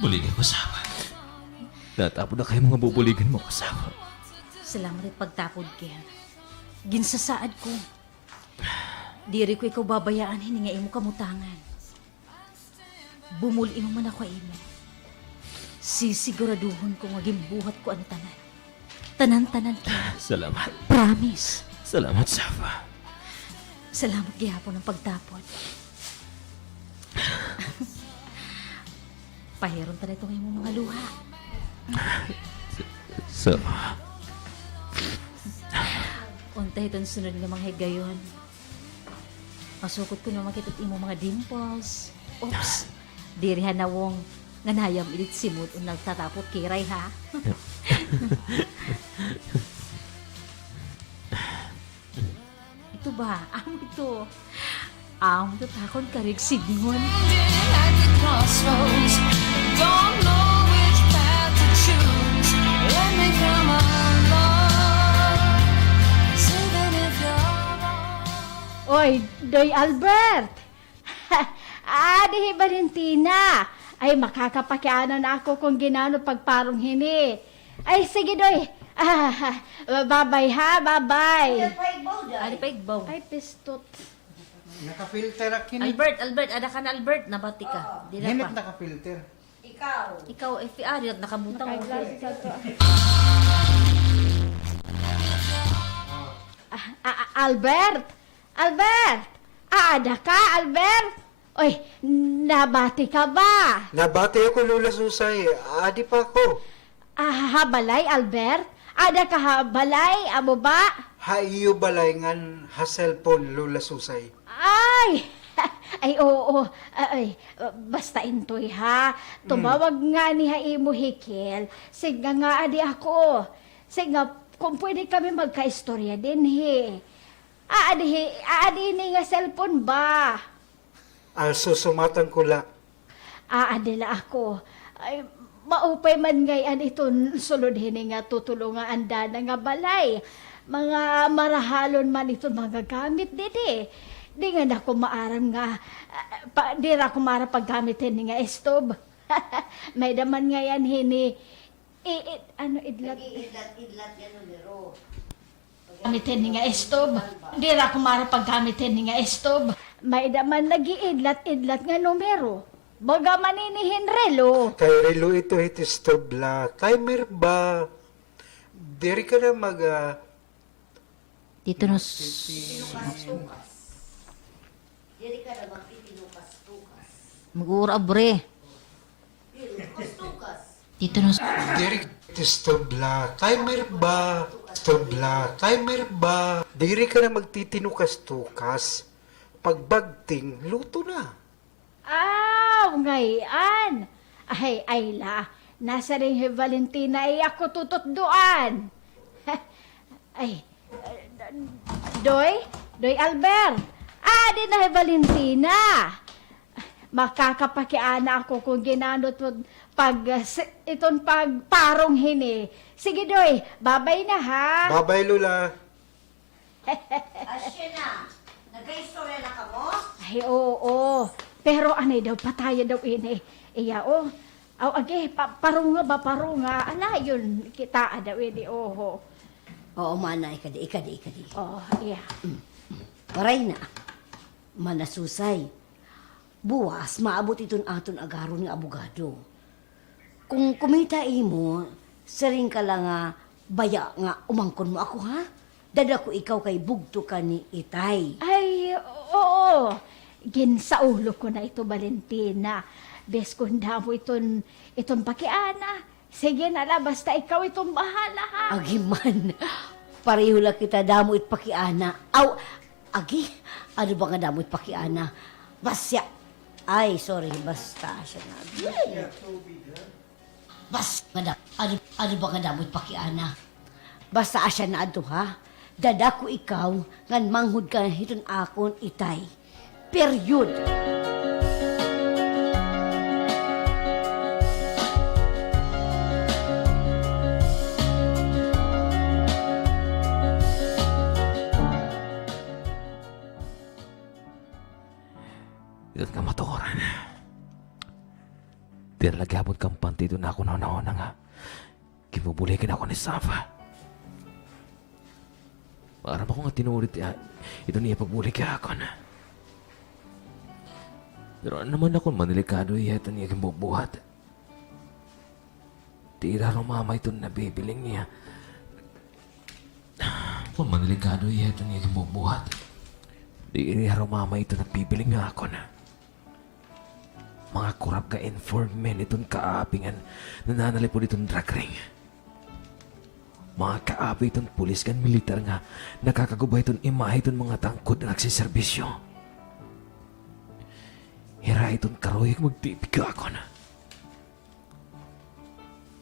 Bulig ako, Saba. Natapo na kayo mga bubuligan mo ako, Saba. Salamat at pagtapod kaya. Ginsasaad ko. Diri ko ikaw babayaan hininga imo kamutangan. Bumuli mo man ako imo. Sisiguraduhon ko nga gimbuhat ko ang tanan. Tanan-tanan kaya. Salamat. Promise. Salamat, Saba. Salamat gihapon ng pagtapod. Pahiron ta itong imong mga luha. Saba. Untay itong sunod nga mga higayon. Masukot ko na makita imo mga dimples. Oops. Diri hanawong nga nayam ilit simut o nagtatapot kiray ha. Ito ba? Amo ito. Amo ito takon karig sidngon. Oy, Doy Albert! Dihi Valentina! Ay, makakapakianan na ako kung ginano pagparong hini. Ay, sige, Doy. Bye-bye ha, bye-bye. Ano pa igbaw? Ay, pistot. Nakafilter ak hinit. Albert, ada ka na Albert, nabati ka. Di na Hinit pa. nakafilter. Ikaw, FPR, yun, nakabutang mo. Albert! Albert! Ada ka, Albert? Oy, nabati ka ba? Nabati ako, Lula Susay. Adi pa ako. Habalay, Albert? Ada ka habalay, amo ba? Haiyo balayngan ha cellphone, Lula Susay. Ay! Ay, oo. Ay, basta intoy ha. Tumawag nga ni Haimo Hikil. Siga nga adi ako. Siga, kung pwede kami magka-istorya din he. Aadi ni nga cellphone ba? Also, sumatan ko la. Adila ako. Ay, maupay man ngayon ito sulod hini nga tutulungan anda na nga balay. Mga marahalon man ito mga gamit didi. Di nga na ko maaram nga, di ra ko maaram paggamitin ni nga stove. May daman ngayon hini, idlat? Idlat yan nero. Gamitin ni nga stove. Di ra ko maaram paggamitin ni nga stove. May daman nag-iidlat-idlat nga numero. Baga maninihin relo. Kay relo ito stove la. Timer ba? Diri ka na mag... Dito nos... Mag-uura bre. Dito nos... Diri stove la. Timer ba? Stove la. Timer ba? Diri ka na magtitinukas-tukas. Pagbagting, luto na. Ngayon. Ay, Ayla. Nasa rin si Valentina ay ako tututduan. Ay, Doy Albert. Di na si Valentina. Makakapakiana ako kung ginanot itong pagparong hini. Sige, Doy. Babay na, ha? Babay, Lula. Asya na. Nagka-istorya na ka mo? Ay, oo. Pero anay daw, pataya daw ini. Iya, oh. Age, parunga ba, parunga. Ala, yun, kita daw ini, oh. Oo, mana, ikadi. Oh, iya. Paray na. Manasusay. Buwas, maabot iton aton agaron nga abogado. Kung kumita imo, saring ka lang nga, baya nga, umangkon mo ako, ha? Dada ko ikaw kay bugto ka ni Itay. Ay, oo. Ginsaulo ko na ito, Valentina. Bes kung mo itong pakiana. Sige na la, basta ikaw itong bahala, ha? Agi man, pareho lang kita damo it pakiana. Aw, agi, ano ba nga damo it pakiana? Basya, ay, sorry, basta siya na. Ano ba nga damo it pakiana? Basta siya na ato, ha? Dadako ikaw, ngan manghud ka hiton akon itay. Period. Itot ka matukoran. Tira lagi abot kang panti doon ako na nga. Kimubulikin ako ni Safa. Parang ako nga tinulit ito niya pagbulik ako na. Pero naman ako manilikado ito niya kimbubuhat. Tira rumama ito na bibiling niya. Kung manilikado ito niya kimbubuhat. Tira rumama ito na bibiling nga ako na. Mga kurap ka informant itong kaapingan nananalip po itong drug ring. Mga kaapi itong pulis kan militar nga nakakagubay itong imahe itong mga tangkod na nagsiservisyo. Hira itong karoyek magtipig ako na.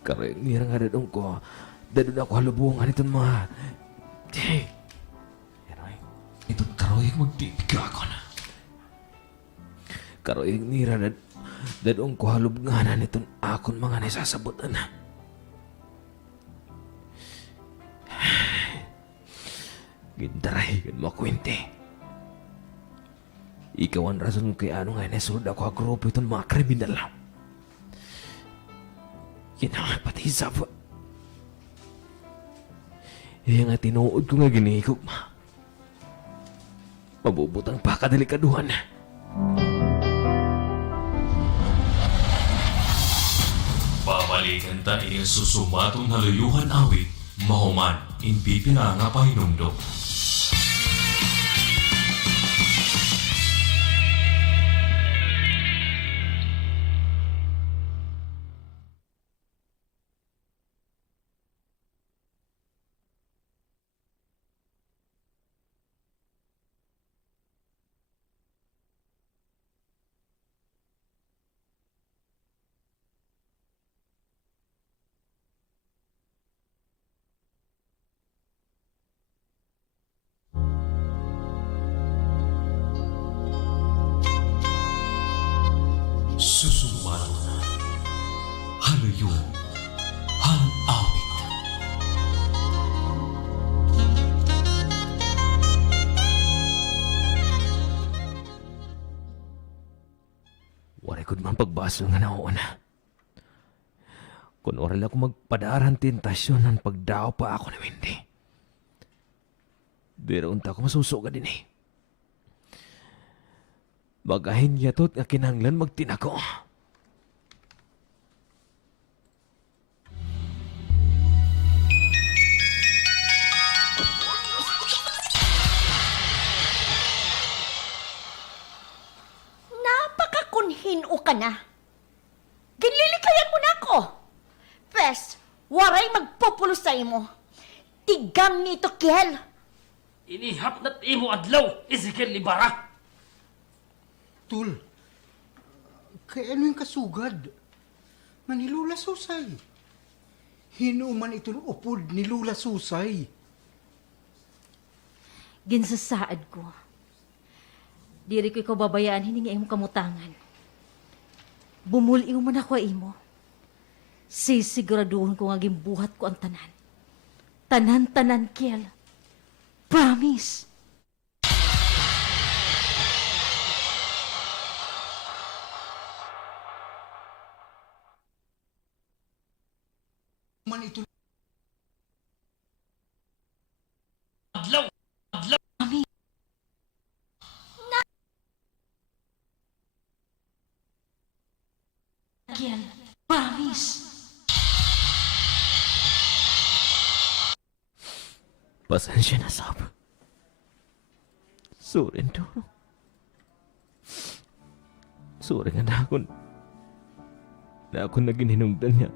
Karoyek nira nga dadong ko, dadon ako halubungan itong mga... Itong karoyek magtipig ako na. Karoyek nira dadong ko halubunganan itong akon mga nasasabutan na. Gindaray, gan makwente. Ikaw ang rason kay ano nga nasulod ako agrupo itong mga kriminal. Yan ang pati Safa. Yan nga tinuod ko nga ginihigog ma. Mabubutang pa kadalikaduhan. Babalikan ta iyang susumatong haluyuhan awit, mahuman, in pipila nga pahinumdok. Susumatong haluyuhan awit. Waray ko man pagbaso nga naon. Kung oral ako magpadaran tentasyon ng pagdao pa ako na hindi. Pero unta ko masusuga din eh. Bagahin yatot nga kinanglan magtinako. Napakakunhin o ka na. Ginlilikayan mo na ako. Pes, waray magpupulos sa imo. Tigam nito, Kiel. Inihap na't imo adlaw, Ezekiel Libara. Tul, kay ano yung kasugad? Manilula susay. Hinuman itong upod ni Lula Susay. Ginsasaad ko. Diri ko ikaw babayaan, hininga imong kamutangan. Bumuliw man ako imo. Sisiguraduhon ko nga gimbuhat ko ang tanan. Tanan-tanan, Kiel. Promise. Man ito Adlaw! Kiel. Promise. Pasensya na, Sab. Surin to. Sorry nga na ako naging hinungdan niya.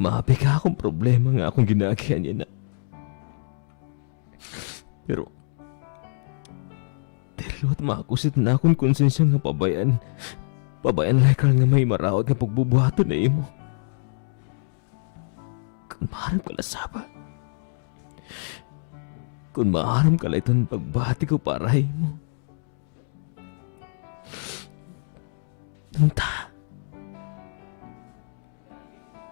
Maapi ka akong problema nga akong ginagayan niya na. Pero, dahil at makusit na akong konsensya nga pabayan like nga may marawat nga pagbubuhato na imo. Kung maharam ka lasaba. Kung maharam ka lang pagbati ko para mo. Nunta.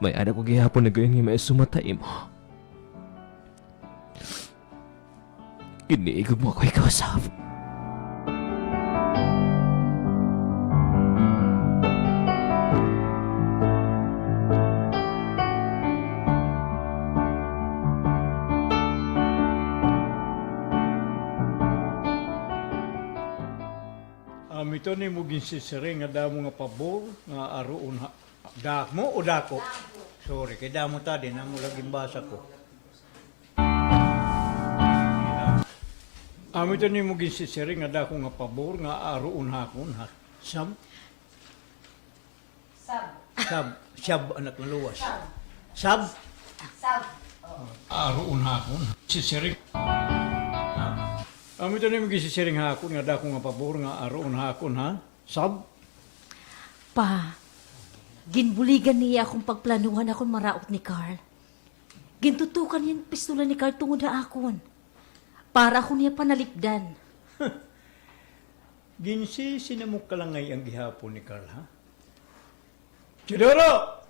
May anak ko gihapon na gayon nga may sumatay mo. Iniigog mo ako ikaw, Sav. Ito ni mo ginsisiring nga damo nga pabor nga aroon dak mo o dako? Sorry, kay damo ta din amo laging basa ko. Ito ni mo ginsisiring nga dako nga pabor nga aroon hakon ha. Sab anak na luwas. Sab aroon hakon. Sisiring. Ito na yung gisisiring hakon nga dako nga pabor nga aroon hakon ha? Sab? Pa, ginbuligan niya akong pagplanuhan akong maraot ni Carl. Gintutukan yung pistola ni Carl tungod na akon. Para ako niya panalikdan. Ginsisi na mo kalangay ang gihapon ni Carl ha? Chidoro!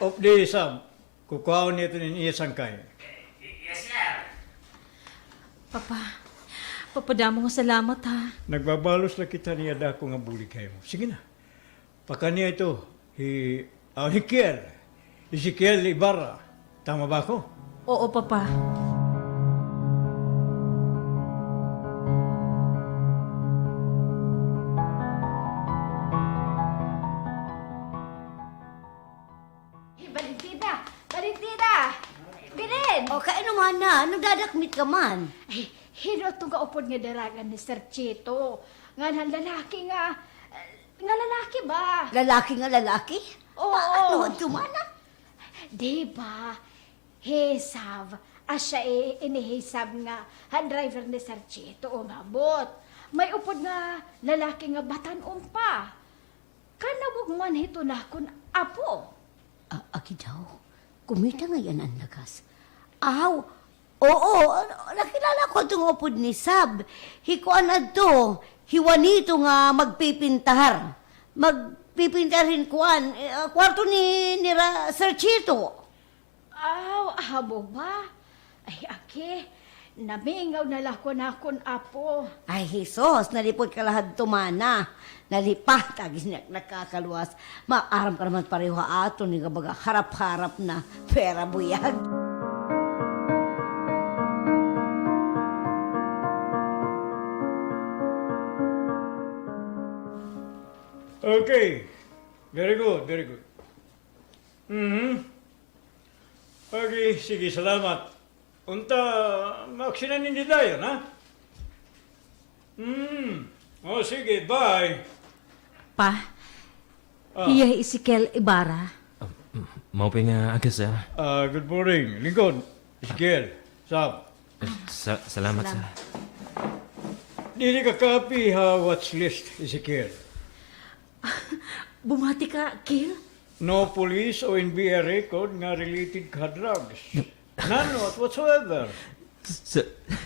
Of the Sab, kukuhaon niya ito ng iyasangkay. Papadamo nga salamat ha. Nagbabalos na kita niya dako nga buligay mo. Sige na. Pakanya ito, Ezekiel Ibarra. Tama ba ako? Oo, Papa. Valentina! Birin! O, kaino man na? Ano dadakmit ka man? Ay, hino itong kaupod nga daragan ni Sir Chito. Nga lalaki nga lalaki ba? Lalaki nga lalaki? Oo. Ano ito man ah? Diba? Hesav. Asya inihisab nga han driver ni Sir Chito umabot. May upod nga lalaki nga batan pa. Kanabog man hito na kun apo. Aki daw. Kumita nga yan ang lakas. Aw, oo, nakilala ko itong upod ni Sab. Hikuan na to, hiwanito nga magpipintahar. Magpipintarin kuan, kwarto ni Sir Chito. Aw, ahabo ba? Ay, aki, namingaw na lako na kun apo. Ay, Jesus, nalipod ka lahad tumana. Nalipat, agis nakakaluwas. Maaram ka naman pareho ato ni kabaga harap-harap na pera buyag. Okay. Very good, very good. Okay, sige, salamat. Unta, maksinan hindi tayo, ha? Oh, sige, bye. Pa, hiya Ezekiel Ibarra. Maupi nga aga, sir. Good morning. Lincoln, Ezekiel, Sab. Salamat, sir. Dili ka copy ha watch list, Ezekiel. Bumati ka, Kil? No police o NBI record nga related ka drugs. None whatsoever.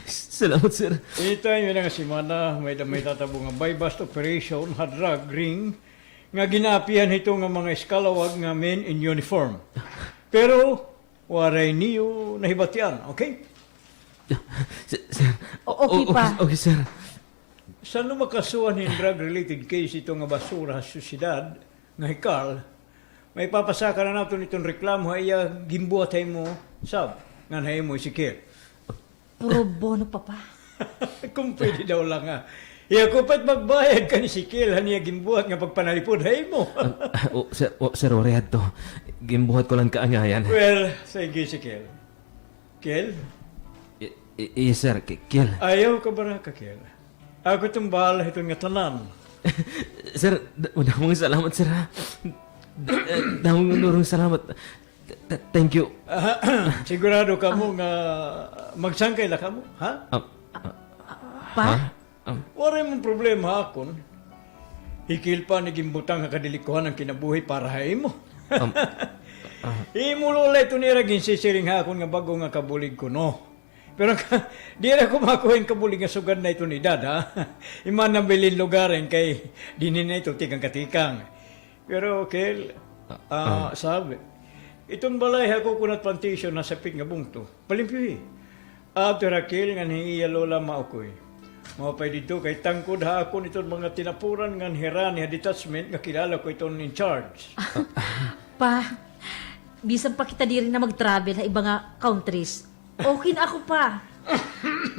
Salamat, sir. Anytime yun nga simana, may tatabo nga by bust operation, ha drug ring, nga ginapihan ito nga mga eskalawag nga men in uniform. Pero, waray niyo nahibatian, okay? Okay pa. Okay, sir. Saan no makasuhan yung drug-related case ito nga basura sa syudad, nga hikal, may papasaka na nato nitong reklamo, iya gimbuhat mo, Sab, nga na mo Ezekiel. Puro bono, Papa. Kung pwede daw lang nga. Iya ko pa't magbayad ka ni Ezekiel, haniya gimbuhat nga pagpanalipod, hay mo. Sir, wariyad to. Gimbuhat ko lang kaangayan. Well, sige Ezekiel. Kel, Yes, sir. Kiel. Ayaw ka ba Kel? Ako itong bahala itong nga tanan. Sir, damang salamat, sir. Damang nurong salamat. Thank you. Sigurado ka mo nga magsangkay na ka mo, ha? Pa? Wala mong problema akon. Hikil pa naging butang nga kadilikuhan ang kinabuhi para ha imo. Imo lula ito nira ginsisiring ha akon nga bago nga kabulig ko, no? Pero di na ko makuha yung kabulig nga sugad na ito ni Dad, ha? Iman na bilin lugarin kay dinin na ito tikang-katikang. Pero, Kel, sabi, itong balay ako kunat plantation na sa ping nga bungto. Palimpyuhi. After Kel, nga hiiya lola maukoy. Mapay dito kay tangkod ha ako nitong mga tinapuran nga hirani ha detachment nga kilala ko itong in charge. Pa, bisan pa kita di rin na mag-travel sa iba nga countries. Okay na ako pa.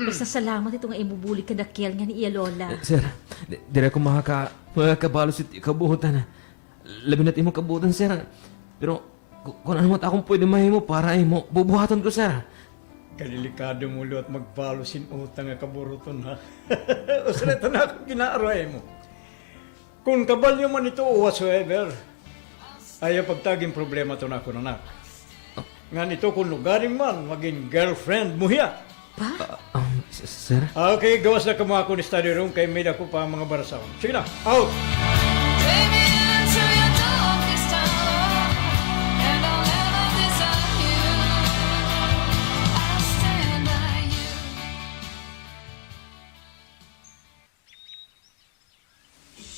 Basta salamat ito nga imubuli ka na Kiel nga ni iya lola. Sir, di na ako makakabalo sa kabuhutan. Labi na't imong kabuhutan, sir. Pero kung ano mat akong pwede mahimo para imo, bubuhatan ko, sir. Kalilikado mo lo at magpalusin utang nga kaburuton ha. O salita na ako ginaaroy mo. Kung kabalyo man ito o whatsoever, ayaw pagtaging problema to na ako nanak. Nga nito kung lugaring man, maging girlfriend mo hiya. Sir? Okay, gawas na kamo ako ni study room kay may ako pa mga barasaon. Sige na, out!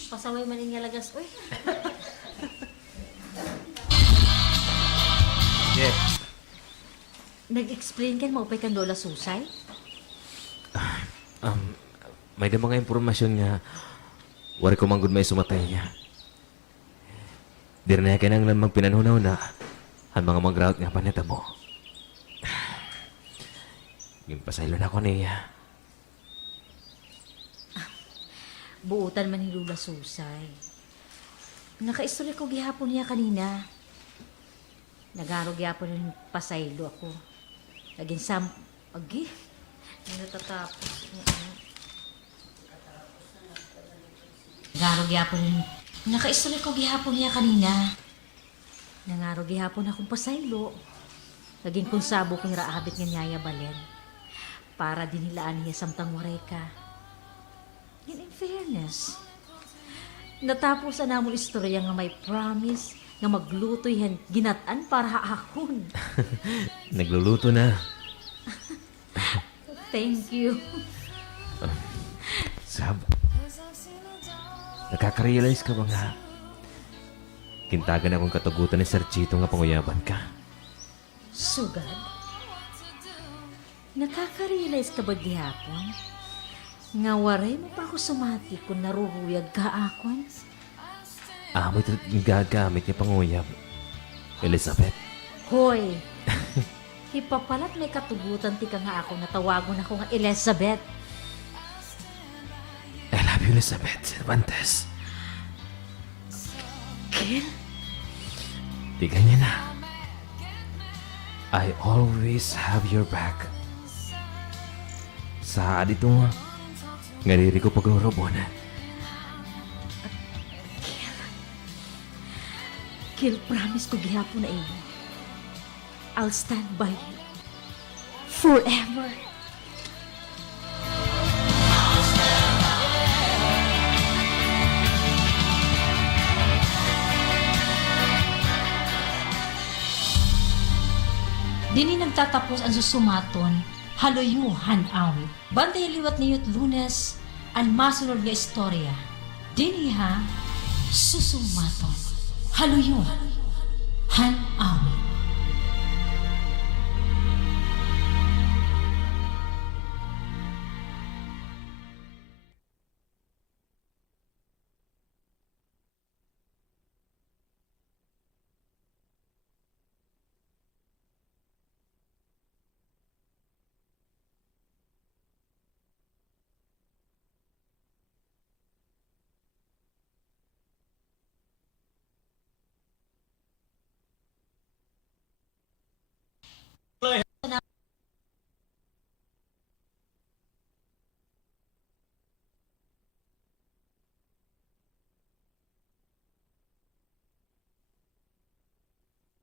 Pasaway man yung lagas. Uy. Yeah. Nag-explain ka mo pa kang Lola Susay? May da mga impormasyon nga wari ko manggod may sumatay niya. Di rin na kinanglan magpinanunaw na ang mga mag-route nga panita mo. Yung pasaylo na ko niya. Buutan man ni Lola Susay. Nakaistorya ko gihapon niya kanina. Nagarog yapon yung pasaylo ako. Naging agi. Natatapos. Nagarog yapon yung... Nakaistorya ko gihapon niya kanina. Nangarog gihapon akong pasaylo. Naging konsabo kong raabit nga nyaya balen. Para dinilaan niya samtang wareka. Yun in fairness. Natapos na namon istorya nga may promise nga magluto yan ginatan para haakon. Nagluluto na. Thank you. Sab, nakaka-realize ka ba nga? Kintagan akong katugutan ni Sir Chito nga panguyaban ka. Sugad? Nakaka-realize ka ba gihapon? Nga waray mo pa ako sumati kung naruruyag ka akon? Amoy ito gagamit niya panguyab. Elizabeth. Hoy! Hipapalat may katugutan ti ka nga ako na tawagon ako nga Elizabeth. I love you, Elizabeth Cervantes. Ken? Di ganyan na. I always have your back. Sa dito nga, ngariri ko pagrurobon. Kill, promise ko gihapon na iyo. I'll stand by you. Forever. Dini nagtatapos ang susumaton, haluyuhan awit. Bantay liwat niyot Lunes, ang masunod nga istorya. Dini ha, susumaton, haluyuhan awit.